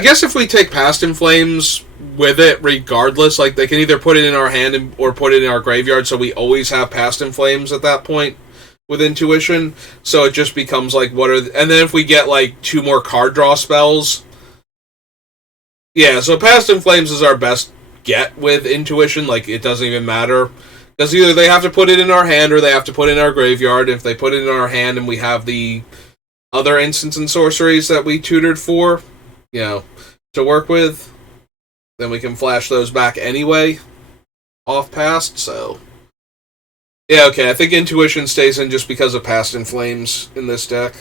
guess if we take Past in Flames with it regardless, like, they can either put it in our hand or put it in our graveyard, so we always have Past in Flames at that point with Intuition, so it just becomes like, and then if we get like 2 more card draw spells, yeah, so Past in Flames is our best get with Intuition. Like, it doesn't even matter, because either they have to put it in our hand or they have to put it in our graveyard. If they put it in our hand and we have the other instants and sorceries that we tutored for, to work with, then we can flash those back anyway off Past, so yeah, okay, I think Intuition stays in just because of Past in Flames in this deck.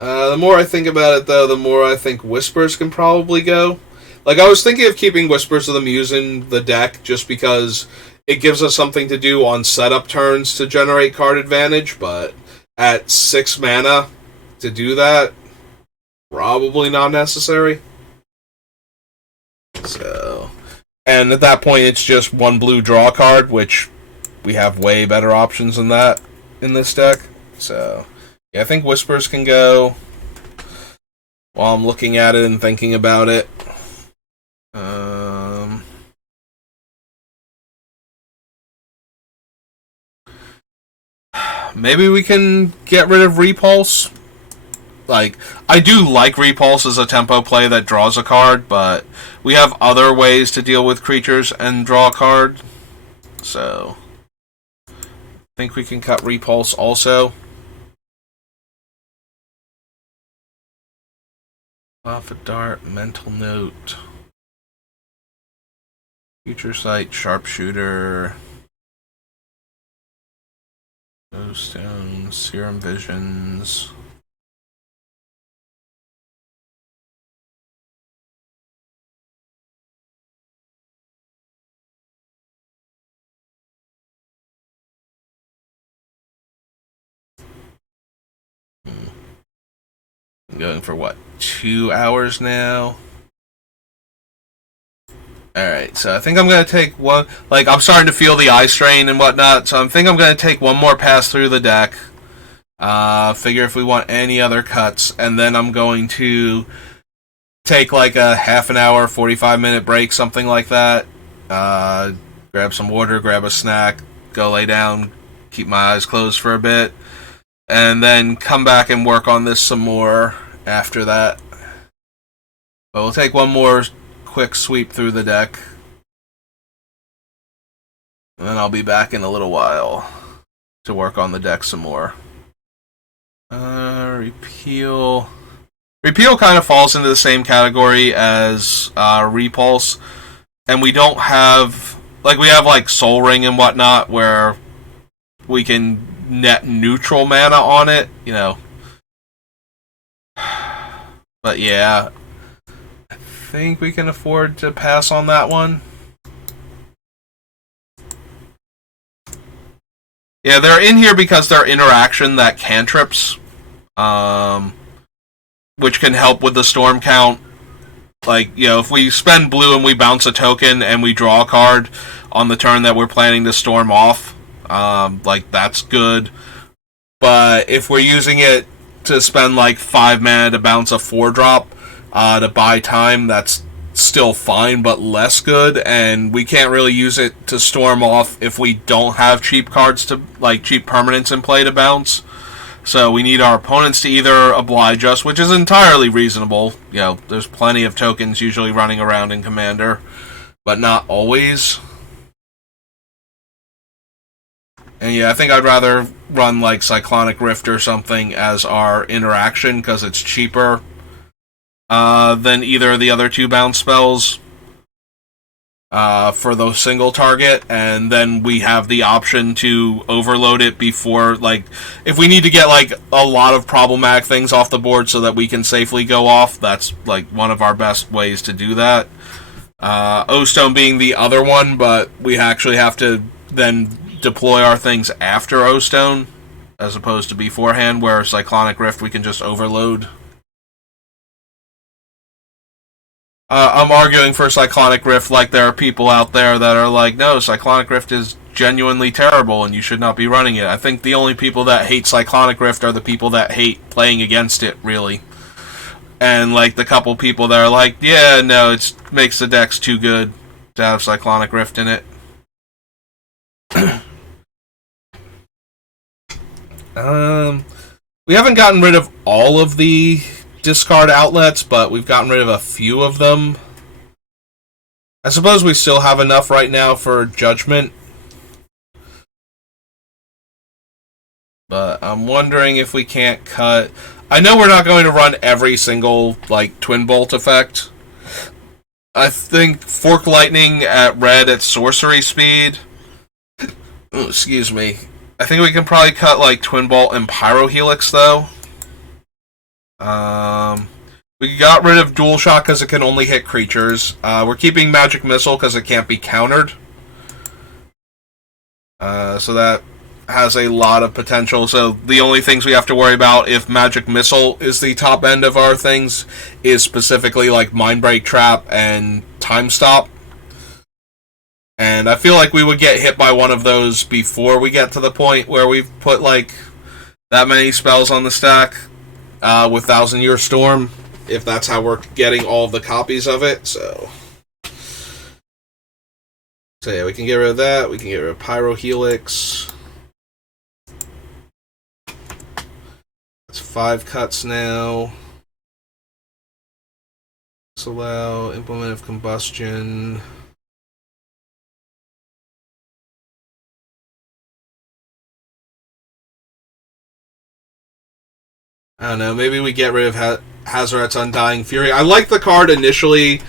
The more I think about it, though, the more I think Whispers can probably go. Like, I was thinking of keeping Whispers of the Muse in the deck just because it gives us something to do on setup turns to generate card advantage, but at 6 mana to do that, probably not necessary. So, and at that point, it's just 1 blue draw card, which we have way better options than that in this deck. So, yeah, I think Whispers can go while I'm looking at it and thinking about it. Maybe we can get rid of Repulse. Like, I do like Repulse as a tempo play that draws a card, but we have other ways to deal with creatures and draw a card. So, I think we can cut Repulse also. Off a dart, mental note. Future Sight, Sharpshooter. Glowstone, Serum Visions. I'm going for what, 2 hours now? Alright, so I think I'm going to take one, like, I'm starting to feel the eye strain and whatnot, so I think I'm going to take one more pass through the deck, figure if we want any other cuts, and then I'm going to take like a half an hour, 45-minute break, something like that, grab some water, grab a snack, go lay down, keep my eyes closed for a bit, and then come back and work on this some more after that. But we'll take one more quick sweep through the deck, and then I'll be back in a little while to work on the deck some more. Repeal kind of falls into the same category as Repulse, and we don't have, like, we have like Soul Ring and whatnot where we can net neutral mana on it, but yeah, I think we can afford to pass on that one. Yeah, they're in here because they're interaction that cantrips, which can help with the storm count. Like, if we spend blue and we bounce a token and we draw a card on the turn that we're planning to storm off, Like, that's good. But if we're using it to spend like 5 mana to bounce a 4-drop to buy time, that's still fine, but less good. And we can't really use it to storm off if we don't have cheap cards to, like, cheap permanents in play to bounce. So we need our opponents to either oblige us, which is entirely reasonable. You know, there's plenty of tokens usually running around in Commander, but not always. And yeah, I think I'd rather run like Cyclonic Rift or something as our interaction, because it's cheaper than either of the other 2 bounce spells for the single target, and then we have the option to overload it before, like, if we need to get like a lot of problematic things off the board so that we can safely go off, that's like one of our best ways to do that. O-Stone being the other one, but we actually have to then deploy our things after O-Stone as opposed to beforehand, where Cyclonic Rift we can just overload. I'm arguing for Cyclonic Rift like there are people out there that are like, no, Cyclonic Rift is genuinely terrible and you should not be running it. I think the only people that hate Cyclonic Rift are the people that hate playing against it, really. And like the couple people that are like, yeah, no, it makes the decks too good to have Cyclonic Rift in it. We haven't gotten rid of all of the discard outlets, but we've gotten rid of a few of them. I suppose we still have enough right now for Judgment, but I'm wondering if we can't cut... I know we're not going to run every single, like, Twin Bolt effect. I think Fork Lightning at red at sorcery speed. Oh, excuse me. I think we can probably cut, like, Twin Bolt and Pyro Helix, though. We got rid of Dual Shot because it can only hit creatures. We're keeping Magic Missile because it can't be countered. So that has a lot of potential. So the only things we have to worry about if Magic Missile is the top end of our things is specifically like Mindbreak Trap and Time Stop. And I feel like we would get hit by one of those before we get to the point where we've put like that many spells on the stack with Thousand Year Storm, if that's how we're getting all of the copies of it. So yeah, we can get rid of that. We can get rid of Pyro Helix. That's 5 cuts now. Disallow, Implement of Combustion. I don't know, maybe we get rid of Hazoret's Undying Fury. I like the card initially.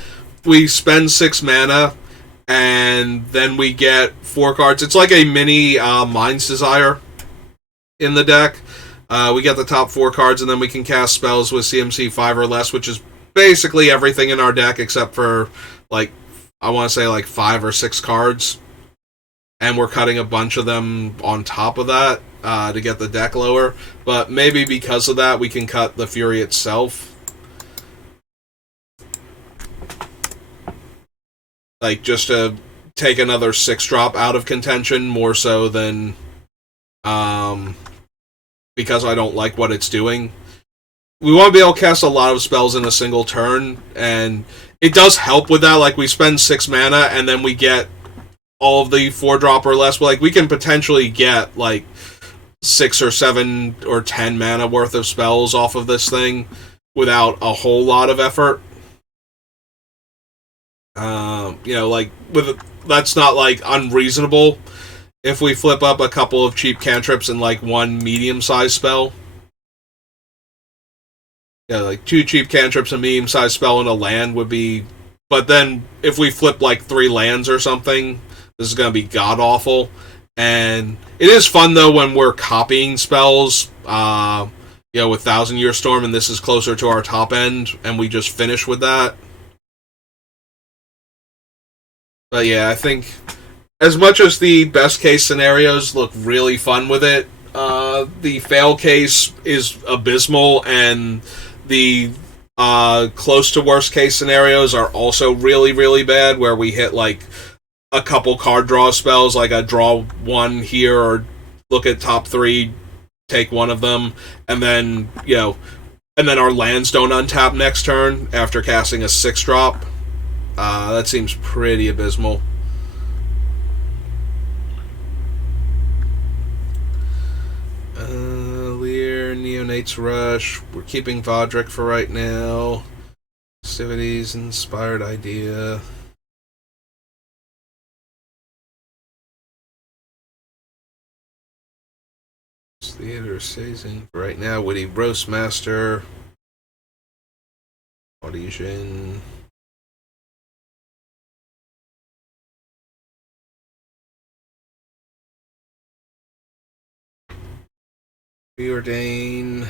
We spend 6 mana, and then we get 4 cards. It's like a mini Mind's Desire in the deck. We get the top 4 cards, and then we can cast spells with CMC 5 or less, which is basically everything in our deck except for, like, I want to say like 5 or 6 cards. And we're cutting a bunch of them on top of that to get the deck lower. But maybe because of that, we can cut the Fury itself. Like, just to take another 6-drop out of contention, more so than because I don't like what it's doing. We want to be able to cast a lot of spells in a single turn, and it does help with that. Like, we spend 6 mana, and then we get all of the 4-drop or less. Like, we can potentially get, like, 6 or 7 or 10 mana worth of spells off of this thing without a whole lot of effort. Like, that's not, like, unreasonable if we flip up a couple of cheap cantrips and, like, 1 medium-sized spell. Yeah, like, 2 cheap cantrips, a medium-sized spell, and a land would be... But then, if we flip, like, 3 lands or something, this is going to be god-awful. And it is fun, though, when we're copying spells, with Thousand Year Storm, and this is closer to our top end, and we just finish with that. But yeah, I think, as much as the best-case scenarios look really fun with it, the fail case is abysmal, and the close to worst-case scenarios are also really, really bad, where we hit, like, a couple card draw spells, like a draw one here or look at top 3, take one of them, and then, and then our lands don't untap next turn after casting a 6-drop. That seems pretty abysmal. Lear, Neonate's Rush. We're keeping Vodric for right now. Festivities, Inspired Idea. Theater Season. Right now, Witty Roastmaster. Audition. Preordain.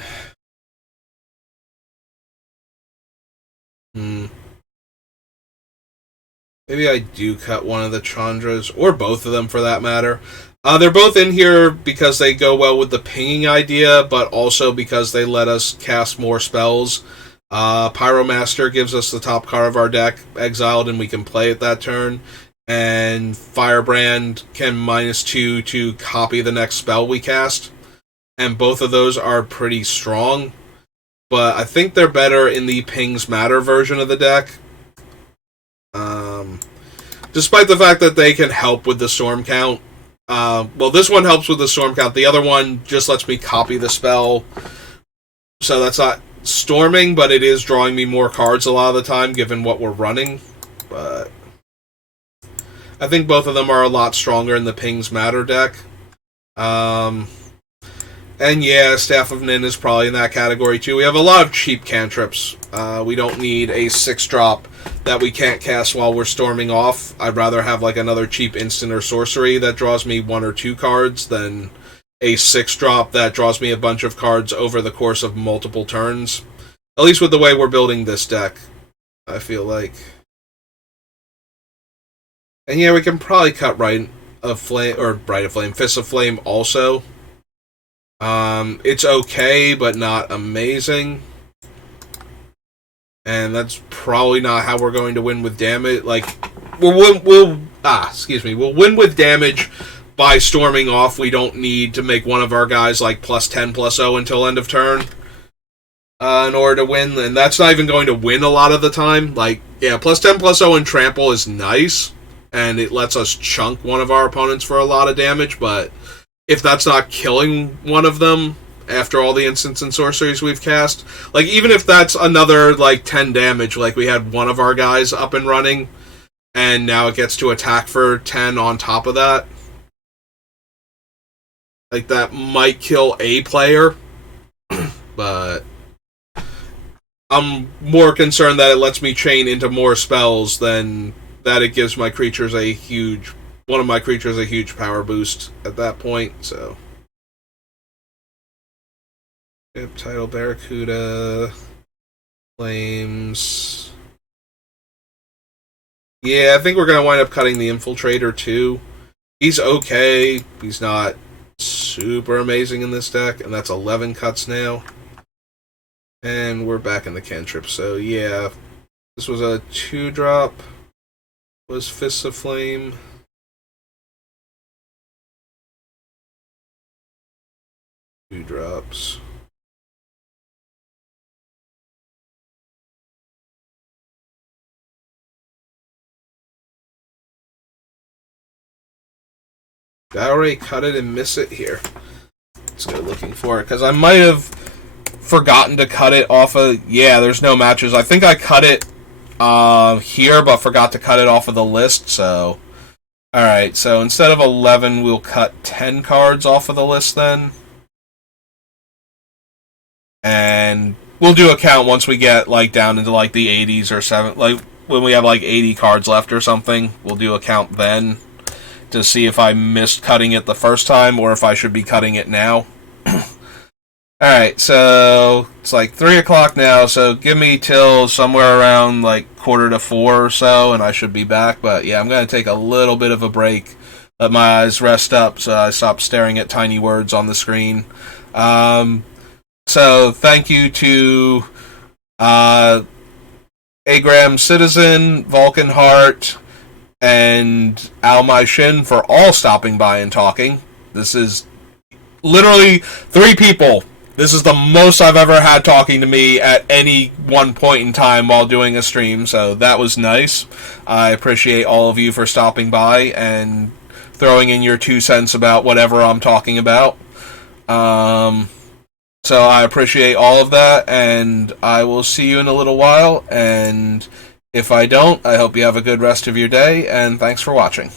Maybe I do cut one of the Chandras, or both of them for that matter. They're both in here because they go well with the pinging idea, but also because they let us cast more spells. Pyromaster gives us the top card of our deck exiled, and we can play it that turn. And Firebrand can -2 to copy the next spell we cast. And both of those are pretty strong. But I think they're better in the Pings Matter version of the deck. Despite the fact that they can help with the storm count. Well, this one helps with the storm count. The other one just lets me copy the spell. So that's not storming, but it is drawing me more cards a lot of the time, given what we're running. But I think both of them are a lot stronger in the Pings Matter deck. And yeah, Staff of Nin is probably in that category too. We have a lot of cheap cantrips. We don't need a 6-drop that we can't cast while we're storming off. I'd rather have like another cheap instant or sorcery that draws me 1 or 2 cards than a 6-drop that draws me a bunch of cards over the course of multiple turns. At least with the way we're building this deck, I feel like. And yeah, we can probably cut Fist of Flame also. It's okay, but not amazing. And that's probably not how we're going to win with damage. Like, we'll win with damage by storming off. We don't need to make one of our guys like +10/+0 until end of turn in order to win. And that's not even going to win a lot of the time. Like, yeah, +10/+0 and trample is nice, and it lets us chunk one of our opponents for a lot of damage, but if that's not killing one of them after all the instants and sorceries we've cast, like, even if that's another, like, 10 damage, like we had one of our guys up and running, and now it gets to attack for 10 on top of that, like, that might kill a player, but I'm more concerned that it lets me chain into more spells than that it gives my creatures one of my creatures a huge power boost at that point, so. Yep, Tidal Barracuda. Flames. Yeah, I think we're going to wind up cutting the Infiltrator too. He's okay. He's not super amazing in this deck, and that's 11 cuts now. And we're back in the cantrip, so yeah. This was a 2-drop. Was Fists of Flame. 2 drops. Did I already cut it and miss it here? Let's go looking for it, because I might have forgotten to cut it off of... Yeah, there's no matches. I think I cut it here, but forgot to cut it off of the list, so... Alright, so instead of 11, we'll cut 10 cards off of the list then. And we'll do a count once we get, like, down into, like, the 80s or 7... Like, when we have, like, 80 cards left or something, we'll do a count then to see if I missed cutting it the first time or if I should be cutting it now. Alright, so it's like 3 o'clock now, so give me till somewhere around, like, 3:45 or so, and I should be back. But, yeah, I'm going to take a little bit of a break, let my eyes rest up so I stop staring at tiny words on the screen. So, thank you to Agram Citizen, Vulcan Heart, and Al My Shin for all stopping by and talking. This is literally 3 people. This is the most I've ever had talking to me at any one point in time while doing a stream, so that was nice. I appreciate all of you for stopping by and throwing in your 2 cents about whatever I'm talking about. So I appreciate all of that, and I will see you in a little while, and if I don't, I hope you have a good rest of your day, and thanks for watching.